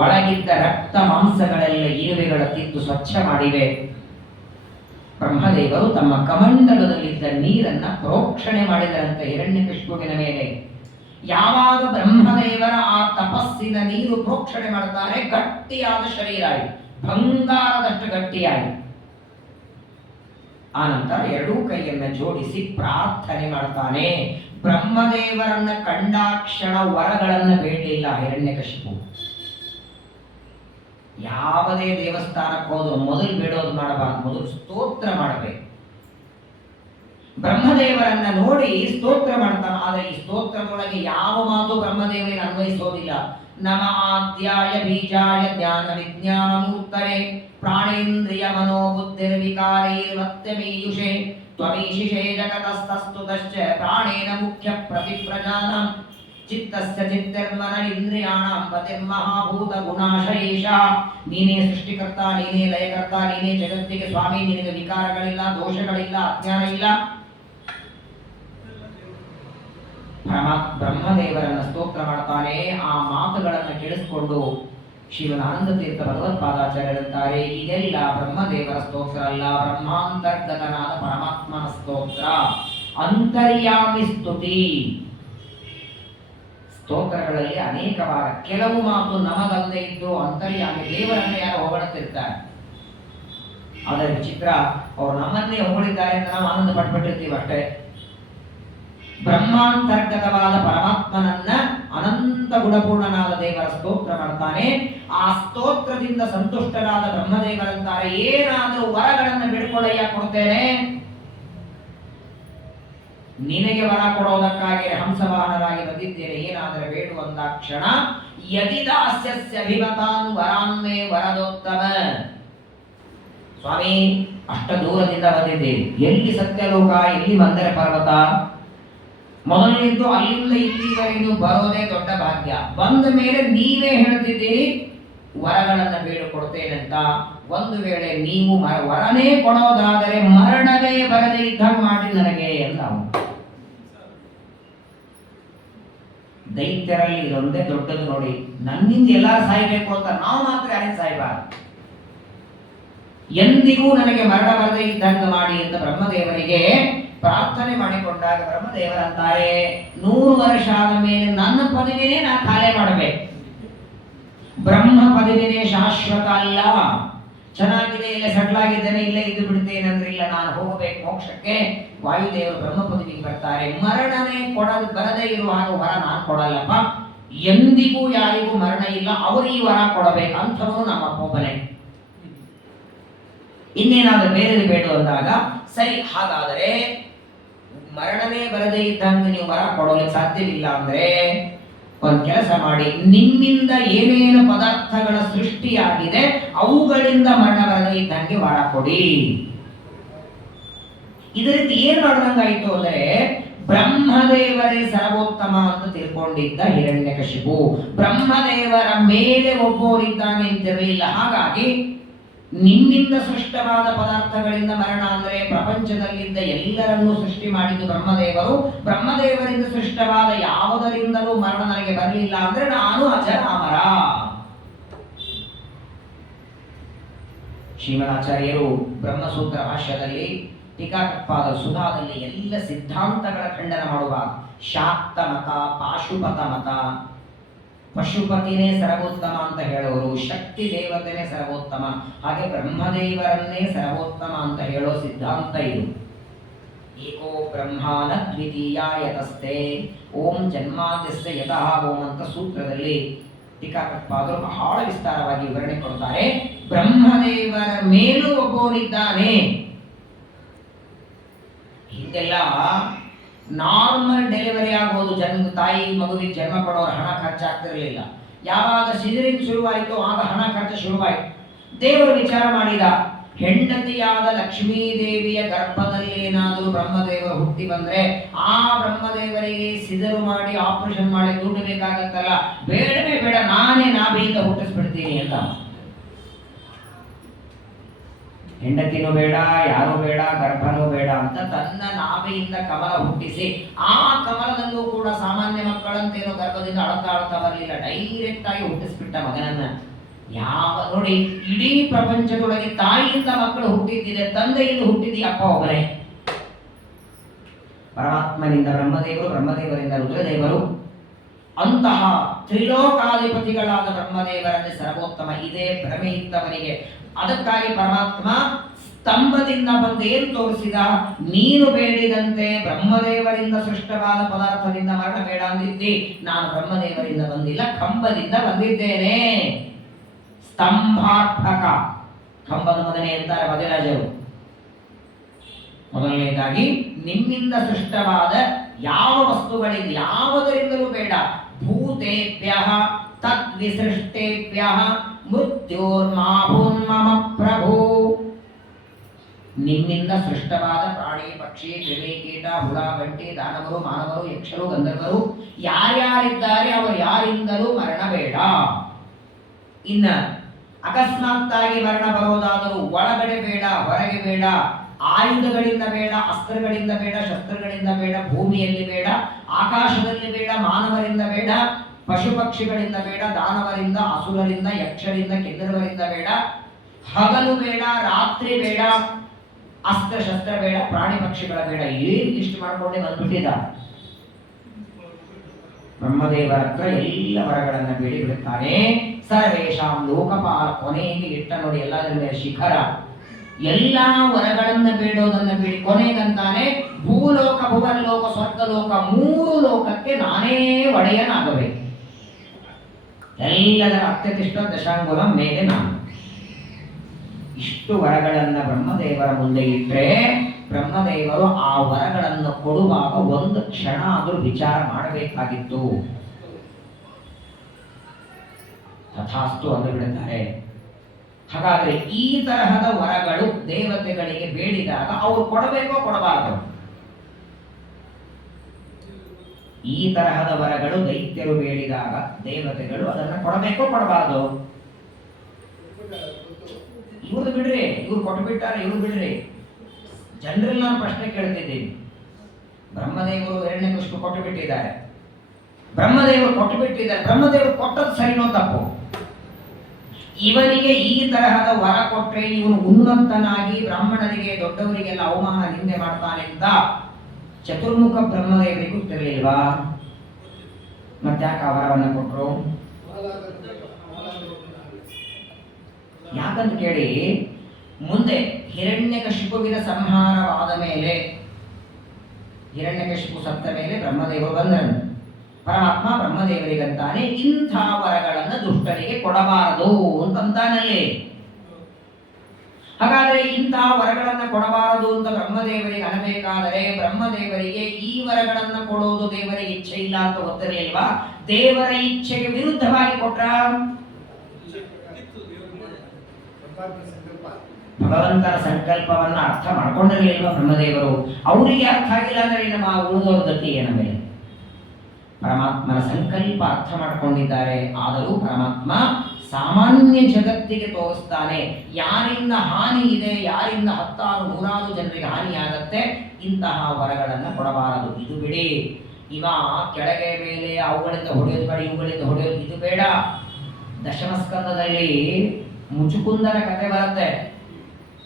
ಒಳಗಿದ್ದ ರಕ್ತ ಮಾಂಸಗಳೆಲ್ಲ ಇರುವೆಗಳ ತಿಂದು ಸ್ವಚ್ಛ ಮಾಡಿವೆ. ಬ್ರಹ್ಮದೇವರು ತಮ್ಮ ಕಮಂಡಲದಲ್ಲಿದ್ದ ನೀರನ್ನ ಪ್ರೋಕ್ಷಣೆ ಮಾಡಿದರಂತೆ ಹಿರಣ್ಯಕಶಿಪುವಿನ ಮೇಲೆ. ಯಾವಾಗ ಬ್ರಹ್ಮದೇವರ ಆ ತಪಸ್ಸಿನ ನೀರು ಪ್ರೋಕ್ಷಣೆ ಮಾಡುತ್ತಾರೆ, ಗಟ್ಟಿಯಾದ ಶರೀರ ಆಯಿತು, ಬಂಗಾರದಷ್ಟು ಗಟ್ಟಿಯಾಯಿತು. ಆನಂತರ ಎರಡೂ ಕೈಯನ್ನ ಜೋಡಿಸಿ ಪ್ರಾರ್ಥನೆ ಮಾಡ್ತಾನೆ. ಬ್ರಹ್ಮದೇವರನ್ನ ಕಂಡಾಕ್ಷಣ ವರಗಳನ್ನ ಬೇಡಲಿಲ್ಲ ಹಿರಣ್ಯಕಶಿಪು. ಯಾವುದೇ ದೇವಸ್ಥಾನಕ್ಕೆ ಹೋದ್ರು ಮೊದಲು ಬೇಡೋದು ಮಾಡಬಾರ್ದು, ಮೊದಲು ಸ್ತೋತ್ರ ಮಾಡಬೇಕು. ಬ್ರಹ್ಮದೇವರನ್ನ ನೋಡಿ ಸ್ತೋತ್ರ ಮಾಡ್ತಾನೆ. ಆದರೆ ಈ ಸ್ತೋತ್ರದೊಳಗೆ ಯಾವ ಮಾತು ಬ್ರಹ್ಮದೇವರಿಗೆ ಅನ್ವಯಿಸೋದಿಲ್ಲ. ನಮ ಆದ್ಯಾಯ ಬೀಜಾಯ ಜ್ಞಾನ ವಿಜ್ಞಾನ ಮೂರ್ತರೆ ಪ್ರಾಣೇಂದ್ರಿಯ ಮನೋಬುದ್ಧಿರ್ವಿಕಾರೈರ್ಮತ್ಯಮೀಯುಷೆ ತ್ವಮೀಶಿಷೇ ಜಗತಸ್ತಸ್ತುತಶ್ಚ ಪ್ರಾಣೇನ ಮುಖ್ಯ ಪ್ರತಿಪ್ರಜಾನಾಂ ಚಿತ್ತಸ್ಯ ಚಿತ್ತಿರ್ಮನ ಇಂದ್ರಿಯಾಣಾಂ ಪತಿರ್ಮಹಾಭೂತ ಗುಣಾಶಯೇಷ. ನೀನೇ ಸೃಷ್ಟಿಕರ್ತ, ನೀನೇ ಲಯಕರ್ತ, ನೀನೇ ಜಗತ್ತಿಗೆ ಸ್ವಾಮಿ. ನಿನಗೆ ವಿಕಾರಗಳಿಲ್ಲ, ದೋಷಗಳಿಲ್ಲ, ಅಜ್ಞಾನ ಇಲ್ಲ. ಬ್ರಹ್ಮದೇವರನ್ನ ಸ್ತೋತ್ರ ಮಾಡ್ತಾನೆ. ಆ ಮಾತುಗಳನ್ನು ಕೇಳಿಸಿಕೊಂಡು ಶ್ರೀಮದಾನಂದ ತೀರ್ಥ ಭಗವತ್ಪಾದಾಚಾರ್ಯರುತ್ತಾರೆ, ಇದೆಲ್ಲ ಬ್ರಹ್ಮದೇವರ ಸ್ತೋತ್ರ ಅಲ್ಲ, ಬ್ರಹ್ಮಾಂತರ್ಗತನಾದ ಪರಮಾತ್ಮನ ಸ್ತೋತ್ರ, ಅಂತರ್ಯಾಮಿ ಸ್ತುತಿ. ಸ್ತೋತ್ರಗಳಲ್ಲಿ ಅನೇಕವಾದ ಕೆಲವು ಮಾತು ನಮಗಲ್ಲದೆ ಇದ್ದು ಅಂತರ್ಯಾಮಿ ದೇವರನ್ನ ಯಾರು ಹೊಗಳುತ್ತಿರ್ತಾರೆ. ಅದರ ವಿಚಿತ್ರ, ಅವರು ನಮ್ಮನ್ನೇ ಹೊಗಳಿದ್ದಾರೆ ಅಂತ ನಾವು ಆನಂದ ಪಟ್ಬಿಟ್ಟಿರ್ತೀವಿ ಅಷ್ಟೇ. ಬ್ರಹ್ಮಾಂತರ್ಗತವಾದ ಪರಮಾತ್ಮನನ್ನ ಅನಂತ ಗುಣಪೂರ್ಣನಾದ ದೇವರ ಸ್ತೋತ್ರ ಮಾಡ್ತಾನೆ. ಆ ಸ್ತೋತ್ರದಿಂದ ಸಂತುಷ್ಟರಾದ ಬ್ರಹ್ಮದೇವರಂತಾರೆ, ಏನಾದರೂ ವರಗಳನ್ನು ಬೇಡ್ಕೊಳ್ಳಯ್ಯ, ಕೊಡ್ತೇನೆ. ನಿನಗೆ ವರ ಕೊಡೋದಕ್ಕಾಗಿ ಹಂಸವಾಹನರಾಗಿ ಬಂದಿದ್ದೇನೆ, ಏನಾದರೆ ಬೇಡು ಅಂದಾಕ್ಷಣ ಯದಿದಾಸ್ಯಭಿಮತಾನ್ ವರಾನ್ಮೇ ವರದೋತ್ತಮ. ಸ್ವಾಮಿ, ಅಷ್ಟ ದೂರದಿಂದ ಬಂದಿದ್ದೇವೆ, ಎಲ್ಲಿ ಸತ್ಯಲೋಕ, ಎಲ್ಲಿ ಮಂದರ ಪರ್ವತ, ಮೊದಲಿದ್ದು ಅಲ್ಲಿಂದ ಇಲ್ಲಿವರೆಗೂ ಬರೋದೇ ದೊಡ್ಡ ಭಾಗ್ಯ. ಬಂದ ಮೇಲೆ ನೀವೇ ಹೇಳ್ತಿದ್ದೀರಿ ವರಗಳನ್ನು ಬೇಡಿಕೊಡ್ತೇನಂತ. ಒಂದು ವೇಳೆ ನೀವು ವರನೇ ಕೊಡೋದಾದರೆ ಮರಣವೇ ಬರದೇ ಇದ್ದಂಗೆ ಮಾಡಿ ನನಗೆ ಅಂತ. ದೈತ್ಯರಲ್ಲಿ ಇದೊಂದೇ ದೊಡ್ಡದು ನೋಡಿ. ನನ್ನಿಂದ ಎಲ್ಲರೂ ಸಾಯ್ಬೇಕು ಅಂತ ನಾವು ಮಾತ್ರ ಯಾರಿಗೆ ಸಾಯ್ಬಾರ್ದು. ಎಂದಿಗೂ ನನಗೆ ಮರಣ ಬರದೇ ಇದ್ದಂಗೆ ಮಾಡಿ ಅಂತ ಬ್ರಹ್ಮದೇವರಿಗೆ ಪ್ರಾರ್ಥನೆ ಮಾಡಿಕೊಂಡಾಗ ಬ್ರಹ್ಮದೇವರಂತಾರೆ, 100 ವರ್ಷ ಆದ ಮೇಲೆ ನನ್ನ ಪದವಿನೇ ನಾ ಖಾಲಿ ಮಾಡಬೇಕು. ಬ್ರಹ್ಮ ಪದವಿನೇ ಶಾಶ್ವತ ಅಲ್ಲ. ಚೆನ್ನಾಗಿದೆ, ಇಲ್ಲೇ ಸೆಟ್ಲ್ ಆಗಿದ್ದೇನೆ, ಇಲ್ಲೇ ಇದ್ದು ಬಿಡ್ತೇನೆ ಅಂದ್ರೆ ಇಲ್ಲ, ನಾನು ಹೋಗಬೇಕು ಮೋಕ್ಷಕ್ಕೆ. ವಾಯುದೇವರು ಬ್ರಹ್ಮ ಪದವಿಗೆ ಬರ್ತಾರೆ. ಮರಣನೇ ಬರದೇ ಇರುವಾಗ ವರ ನಾನು ಕೊಡಲ್ಲಪ್ಪ, ಎಂದಿಗೂ ಯಾರಿಗೂ ಮರಣ ಇಲ್ಲ, ಅವರು ಈ ವರ ಕೊಡಬೇಕಂಥವನು ನಮ್ಮಪ್ಪ ಒಬ್ಬನೇ. ಇನ್ನೇನಾದ್ರೂ ಬೇರೆ ಬೇಡ ಅಂದಾಗ ಸರಿ, ಹಾಗಾದರೆ ಮರಣನೇ ಬರದೇ ಇದ್ದಂಗೆ ನೀವು ವರ ಕೊಡೋಲಿಕ್ಕೆ ಸಾಧ್ಯವಿಲ್ಲ ಅಂದ್ರೆ ಒಂದು ಕೆಲಸ ಮಾಡಿ, ನಿಮ್ಮಿಂದ ಏನೇನು ಪದಾರ್ಥಗಳ ಸೃಷ್ಟಿಯಾಗಿದೆ ಅವುಗಳಿಂದ ಮರಣ ಬರದೇ ಇದ್ದಂಗೆ ವರ ಕೊಡಿ. ಇದರಿಂದ ಏನ್ ಮಾಡಿದಂಗಾಯ್ತು ಅಂದ್ರೆ ಬ್ರಹ್ಮದೇವರೇ ಸರ್ವೋತ್ತಮ ಅಂತ ತಿಳ್ಕೊಂಡಿದ್ದ ಹಿರಣ್ಯಕಶಿಪು ಬ್ರಹ್ಮದೇವರ ಮೇಲೆ ಒಬ್ಬವರಿದ್ದಾನೆ ಅಂತಿರಲಿಲ್ಲ. ಹಾಗಾಗಿ ನಿಮ್ಮಿಂದ ಸೃಷ್ಟವಾದ ಪದಾರ್ಥಗಳಿಂದ ಮರಣ ಅಂದರೆ ಪ್ರಪಂಚದಲ್ಲಿದ್ದ ಎಲ್ಲರನ್ನೂ ಸೃಷ್ಟಿ ಮಾಡಿದ್ದು ಬ್ರಹ್ಮದೇವರು. ಬ್ರಹ್ಮದೇವರಿಂದ ಸೃಷ್ಟವಾದ ಯಾವುದರಿಂದಲೂ ಮರಣ ನನಗೆ ಬರಲಿಲ್ಲ ಅಂದ್ರೆ ನಾನು ಅಜರಾಮರ. ಶ್ರೀಮದಾಚಾರ್ಯರು ಬ್ರಹ್ಮಸೂತ್ರ ಭಾಷ್ಯದಲ್ಲಿ ಟೀಕಾಕೃತ್ಪಾದ ಸುಧಾದಲ್ಲಿ ಎಲ್ಲ ಸಿದ್ಧಾಂತಗಳ ಖಂಡನ ಮಾಡುವಾಗ ಶಾಕ್ತ ಮತ, ಪಾಶುಪತ ಮತ, ಪಶುಪತಿನೇ ಸರ್ವೋತ್ತಮ ಅಂತ ಹೇಳೋರು, ಶಕ್ತಿ ದೇವತೆನೇ ಸರ್ವೋತ್ತಮ, ಹಾಗೆ ಬ್ರಹ್ಮದೇವರನ್ನೇ ಸರ್ವೋತ್ತಮ ಅಂತ ಹೇಳೋ ಸಿದ್ಧಾಂತ ಇದು. ಏಕೋ ಬ್ರಹ್ಮಾನ ದ್ವಿತೀಯ ಯತಸ್ತೆ ಓಂ ಜನ್ಮಾದ್ಯಸ್ಯ ಯತಃ ಓಂ ಅಂತ ಸೂತ್ರದಲ್ಲಿ ಟೀಕಾಕೃತ್ಪಾದರು ಬಹಳ ವಿಸ್ತಾರವಾಗಿ ವಿವರಣೆ ಕೊಡ್ತಾರೆ. ಬ್ರಹ್ಮದೇವರ ಮೇಲೂ ಒಬ್ಬವನಿದ್ದಾನೆ. ಹಿಂದೆಲ್ಲ ನಾರ್ಮಲ್ ಡೆಲಿವರಿ ಆಗೋದು, ತಾಯಿ ಮಗುವಿಗೆ ಜನ್ಮ ಕೊಡೋರು ಹಣ ಖರ್ಚಾಗ್ತಿರಲಿಲ್ಲ. ಯಾವಾಗ ಸಿಜರಿಂಗ್ ಶುರುವಾಯಿತು ಆಗ ಹಣ ಖರ್ಚು ಶುರುವಾಯಿತು. ದೇವರು ವಿಚಾರ ಮಾಡಿದ, ಹೆಂಡತಿಯಾದ ಲಕ್ಷ್ಮೀದೇವಿಯ ಗರ್ಭದಲ್ಲಿ ಏನಾದರೂ ಬ್ರಹ್ಮದೇವರು ಹುಟ್ಟಿ ಬಂದ್ರೆ ಆ ಬ್ರಹ್ಮದೇವರಿಗೆ ಸಿಜರು ಮಾಡಿ ಆಪರೇಷನ್ ಮಾಡಿ ದುಡ್ಡು ಬೇಕಾಗತ್ತಲ್ಲ, ಬೇಡವೇ ಬೇಡ, ನಾನೇ ನಾಭಿಯಿಂದ ಹುಟ್ಟಿಸ್ಬಿಡ್ತೀನಿ ಅಂತ. ಹೆಂಡತಿನೂ ಬೇಡ, ಯಾರು ಬೇಡ, ಗರ್ಭನೂ ಬೇಡ ಅಂತ ತನ್ನ ನಾಭಿಯಿಂದ ಕಮಲ ಹುಟ್ಟಿಸಿ, ಆ ಕಮಲದಲ್ಲೂ ಕೂಡ ಸಾಮಾನ್ಯ ಮಕ್ಕಳಂತೇನೋ ಗರ್ಭದಿಂದ ಅಳತಾ ಬರಲಿಲ್ಲ, ಡೈರೆಕ್ಟ್ ಆಗಿ ಹುಟ್ಟಿಸ್ಬಿಟ್ಟ ಮಗನನ್ನ. ನೋಡಿ, ಇಡೀ ಪ್ರಪಂಚದೊಳಗೆ ತಾಯಿಯಿಂದ ಮಕ್ಕಳು ಹುಟ್ಟಿದ್ದಿದೆ, ತಂದೆಯಿಂದ ಹುಟ್ಟಿದ ಅಪ್ಪ ಒಬ್ಬರೇ. ಪರಮಾತ್ಮನಿಂದ ಬ್ರಹ್ಮದೇವರು, ಬ್ರಹ್ಮದೇವರಿಂದ ರುದ್ರದೇವರು. ಅಂತಹ ತ್ರಿಲೋಕಾಧಿಪತಿಗಳಾದ ಬ್ರಹ್ಮದೇವರಲ್ಲಿ ಸರ್ವೋತ್ತಮ. ಇದೇ ಭ್ರಮೆ ಇದ್ದವನಿಗೆ. ಅದಕ್ಕಾಗಿ ಪರಮಾತ್ಮ ಸ್ತಂಭದಿಂದ ಬಂದು ಏನು ತೋರಿಸಿದ, ನೀನು ಬೇಡಿದಂತೆ ಬ್ರಹ್ಮದೇವರಿಂದ ಸೃಷ್ಟವಾದ ಪದಾರ್ಥದಿಂದ ಮರಣ ಬೇಡ ಅಂದಿದ್ದಿ, ನಾನು ಬ್ರಹ್ಮದೇವರಿಂದ ಬಂದಿಲ್ಲ, ಕಂಬದಿಂದ ಬಂದಿದ್ದೇನೆ. ಸ್ತಂಭಾರ್ಪಕ, ಕಂಬದ ಮದನೆ ಅಂತಾರೆ ಭಜರಾಜರು. ಮೊದಲನೇದಾಗಿ ನಿಮ್ಮಿಂದ ಸೃಷ್ಟವಾದ ಯಾವ ವಸ್ತುಗಳಿಂದ ಯಾವುದರಿಂದಲೂ ಬೇಡ. ಭೂತೇಭ್ಯ ತದ್ವಿಸೃಷ್ಟೇಭ್ಯ ಮೃತ್ಯೋರ್ಮಾಭೂನ್ಮಮ ಪ್ರಭು. ನಿಮ್ಮಿಂದ ಸೃಷ್ಟವಾದ ಪ್ರಾಣಿ, ಪಕ್ಷಿ, ಕ್ರಿಮಿ, ಕೀಟ, ಹುಳ, ಗಂಟಿ, ದಾನವರು, ಮಾನವರು, ಯಕ್ಷರು, ಗಂಧರ್ವರು ಯಾರ್ಯಾರಿದ್ದಾರೆ ಅವರು ಯಾರಿಂದಲೂ ಮರಣ ಬೇಡ. ಇನ್ನ ಅಕಸ್ಮಾತ್ತಾಗಿ ಮರಣ ಬರೋದಾದರೂ ಒಳಗಡೆ ಬೇಡ, ಹೊರಗೆ ಬೇಡ, ಆಯುಧಗಳಿಂದ ಬೇಡ, ಅಸ್ತ್ರಗಳಿಂದ ಬೇಡ, ಶಸ್ತ್ರಗಳಿಂದ ಬೇಡ, ಭೂಮಿಯಲ್ಲಿ ಬೇಡ, ಆಕಾಶದಲ್ಲಿ ಬೇಡ, ಮಾನವರಿಂದ ಬೇಡ, ಪಶು ಪಕ್ಷಿಗಳಿಂದ ಬೇಡ, ದಾನವರಿಂದ, ಅಸುರರಿಂದ, ಯಕ್ಷರಿಂದ, ಕಿನ್ನರವರಿಂದ ಬೇಡ, ಹಗಲು ಬೇಡ, ರಾತ್ರಿ ಬೇಡ, ಅಸ್ತ್ರ ಶಸ್ತ್ರ ಬೇಡ, ಪ್ರಾಣಿ ಪಕ್ಷಿಗಳ ಬೇಡ. ಏನ್ ಲಿಸ್ಟ್ ಮಾಡ್ಕೊಂಡೆ ಬಂದ್ಬಿಟ್ಟಿದ. ಬ್ರಹ್ಮದೇವರ ಹತ್ರ ಎಲ್ಲ ವರಗಳನ್ನ ಬೇಡಿ ಬಿಡುತ್ತಾನೆ. ಸರ್ವೇಶಾಂ ಲೋಕಪಾಲ, ಕೊನೆಗೆ ಇಟ್ಟ ನೋಡಿ ಎಲ್ಲದರ ಮೇಲೆ ಶಿಖರ. ಎಲ್ಲಾ ವರಗಳನ್ನ ಬೇಡೋದನ್ನ ಬೇಡಿ ಕೊನೆಗಂತಾನೆ ಭೂಲೋಕ, ಭುವರ್ಲೋಕ, ಸ್ವರ್ಗಲೋಕ, ಮೂರು ಲೋಕಕ್ಕೆ ನಾನೇ ಒಡೆಯನಾಗಬೇಕು. ಎಲ್ಲದರ ಅತ್ಯತಿಷ್ಠ ದಶಾಂಗುಲ ಮೇಲೆ ನಾನು. ಇಷ್ಟು ವರಗಳನ್ನ ಬ್ರಹ್ಮದೇವರ ಮುಂದೆ ಇಟ್ಟರೆ ಬ್ರಹ್ಮದೇವರು ಆ ವರಗಳನ್ನು ಕೊಡುವಾಗ ಒಂದು ಕ್ಷಣ ಆದರೂ ವಿಚಾರ ಮಾಡಬೇಕಾಗಿತ್ತು. ತಥಾಸ್ತು ಅಂದು ಬಿಡುತ್ತಾರೆ. ಹಾಗಾದ್ರೆ ಈ ತರಹದ ವರಗಳು ದೇವತೆಗಳಿಗೆ ಬೇಡಿದಾಗ ಅವರು ಕೊಡಬೇಕೋ ಕೊಡಬಾರದು? ಈ ತರಹದ ವರಗಳು ದೈತ್ಯರು ಬೇಡಿದಾಗ ದೇವತೆಗಳು ಅದನ್ನು ಕೊಡಬೇಕೋ ಕೊಡಬಾರದು? ಇವ್ರು ಬಿಡ್ರಿ, ಇವ್ರು ಕೊಟ್ಟು ಬಿಟ್ಟಾರೆ, ಇವ್ರು ಬಿಡ್ರಿ. ಜನರಲ್ಲಿ ನಾನು ಪ್ರಶ್ನೆ ಕೇಳ್ತಿದ್ದೀನಿ. ಬ್ರಹ್ಮದೇವರು ಹಿರಣ್ಯಕಶಿಪು ಕೊಟ್ಟು ಬಿಟ್ಟಿದ್ದಾರೆ, ಬ್ರಹ್ಮದೇವರು ಕೊಟ್ಟು ಬಿಟ್ಟಿದ್ದಾರೆ. ಬ್ರಹ್ಮದೇವರು ಕೊಟ್ಟದ್ದು ಸರಿನೋ ತಪ್ಪು? ಇವನಿಗೆ ಈ ತರಹದ ವರ ಕೊಟ್ರೆ ಇವನು ಉನ್ನತನಾಗಿ ಬ್ರಾಹ್ಮಣರಿಗೆ, ದೊಡ್ಡವರಿಗೆಲ್ಲ ಅವಮಾನ, ನಿಂದೆ ಮಾಡ್ತಾನೆ ಅಂತ ಚತುರ್ಮುಖ ಬ್ರಹ್ಮದೇವರಿಗೂ ಗೊತ್ತಿರಲಿಲ್ವಾ? ಮತ್ತ್ಯಾಕೆ ಆ ವರವನ್ನು ಕೊಟ್ಟರು? ಯಾಕಂತ ಕೇಳಿ, ಮುಂದೆ ಹಿರಣ್ಯಕಶಿಪುವಿನ ಸಂಹಾರವಾದ ಮೇಲೆ, ಹಿರಣ್ಯಕಶಿಪು ಸತ್ತ ಮೇಲೆ ಬ್ರಹ್ಮದೇವರು ಬಂದರು. ಪರಮಾತ್ಮ ಬ್ರಹ್ಮದೇವರಿಗಂತಾನೆ ಇಂಥ ವರಗಳನ್ನು ದುಷ್ಟರಿಗೆ ಕೊಡಬಾರದು ಅಂತಂತಾನಲ್ಲಿ. ಹಾಗಾದ್ರೆ ಇಂತಹ ವರಗಳನ್ನ ಕೊಡಬಾರದು ಅಂತ ಬ್ರಹ್ಮದೇವರಿಗೆ ಅನ್ನಬೇಕಾದರೆ ಬ್ರಹ್ಮದೇವರಿಗೆ ಈ ವರಗಳನ್ನ ಕೊಡೋದು ದೇವರ ಇಚ್ಛೆ ಇಲ್ಲ ಅಂತ ಗೊತ್ತಿರಲಿಲ್ವಾ? ದೇವರ ಇಚ್ಛೆಗೆ ವಿರುದ್ಧವಾಗಿ ಕೊಟ್ರ? ಭಗವಂತನ ಸಂಕಲ್ಪವನ್ನ ಅರ್ಥ ಮಾಡ್ಕೊಂಡಿರಲಿಲ್ವಾ ಬ್ರಹ್ಮದೇವರು? ಅವರಿಗೆ ಅರ್ಥ ಆಗಿಲ್ಲ ಅಂದ್ರೆ ನಮ್ಮ ಉಳಿದವರ ಗತಿ ಏನ ಮೇಲೆ? ಪರಮಾತ್ಮನ ಸಂಕಲ್ಪ ಅರ್ಥ ಮಾಡ್ಕೊಂಡಿದ್ದಾರೆ. ಆದರೂ ಪರಮಾತ್ಮ ಸಾಮಾನ್ಯ ಜಗತ್ತಿಗೆ ತೋರಿಸ್ತಾನೆ ಯಾರಿಂದ ಹಾನಿ ಇದೆ, ಯಾರಿಂದ 10,000-100,000 ಜನರಿಗೆ ಹಾನಿಯಾಗತ್ತೆ, ಇಂತಹ ವರಗಳನ್ನು ಕೊಡಬಾರದು. ಇದು ಬಿಡಿ, ಇವ ಕೆಳಗೆ ಮೇಲೆ ಅವುಗಳಿಂದ ಹೊಡೆಯೋದು ಬೇಡ, ಇವುಗಳಿಂದ ಹೊಡೆಯೋದು ಇದು ಬೇಡ. ದಶಮಸ್ಕಂದದಲ್ಲಿ ಮುಚುಕುಂದನ ಕಥೆ ಬರುತ್ತೆ.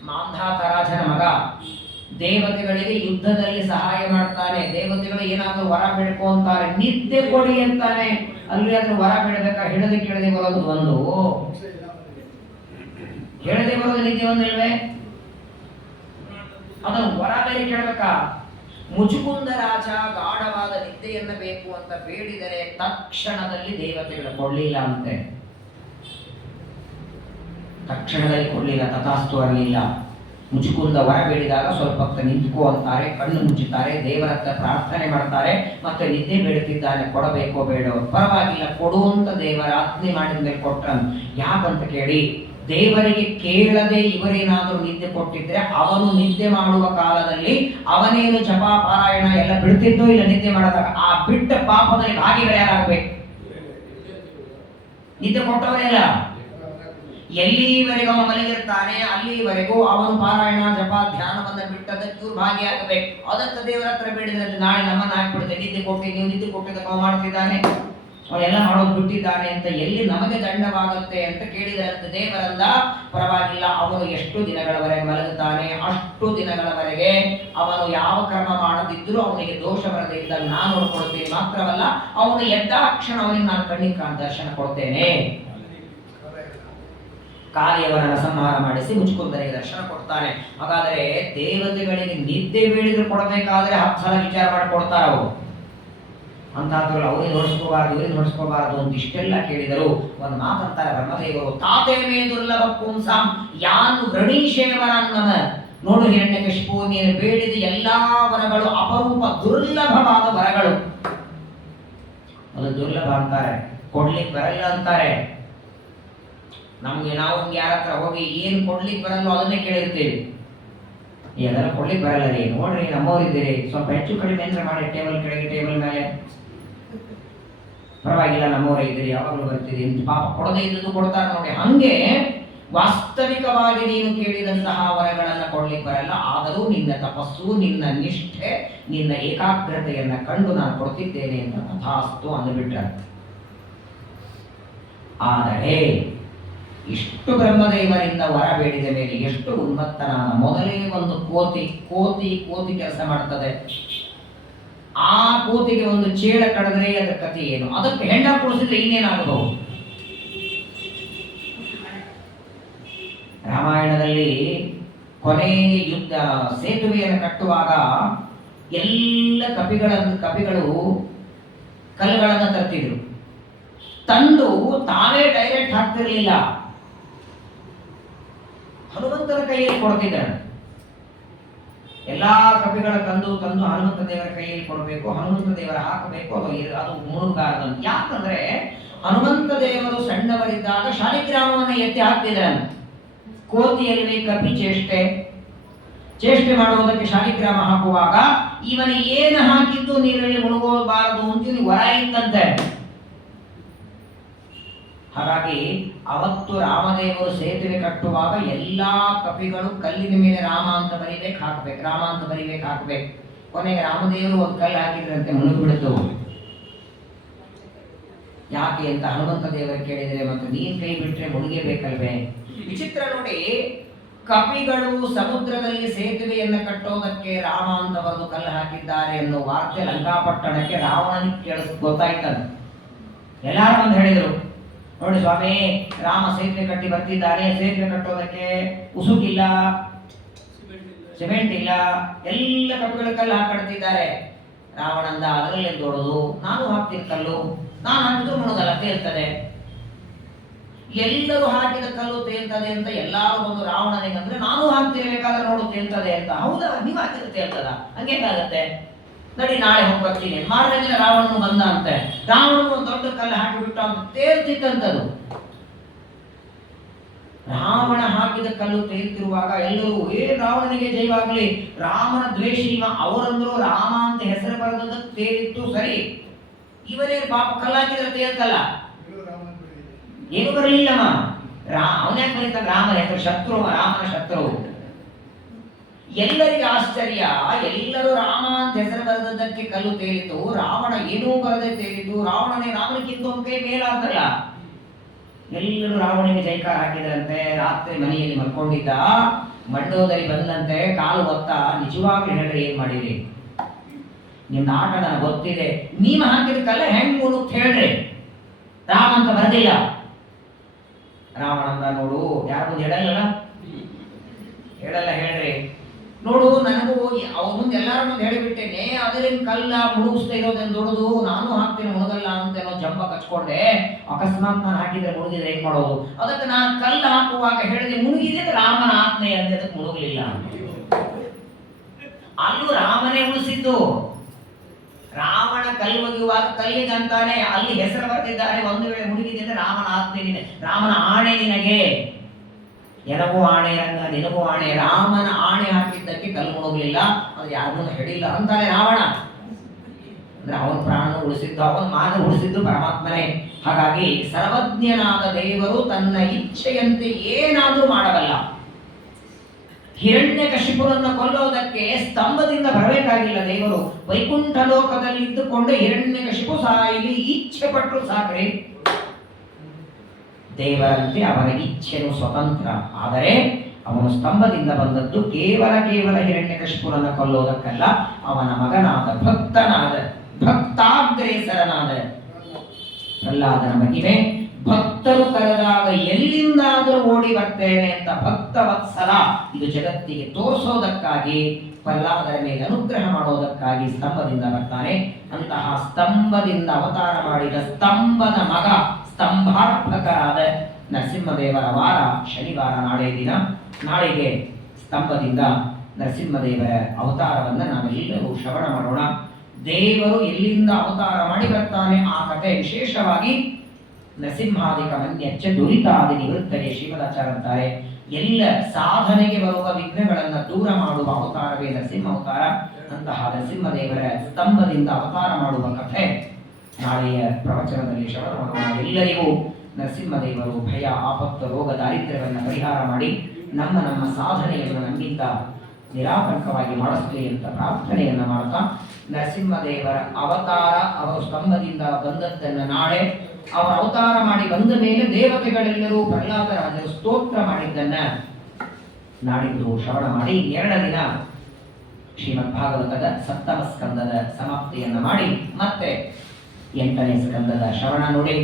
ಮಾಂಧಾತರಾಜನ ಮಗ ದೇವತೆಗಳಿಗೆ ಯುದ್ಧದಲ್ಲಿ ಸಹಾಯ ಮಾಡ್ತಾನೆ. ದೇವತೆಗಳು ಏನಾದ್ರೂ ವರ ಬೇಡ್ಕೊಂತಾರೆ, ನಿದ್ದೆ ಕೊಡಿ ಅಂತಾನೆ. ಅಲ್ಲಿ ಆದ್ರೂ ವರ ಬೇಡಬೇಕಾ? ಹೇಳದೆ ಕೇಳದೆ ಬರೋದು ಒಂದು, ಹೇಳದೆ ಬರೋದು ನಿದ್ದೆ ಒಂದಿಲ್ವೇ? ಅದನ್ನು ವರ ಬೇರೆ ಕೇಳಬೇಕಾ? ಮುಚುಕುಂದ ರಾಜ ಗಾಢವಾದ ನಿದ್ದೆಯನ್ನ ಬೇಕು ಅಂತ ಬೇಡಿದರೆ ತಕ್ಷಣದಲ್ಲಿ ದೇವತೆಗಳು ಕೊಡ್ಲಿಲ್ಲ ಅಂತೆ. ತಕ್ಷಣದಲ್ಲಿ ಕೊಡ್ಲಿಲ್ಲ, ತಥಾಸ್ತು ಅನ್ನಲಿಲ್ಲ. ಮುಚುಕುಂದ ವರ ಬೇಡಿದಾಗ ಸ್ವಲ್ಪ ಹೊತ್ತು ನಿಂತ್ಕೋ ಅಂತಾರೆ, ಕಣ್ಣು ಮುಚ್ಚುತ್ತಾರೆ, ದೇವರ ಹತ್ರ ಪ್ರಾರ್ಥನೆ ಮಾಡ್ತಾರೆ, ಮತ್ತೆ ನಿದ್ದೆ ಬೇಡುತ್ತಿದ್ದಾನೆ, ಕೊಡಬೇಕೋ ಬೇಡೋ? ಪರವಾಗಿಲ್ಲ ಕೊಡುವಂತ ದೇವರ ಆಜ್ಞೆ ಮಾಡಿದ ಮೇಲೆ ಕೊಟ್ರನ್. ಯಾಕಂತ ಕೇಳಿ, ದೇವರಿಗೆ ಕೇಳದೆ ಇವರೇನಾದರೂ ನಿದ್ದೆ ಕೊಟ್ಟಿದ್ರೆ ಅವನು ನಿದ್ದೆ ಮಾಡುವ ಕಾಲದಲ್ಲಿ ಅವನೇನು ಜಪ ಪಾರಾಯಣ ಎಲ್ಲ ಬಿಡ್ತಿದ್ದೋ ಇಲ್ಲ ನಿದ್ದೆ ಮಾಡಿದಾಗ ಆ ಬಿಟ್ಟ ಪಾಪದಲ್ಲಿ ಭಾಗಿಗಳು ಯಾರಾಗಬೇಕು? ನಿದ್ದೆ ಕೊಟ್ಟವರೇ ಇಲ್ಲ. ಎಲ್ಲಿವರೆಗೂ ಅವನು ಮಲಗಿರ್ತಾನೆ ಅಲ್ಲಿವರೆಗೂ ಅವನು ಪಾರಾಯಣ ಜಪ ಧ್ಯಾನವನ್ನ ಬಿಟ್ಟದಕ್ಕೆ ಇವ್ರು ಭಾಗಿಯಾಗಬೇಕು. ಅದಕ್ಕೆ ದೇವರ ಹತ್ರ ಬೇಡಿದ್ರೆ ನಾಳೆ ನಮ್ಮನ್ನ ಹಾಕ್ಬಿಡುತ್ತೆ, ನಿದ್ದೆ ಕೊಟ್ಟು ನೀವು ನಿದ್ದೆ ಕೊಟ್ಟಿದ್ದಕ್ಕೆ ಅವ ಮಾಡ್ತಿದ್ದಾನೆ, ಅವನೆಲ್ಲ ಮಾಡೋದು ಬಿಟ್ಟಿದ್ದಾನೆ ಅಂತ ಎಲ್ಲಿ ನಮಗೆ ದಂಡವಾಗುತ್ತೆ ಅಂತ ಕೇಳಿದಂತೆ ದೇವರಲ್ಲ, ಪರವಾಗಿಲ್ಲ ಅವನು ಎಷ್ಟು ದಿನಗಳವರೆಗೆ ಮಲಗುತ್ತಾನೆ ಅಷ್ಟು ದಿನಗಳವರೆಗೆ ಅವನು ಯಾವ ಕರ್ಮ ಮಾಡದಿದ್ದರೂ ಅವನಿಗೆ ದೋಷ ಬರದೇ ಇದ್ದಾಗ ನಾನು ನೋಡ್ಕೊಳ್ತೇನೆ. ಮಾತ್ರವಲ್ಲ ಅವನು ಎದ್ದಾಕ್ಷಣ ಅವನಿಗೆ ನಾನು ಕಣ್ಣಿಗೆ ದರ್ಶನ ಕೊಡ್ತೇನೆ. ಕಾರ್ಯವರನ್ನ ಸಂಹಾರ ಮಾಡಿಸಿ ಮುಚುಕುಂದನಿಗೆ ದರ್ಶನ ಕೊಡ್ತಾನೆ. ಹಾಗಾದರೆ ದೇವತೆಗಳಿಗೆ ನಿದ್ದೆ ಬೇಡಿದ್ರು ಕೊಡಬೇಕಾದ್ರೆ 10 ಸಲ ವಿಚಾರ ಮಾಡಿ ಕೊಡ್ತಾರ ಅವರು. ಅಂತಾದ್ರಲ್ಲಿ ಅವ್ರಿಗೆ ನೋಡಿಸ್ಕೋಬಾರ್ದು ಇವ್ರಿಗೆ ನೋಡಿಸ್ಕೋಬಾರ್ದು ಅಂತ ಇಷ್ಟೆಲ್ಲ ಕೇಳಿದರು. ಒಂದು ಮಾತಂತಾರೆ ಬ್ರಹ್ಮದೇವರು, ತಾತೆ ಮೇ ದುರ್ಲಭ ಪುಂಸಾಂ ಯಾನ್ ವೃಣೀಶೇವರನ್ನಮ. ನೋಡು ಹಿರಣ್ಯಕಶಿಪು, ನೀನು ಬೇಡಿದ ಎಲ್ಲಾ ವರಗಳು ಅಪರೂಪ ದುರ್ಲಭವಾದ ವರಗಳು. ಅದು ದುರ್ಲಭ ಅಂತಾರೆ, ಕೊಡ್ಲಿಕ್ಕೆ ಬರಲ್ಲ ಅಂತಾರೆ. ನಾವು ಯಾರ ಹತ್ರ ಹೋಗಿ ಏನು ಕೊಡ್ಲಿಕ್ಕೆ ಬರಲ್ಲ ಅದನ್ನೇ ಕೇಳಿರ್ತೀವಿ. ಅದೆಲ್ಲ ಕೊಡ್ಲಿಕ್ಕೆ ಬರಲ್ಲ ರೀ, ನೋಡ್ರಿ ನಮ್ಮವರಿದ್ದೀರಿ, ಸ್ವಲ್ಪ ಹೆಚ್ಚು ಕಡಿಮೆ ಅಂದ್ರೆ ಮಾಡಿ ಟೇಬಲ್ ಕೆಳಗೆ ಟೇಬಲ್ ಮೇಲೆ, ಪರವಾಗಿಲ್ಲ ನಮ್ಮವರೇ ಇದ್ದೀರಿ, ಯಾವಾಗಲೂ ಬರ್ತೀರಿ ಅಂತ ಪಾಪ ಕೊಡದೇ ಇದ್ದದ್ದು ಕೊಡ್ತಾರೆ ನೋಡಿ. ಹಂಗೆ ವಾಸ್ತವಿಕವಾಗಿ ನೀನು ಕೇಳಿದಂತಹ ವರಗಳನ್ನು ಕೊಡ್ಲಿಕ್ಕೆ ಬರಲ್ಲ, ಆದರೂ ನಿನ್ನ ತಪಸ್ಸು, ನಿನ್ನ ನಿಷ್ಠೆ, ನಿನ್ನ ಏಕಾಗ್ರತೆಯನ್ನ ಕಂಡು ನಾನು ಕೊಡ್ತಿದ್ದೇನೆ ಅಂತ ತಥಾಸ್ತು ಅಂದುಬಿಟ್ರ. ಆದರೆ ಇಷ್ಟು ಬ್ರಹ್ಮದೇವರಿಂದ ವರ ಬೇಡಿದ ಮೇಲೆ ಎಷ್ಟು ಉನ್ಮತ್ತನಾದ. ಮೊದಲೇ ಒಂದು ಕೋತಿ ಕೆಲಸ ಮಾಡ್ತದೆ. ಆ ಕೋತಿಗೆ ಒಂದು ಚೇಳ ಕಡಿದ್ರೆ ಅದರ ಕಥೆ ಏನು? ಅದಕ್ಕೆ ಹೆಂಡ ಕೊಡಿಸಿದ್ರೆ ಇನ್ನೇನಾಗಬಹುದು? ರಾಮಾಯಣದಲ್ಲಿ ಕೊನೆಗೆ ಯುದ್ಧ ಸೇತುವೆಯನ್ನು ಕಟ್ಟುವಾಗ ಎಲ್ಲ ಕಪಿಗಳು ಕಲ್ಲುಗಳನ್ನು ತರ್ತಿದ್ರು. ತಂದು ತಾವೇ ಡೈರೆಕ್ಟ್ ಹಾಕ್ತಿರ್ಲಿಲ್ಲ, ಹನುಮಂತನ ಕೈಯಲ್ಲಿ ಕೊಡ್ತಿದ್ದಾನೆ. ಎಲ್ಲಾ ಕಪಿಗಳ ತಂದು ಹನುಮಂತ ದೇವರ ಕೈಯಲ್ಲಿ ಕೊಡಬೇಕು, ಹನುಮಂತ ದೇವರ ಹಾಕಬೇಕು, ಅದು ಮುಳುಗಾರದು. ಯಾಕಂದ್ರೆ ಹನುಮಂತ ದೇವರು ಸಣ್ಣವರಿದ್ದಾಗ ಶಾಲಿಗ್ರಾಮವನ್ನು ಎತ್ತಿ ಹಾಕ್ತಿದ್ದಾನೆ. ಕೋತಿಯಲ್ಲಿ ಕಪಿ ಚೇಷ್ಟೆ ಮಾಡುವುದಕ್ಕೆ ಶಾಲಿಗ್ರಾಮ ಹಾಕುವಾಗ ಇವನ ಏನು ಹಾಕಿದ್ದು ನೀರಲ್ಲಿ ಮುಳುಗೋಬಾರದು ಅಂತ ವರ ಇತ್ತಂತೆ. ಹಾಗಾಗಿ ಅವತ್ತು ರಾಮದೇವರು ಸೇತುವೆ ಕಟ್ಟುವಾಗ ಎಲ್ಲಾ ಕಪಿಗಳು ಕಲ್ಲಿನ ಮೇಲೆ ರಾಮ ಅಂತ ಬರಿಬೇಕು ಹಾಕ್ಬೇಕು. ಕೊನೆಗೆ ರಾಮದೇವರು ಒಂದು ಕಲ್ಲು ಹಾಕಿದ್ರಂತೆ, ಮುಳುಗಿಬಿಡ್ತು. ಯಾಕೆ ಅಂತ ಹನುಮಂತ ದೇವರು ಕೇಳಿದ್ರೆ, ಮತ್ತು ನೀನ್ ಕೈ ಬಿಟ್ರೆ ಮುಳುಗೇಬೇಕಲ್ವೇ? ವಿಚಿತ್ರ ನೋಡಿ, ಕಪಿಗಳು ಸಮುದ್ರದಲ್ಲಿ ಸೇತುವೆಯನ್ನು ಕಟ್ಟೋದಕ್ಕೆ ರಾಮ ಅಂತ ಬರೆದು ಕಲ್ಲು ಹಾಕಿದ್ದಾರೆ ಅನ್ನೋ ವಾರ್ತೆ ಲಂಕಾಪಟ್ಟಣಕ್ಕೆ ರಾವಣನಿಗೆ ಗೊತ್ತಾಯ್ತಂತೆ. ಎಲ್ಲಾರು ಅಂತ ಹೇಳಿದರು, ನೋಡಿ ಸ್ವಾಮಿ, ರಾಮ ಸೇತುವೆ ಕಟ್ಟಿ ಬರ್ತಿದ್ದಾನೆ, ಸೇತುವೆ ಕಟ್ಟೋದಕ್ಕೆ ಉಸುಕಿಲ್ಲ, ಸಿಮೆಂಟ್ ಇಲ್ಲ, ಎಲ್ಲ ಕಪಿಗಳ ಕಲ್ಲು ಹಾಕಡ್ತಿದ್ದಾರೆ. ರಾವಣಂದ ಅದರಲ್ಲೇ ದೊಡ್ಡದು, ನಾನು ಹಾಕ್ತೀನಿ ಕಲ್ಲು, ನಾನು ಹಾಕಿದ್ರು ಮುಳುಗಲ್ಲ, ತೇಲ್ತದೆ. ಎಲ್ಲರೂ ಹಾಕಿದ ಕಲ್ಲು ತೇಲ್ತದೆ ಅಂತ ಎಲ್ಲಾರು ಒಂದು ರಾವಣನಿಗೆ ಅಂದ್ರೆ ನಾನು ಹಾಕ್ತೀನಿ ಬೇಕಾದ್ರೆ ನೋಡು ತೇಲ್ತದೆ ಅಂತ. ಹೌದಾ, ನೀವು ಹಾಕಿದ್ರೆ ತೇಲ್ತದ? ಹಂಗೇಕಾಗತ್ತೆ? ನಡಿ ನಾಳೆ ಹೋಗಿ ಬರ್ತೀನಿ. ಮಾರನೇ ದಿನ ರಾವಣನು ಬಂದ ಅಂತೆ. ರಾವಣನು ಒಂದು ದೊಡ್ಡ ಕಲ್ಲು ಹಾಕಿಬಿಟ್ಟು ಅಂತ ತೇಲ್ತಿತ್ತಂತದು. ರಾವಣ ಹಾಕಿದ ಕಲ್ಲು ತೇಲ್ತಿರುವಾಗ ಎಲ್ಲರೂ ರಾವಣನಿಗೆ ಜಯವಾಗಲಿ, ರಾಮನ ದ್ವೇಷಿ ಇವ, ಅವರಂದ್ರು ರಾಮ ಅಂತ ಹೆಸರು ಬರೆದಕ್ಕೆ ತೇಲಿತ್ತು ಸರಿ, ಇವನೇ ಪಾಪ ಕಲ್ಲು ಹಾಕಿದ್ರೆ ತೇಲ್ತಲ್ಲ, ಏನು ಬರಲಿಲ್ಲಮ್ಮ. ಅವನ್ಯಾಕೆ ಬರೀತಾನೆ? ರಾಮನ ಹೆಸರು ಶತ್ರು, ರಾಮನ ಶತ್ರು. ಎಲ್ಲರಿಗೆ ಆಶ್ಚರ್ಯ, ಎಲ್ಲರೂ ರಾಮ ಅಂತ ಹೆಸರು ಬರೆದದ್ದಕ್ಕೆ ಕಲ್ಲು ತೇಲಿತು, ರಾವಣ ಏನೂ ಬರದೆ ತೇಲಿತು. ರಾಮನಿಗಿಂತ ಒಂದು ಕೈ ಮೇಲಾದಲ್ಲ. ಎಲ್ಲರೂ ರಾವಣಿಗೆ ಜೈಕಾರ ಹಾಕಿದ್ರಂತೆ. ರಾತ್ರಿ ಮನೆಯಲ್ಲಿ ಮಲ್ಕೊಂಡಿದ್ದ, ಮಂಡೋದರಿ ಬಂದಂತೆ, ಕಾಲು ಒತ್ತ, ನಿಜವಾಗ್ಲೂ ಹೇಳ್ರಿ ಏನ್ ಮಾಡಿರಿ? ನಿಮ್ದು ಆಟ ನನಗೆ ಗೊತ್ತಿದೆ, ನೀವು ಹಾಕಿದ ಕಲ್ಲ ಹೆಂಗ್ ಮುಳುಗ್ ಹೇಳ್ರಿ, ರಾಮ ಅಂತ ಬರದಿಲ್ಲ. ರಾವಣ ಅಂತ ನೋಡು, ಯಾರು ಹೇಳಲ್ಲ, ಹೇಳಲ್ಲ, ಹೇಳ್ರಿ ನೋಡು, ನನಗೂ ಅವ್ರ ಮುಂದೆ ಎಲ್ಲಾರ ಮುಂದೆ ಹೇಳಿಬಿಟ್ಟೇನೆ, ಅದರಿಂದ ಕಲ್ಲ ಮುಳುಗಿಸ್ತಾ ಇರೋದೇನು ದೊಡ್ಡದು, ನಾನು ಹಾಕ್ತೀನಿ ಮುಳುಗಲ್ಲ ಅಂತ ಏನೋ ಜಂಬ ಕಚ್ಕೊಂಡೆ. ಅಕಸ್ಮಾತ್ ನಾನು ಹಾಕಿದ್ರೆ ಮುಳುಗಿದ್ರೆ ಏನ್ ಮಾಡೋದು? ಅದಕ್ಕೆ ನಾನು ಕಲ್ಲು ಹಾಕುವಾಗ ಹೇಳಿದೆ ಮುಳುಗಿದೆ, ರಾಮನ ಆಜ್ಞೆ ಅಂದೆ, ಅದಕ್ಕೆ ಮುಳುಗಲಿಲ್ಲ. ಅಲ್ಲೂ ರಾಮನೇ ಉಳಿಸಿದ್ದು. ರಾವಣ ಕಲ್ಲು ಒಗೆಯುವಾಗ ಕಲ್ಲಿಗಂತಾನೆ ಅಲ್ಲಿ ಹೆಸರು ಬರೆದಿದ್ದಾರೆ, ಒಂದು ವೇಳೆ ಮುಳುಗಿದೆ ಅಂದ್ರೆ ರಾಮನ ಆಜ್ಞೆ, ರಾಮನ ಆಣೆ ನಿನಗೆ, ಎನಗೂ ಆಣೆ ರಂಗ ನಿನಗೂ ಆಣೆ. ರಾಮನ ಆಣೆ ಹಾಕಿದ್ದಕ್ಕೆ ಕಲ್ಲು ಮುಳುಗಲಿಲ್ಲ, ಅದು ಯಾರನ್ನೂ ಹೇಳಿಲ್ಲ ಅಂತಾನೆ ರಾವಣ. ಅಂದ್ರೆ ಅವನ ಪ್ರಾಣ ಉಳಿಸಿದ್ದು, ಅವನ ಮಾನ ಉಳಿಸಿದ್ದು ಪರಮಾತ್ಮನೇ. ಹಾಗಾಗಿ ಸರ್ವಜ್ಞನಾದ ದೇವರು ತನ್ನ ಇಚ್ಛೆಯಂತೆ ಏನಾದರೂ ಮಾಡಬಲ್ಲ. ಹಿರಣ್ಯಕಶಿಪುರನ್ನು ಕೊಲ್ಲೋದಕ್ಕೆ ಸ್ತಂಭದಿಂದ ಬರಬೇಕಾಗಿಲ್ಲ ದೇವರು, ವೈಕುಂಠ ಲೋಕದಲ್ಲಿ ಇದ್ದುಕೊಂಡು ಹಿರಣ್ಯಕಶಿಪು ಸಾಯಿಲಿ ಇಚ್ಛೆ ಪಟ್ಟರು ಸಾಕ್ರಿ. ದೇವರಂತೆ ಅವರ ಇಚ್ಛೆನು ಸ್ವತಂತ್ರ, ಆದರೆ ಅವನು ಸ್ತಂಭದಿಂದ ಬಂದದ್ದು ಕೇವಲ ಹಿರಣ್ಯಕಶಿಪುರನ್ನು ಕೊಲ್ಲೋದಕ್ಕಲ್ಲ, ಅವನ ಮಗನಾದ ಭಕ್ತಾಗ್ರೇಸರನಾದ ಪ್ರಹ್ಲಾದನ ಮಹಿಮೆ. ಭಕ್ತರು ಕರೆದಾಗ ಎಲ್ಲಿಂದಾದರೂ ಓಡಿ ಬರ್ತೇನೆ ಅಂತ ಭಕ್ತವತ್ಸಲ ಇದು ಜಗತ್ತಿಗೆ ತೋರಿಸೋದಕ್ಕಾಗಿ, ಪ್ರಹ್ಲಾದರ ಮೇಲೆ ಅನುಗ್ರಹ ಮಾಡೋದಕ್ಕಾಗಿ ಸ್ತಂಭದಿಂದ ಬರ್ತಾನೆ. ಅಂತಹ ಸ್ತಂಭದಿಂದ ಅವತಾರ ಮಾಡಿದ ಸ್ತಂಭದ ಮಗ ಸ್ತಂಭಾರ್ಭಕರಾದ ನರಸಿಂಹದೇವರ ವಾರ ಶನಿವಾರ, ನಾಳೆ ದಿನ. ನಾಳೆಗೆ ಸ್ತಂಭದಿಂದ ನರಸಿಂಹದೇವರ ಅವತಾರವನ್ನು ನಾವೆಲ್ಲರೂ ಶ್ರವಣ ಮಾಡೋಣ. ದೇವರು ಎಲ್ಲಿಂದ ಅವತಾರ ಮಾಡಿ ಬರ್ತಾನೆ ಆ ಕಥೆ ವಿಶೇಷವಾಗಿ ನರಸಿಂಹಾದಿಕ ಮನ್ಯಚ್ಚ ದುರಿತಾದಿ ನಿವೃತ್ತಗೆ ಶ್ರೀಮದಾಚಾರ್ಯ ಅಂತಾರೆ. ಎಲ್ಲ ಸಾಧನೆಗೆ ಬರುವ ವಿಘ್ನಗಳನ್ನು ದೂರ ಮಾಡುವ ಅವತಾರವೇ ನರಸಿಂಹ ಅವತಾರ. ಅಂತಹ ನರಸಿಂಹದೇವರ ಸ್ತಂಭದಿಂದ ಅವತಾರ ಮಾಡುವ ಕಥೆ ನಾಳೆಯ ಪ್ರವಚನದಲ್ಲಿ ಶ್ರವಣ ಮಾಡೋಣ. ಎಲ್ಲರಿಗೂ ನರಸಿಂಹದೇವರು ಭಯ, ಆಪತ್ತು, ರೋಗ, ದಾರಿದ್ರ್ಯವನ್ನು ಪರಿಹಾರ ಮಾಡಿ ನಮ್ಮ ಸಾಧನೆಯನ್ನು ನಮ್ಮಿಂದ ನಿರಾತಂಕವಾಗಿ ಮಾಡಿಸಲಿ ಅಂತ ಪ್ರಾರ್ಥನೆಯನ್ನು ಮಾಡ್ತಾ, ನರಸಿಂಹದೇವರ ಅವತಾರ ಅವರು ಸ್ತಂಭದಿಂದ ಬಂದದ್ದನ್ನು ನಾಳೆ ಅವರ ಅವತಾರ ಮಾಡಿ ಬಂದ ಮೇಲೆ ದೇವತೆಗಳೆಲ್ಲರೂ ಪ್ರಹ್ಲಾದರಾಜರು ಸ್ತೋತ್ರ ಮಾಡಿದ್ದನ್ನ ನಾಡಿದ್ದು ಶ್ರವಣ ಮಾಡಿ 2 ದಿನ ಶ್ರೀಮದ್ ಭಾಗವತದ 7ಮ ಸ್ಕಂದದ ಸಮಾಪ್ತಿಯನ್ನು ಮಾಡಿ ಮತ್ತೆ 8ನೇ ಸ್ಕಂದದ ಶ್ರವಣ ನೋಡಿ.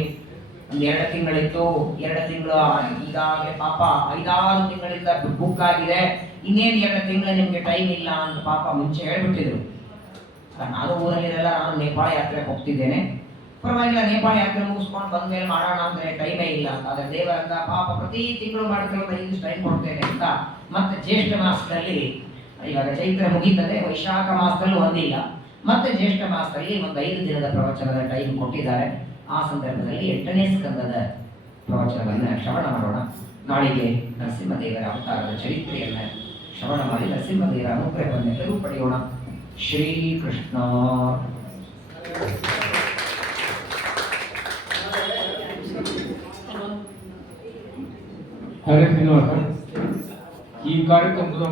ಒಂದು 2 ತಿಂಗಳಿತ್ತು, 2 ತಿಂಗಳು ಈಗಾಗಲೇ ಪಾಪ 5-6 ತಿಂಗಳಿಂದ ಬುಕ್ ಆಗಿದೆ, ಇನ್ನೇನು 2 ತಿಂಗಳು ನಿಮ್ಗೆ ಟೈಮ್ ಇಲ್ಲ ಅಂತ ಪಾಪ ಮುಂಚೆ ಹೇಳ್ಬಿಟ್ಟಿದ್ರು. ನಾನು ಊರಲ್ಲಿರಲ್ಲ, ನಾನು ನೇಪಾಳ ಯಾತ್ರೆಗೆ ಹೋಗ್ತಿದ್ದೇನೆ, ಪರವಾಗಿಲ್ಲ ನೇಪಾಳ ಯಾತ್ರೆ ಮುಗಿಸ್ಕೊಂಡು ಬಂದ್ಮೇಲೆ ಮಾಡೋಣ ಅಂದ್ರೆ ಟೈಮೇ ಇಲ್ಲ ಅಂತ. ಆದ್ರೆ ದೇವರಂತ ಪಾಪ ಪ್ರತಿ ತಿಂಗಳು ಮಾಡ್ಕೊಂಡು ಇಷ್ಟು ಟೈಮ್ ಕೊಡ್ತೇನೆ ಅಂತ ಮತ್ತೆ ಜ್ಯೇಷ್ಠ ಮಾಸದಲ್ಲಿ, ಇವಾಗ ಚೈತ್ರ ಮುಗೀತದೆ, ವೈಶಾಖ ಮಾಸದಲ್ಲೂ ಒಂದಿಲ್ಲ, ಮತ್ತೆ ಜ್ಯೇಷ್ಠ ಮಾಸದಲ್ಲಿ ಒಂದು 5 ದಿನದ ಪ್ರವಚನದ ಟೈಮ್ ಕೊಟ್ಟಿದ್ದಾರೆ. ಆ ಸಂದರ್ಭದಲ್ಲಿ 8ನೇ ಸ್ಕಂದದ ಪ್ರವಚನವನ್ನು ಶ್ರವಣ ಮಾಡೋಣ. ನಾಳೆಗೆ ನರಸಿಂಹದೇವರ ಅವತಾರದ ಚರಿತ್ರೆಯನ್ನು ಶ್ರವಣ ಮಾಡಿ ನರಸಿಂಹದೇವರ ಅನುಗ್ರಹವನ್ನೆಲ್ಲರೂ ಪಡೆಯೋಣ. ಶ್ರೀಕೃಷ್ಣ. ಹರೇ ಧನ್ಯವಾದ. ಈ ಕಾರ್ಯಕ್ರಮದ